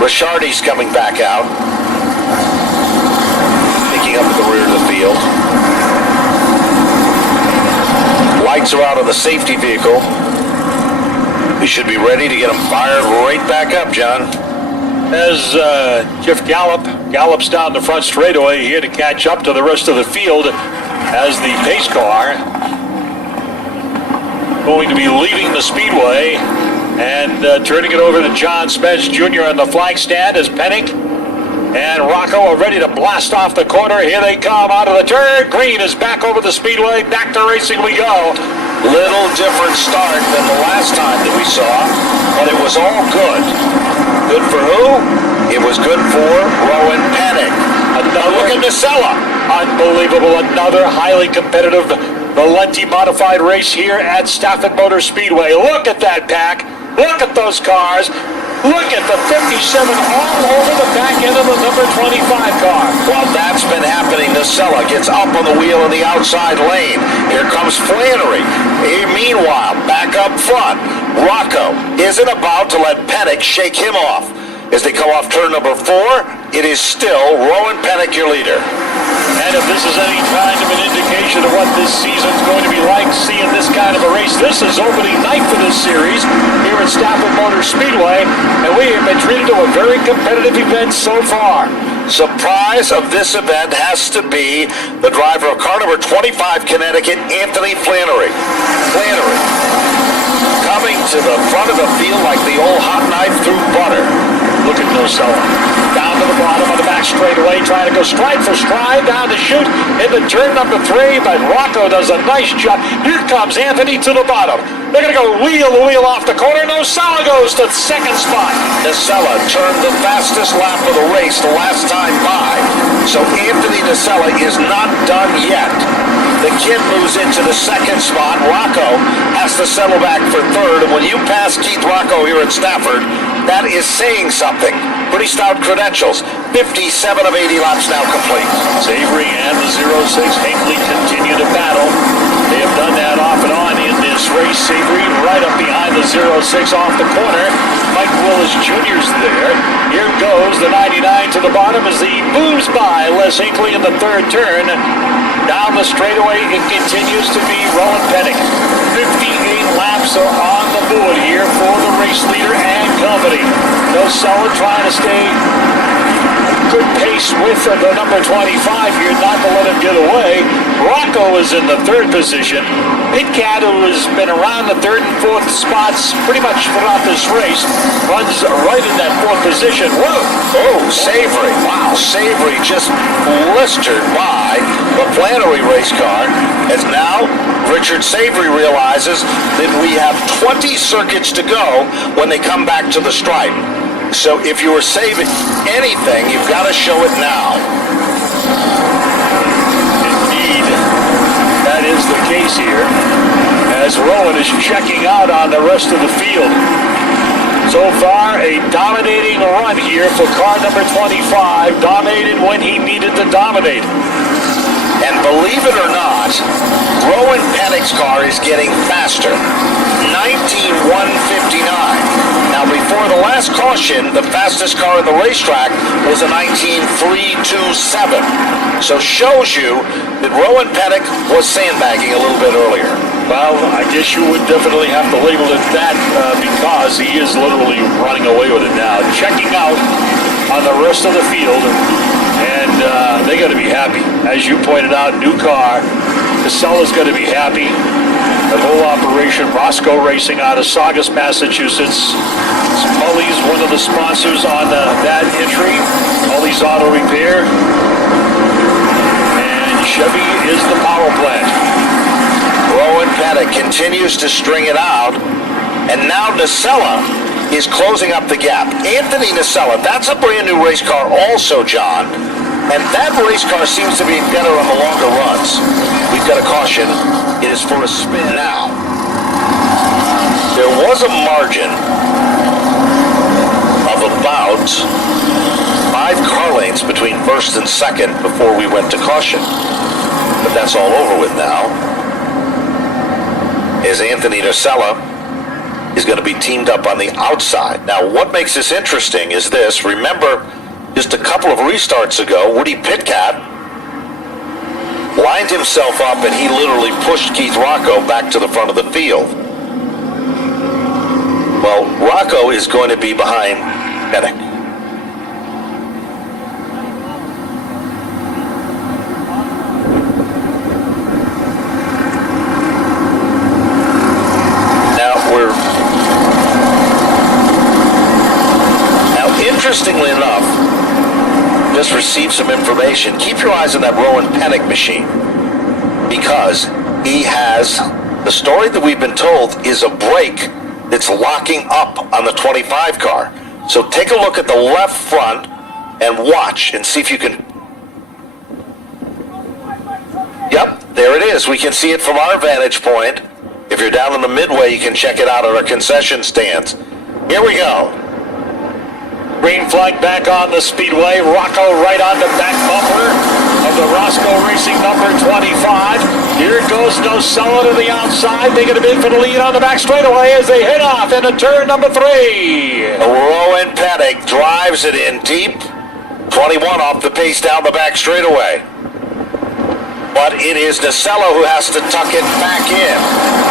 Ricciardi's coming back out, picking up at the rear of the field. Lights are out of the safety vehicle. We should be ready to get them fired right back up, John. As Jeff gallops down the front straightaway here to catch up to the rest of the field, as the pace car going to be leaving the speedway and turning it over to John Spence Jr. on the flag stand as Pennick and Rocco are ready to blast off the corner. Here they come out of the turn. Green is back over the speedway. Back to racing we go. Little different start than the last time that we saw, but it was all good. Good for who? It was good for Rowan Pennick. Look at Nacella. Unbelievable. Another highly competitive Valenti modified race here at Stafford Motor Speedway. Look at that pack. Look at those cars. Look at the 57 all over the back end of the number 25 car. Well, that's been happening. Nacella gets up on the wheel in the outside lane. Here comes Flannery. Meanwhile, back up front, Rocco isn't about to let Pennick shake him off. As they come off turn number 4, it is still Rowan Pennick, your leader. And if this is any kind of an indication of what this season's going to be like, seeing this kind of a race, this is opening night for this series here at Stafford Motor Speedway, and we have been treated to a very competitive event so far. Surprise of this event has to be the driver of car number 25, Connecticut, Anthony Flannery. Flannery coming to the front of the field like the old hot knife through butter. Look at Nacella. Down to the bottom of the back straightaway, trying to go stride for stride down the chute into turn number 3, but Rocco does a nice job. Here comes Anthony to the bottom. They're going to go wheel to wheel off the corner. Nacella goes to second spot. Nacella turned the fastest lap of the race the last time by. So Anthony Nacella is not done yet. The kid moves into the second spot. Rocco has to settle back for third. And when you pass Keith Rocco here at Stafford, that is saying something. Pretty stout credentials. 57 of 80 laps now complete. Savory and the 06 Hinckley continue to battle. They have done that off and on in this race. Savory right up behind the 06 off the corner. Mike Willis Jr.'s there. Here goes the 99 to the bottom as he moves by Les Hinckley in the third turn. Down the straightaway, it continues to be Rowan Pennick. 58 laps are on the board here for the race leader and company. Nacella trying to stay good pace with the number 25 here, not to let him get away. Rocco is in the third position. Pitcat, who has been around the third and fourth spots pretty much throughout this race, runs right in that fourth position. Whoa! Oh, Savory. Wow, Savory just blistered by the Flannery race car. As now Richard Savory realizes that we have 20 circuits to go when they come back to the stripe. So if you are saving anything, you've got to show it now. Indeed, that is the case here. as Rowan is checking out on the rest of the field. So far, a dominating run here for car number 25. Dominated when he needed to dominate. And believe it or not, Rowan Pennick's car is getting faster. 19,159. Now, before the last caution, the fastest car in the racetrack was a 19,327. So shows you that Rowan Pennick was sandbagging a little bit earlier. Well, I guess you would definitely have to label it that because he is literally running away with it now. Checking out on the rest of the field. And they got to be happy. As you pointed out, new car. Casella's got to be happy. The whole operation, Roscoe Racing out of Saugus, Massachusetts. Mully's one of the sponsors on that entry. Mully's Auto Repair. And Chevy is the power plant. Rowan Pennick continues to string it out. And now Nacella is closing up the gap. Anthony Nacella, that's a brand new race car also, John. And that race car seems to be better on the longer runs. We've got a caution. It is for a spin now. There was a margin of about 5 car lanes between first and second before we went to caution. But that's all over with now. As Anthony Nacella is going to be teamed up on the outside. Now, what makes this interesting is this. Remember, just a couple of restarts ago, Woody Pitcat lined himself up and he literally pushed Keith Rocco back to the front of the field. Well, Rocco is going to be behind Pennick. Interestingly enough, just received some information. Keep your eyes on that Rowan Pennick machine because he has, the story that we've been told is a brake that's locking up on the 25 car. So take a look at the left front and watch and see if you can. Yep, there it is. We can see it from our vantage point. If you're down in the midway, you can check it out at our concession stands. Here we go. Green flag back on the speedway. Rocco right on the back bumper of the Roscoe Racing number 25. Here goes Nocella to the outside. They get a bid for the lead on the back straightaway as they hit off into turn number 3. Rowan Pennick drives it in deep. 21 off the pace down the back straightaway. But it is Nacella who has to tuck it back in.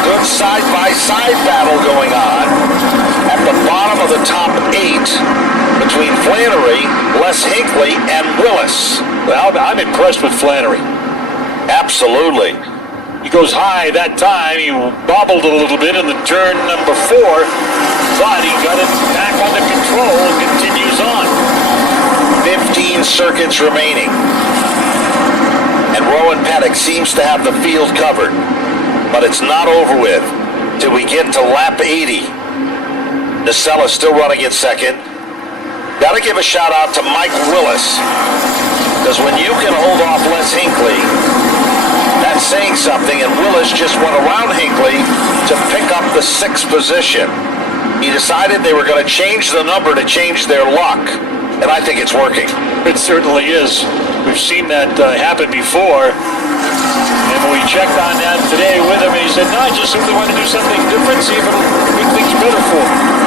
Good side-by-side battle going on at the bottom of the top 8. Between Flannery, Les Hinckley, and Willis. Well, I'm impressed with Flannery. Absolutely. He goes high that time. He bobbled a little bit in the turn number 4, but he got it back under control and continues on. 15 circuits remaining. And Rowan Pennick seems to have the field covered. But it's not over with till we get to lap 80. Nacella still running in second. Got to give a shout out to Mike Willis, because when you can hold off Les Hinckley, that's saying something, and Willis just went around Hinckley to pick up the 6th position. He decided they were going to change the number to change their luck, and I think it's working. It certainly is. We've seen that happen before, and when we checked on that today with him, and he said, no, I just simply want to do something different, see if it'll make things better for him.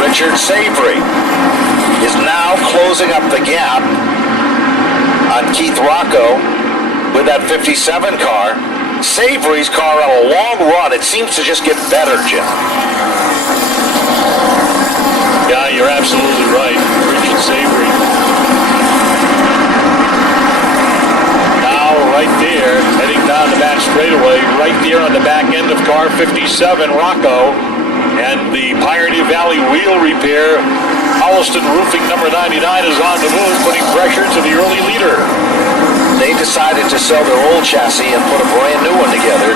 Richard Savory is now closing up the gap on Keith Rocco with that 57 car. Savory's car on a long run, it seems to just get better, Jim. Yeah, you're absolutely right. Richard Savory. Now, right there, heading down the back straightaway, right there on the back end of car 57, Rocco. And the Pioneer Valley Wheel Repair, Holliston Roofing number 99 is on the move, putting pressure to the early leader. They decided to sell their old chassis and put a brand new one together,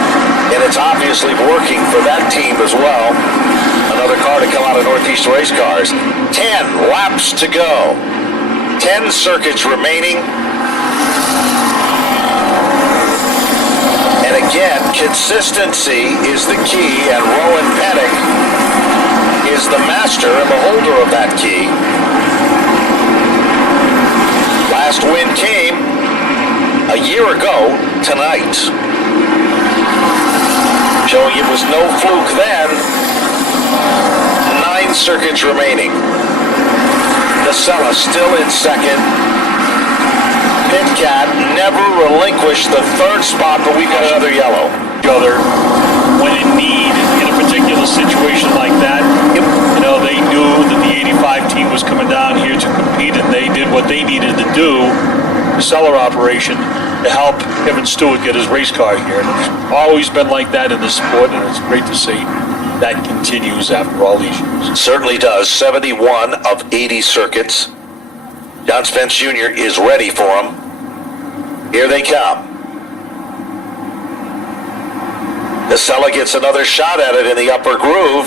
and it's obviously working for that team as well. Another car to come out of Northeast Race Cars. 10 laps to go. 10 circuits remaining. And again, consistency is the key, and Rowan Pennick is the master and the holder of that key. Last win came a year ago tonight, showing it was no fluke then. 9 circuits remaining. Nacella still in second. Pitcat never relinquished the 3rd spot, but we've got another yellow. Other when in need in a particular situation like that. You know, they knew that the 85 team was coming down here to compete, and they did what they needed to do, the cellar operation, to help Kevin Stewart get his race car here. And it's always been like that in the sport, and it's great to see that continues after all these years. Certainly does. 71 of 80 circuits. John Spence Jr. is ready for them. Here they come. Nacella gets another shot at it in the upper groove.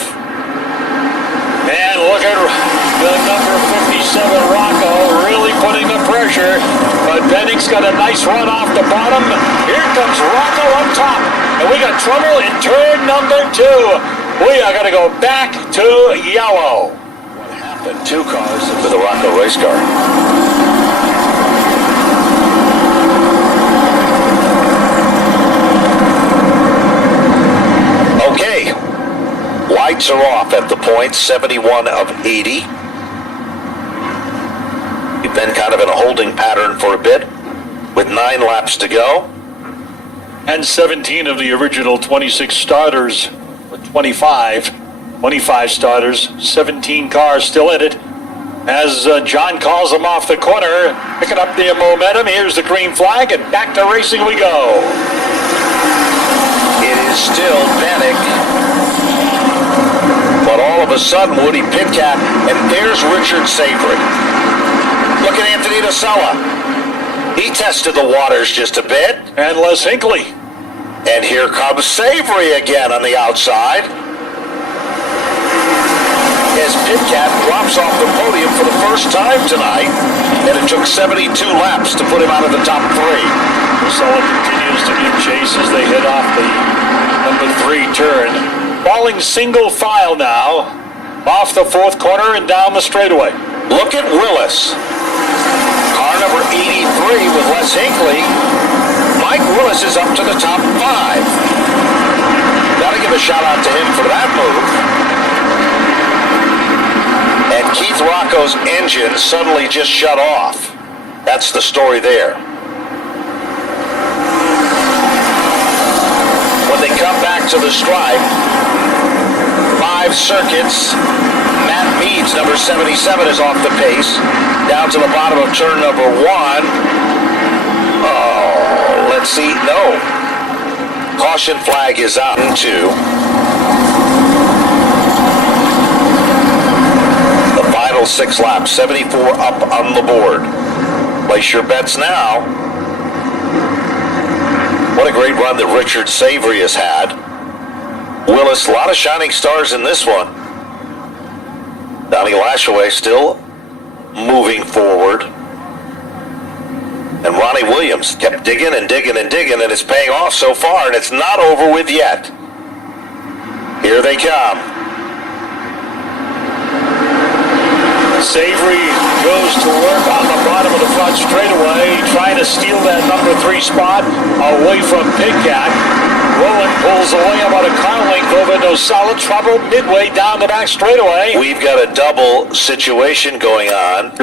And look at the number 57, Rocco, really putting the pressure. But Pennick's got a nice run off the bottom. Here comes Rocco up top. And we got trouble in turn number 2. We are going to go back to yellow. What happened? 2 cars into the Rocco race car. Okay, lights are off at the point, 71 of 80. We've been kind of in a holding pattern for a bit, with 9 laps to go. And 17 of the original 26 starters, with 25 starters, 17 cars still in it. As John calls them off the corner, picking up their momentum. Here's the green flag, and back to racing we go. It is still Pennick. But all of a sudden, Woody Pitcat, and there's Richard Savory. Look at Anthony Nacella. He tested the waters just a bit. And Les Hinckley. And here comes Savory again on the outside. As Pitcat drops off the podium for the first time tonight, and it took 72 laps to put him out of the top 3. Nacella continues to give chase as they head off the number 3 turn. Falling single file now, off the 4th corner and down the straightaway. Look at Willis. Car number 83 with Les Hinckley. Mike Willis is up to the top 5. Gotta give a shout out to him for that move. And Keith Rocco's engine suddenly just shut off. That's the story there. When they come back to the stripe, 5 circuits. Matt Meads, number 77, is off the pace. Down to the bottom of turn number 1. Oh, let's see. No. Caution flag is out. 2. The final 6 laps, 74 up on the board. Place your bets now. What a great run that Richard Savory has had. Willis, a lot of shining stars in this one. Donnie Lashaway still moving forward. And Ronnie Williams kept digging and digging and digging, and it's paying off so far, and it's not over with yet. Here they come. Savory goes to work on the bottom of the front straightaway, trying to steal that number 3 spot away from Pitcat. Rowland pulls away about a car length over Nacella. Trouble midway down the back straightaway. We've got a double situation going on.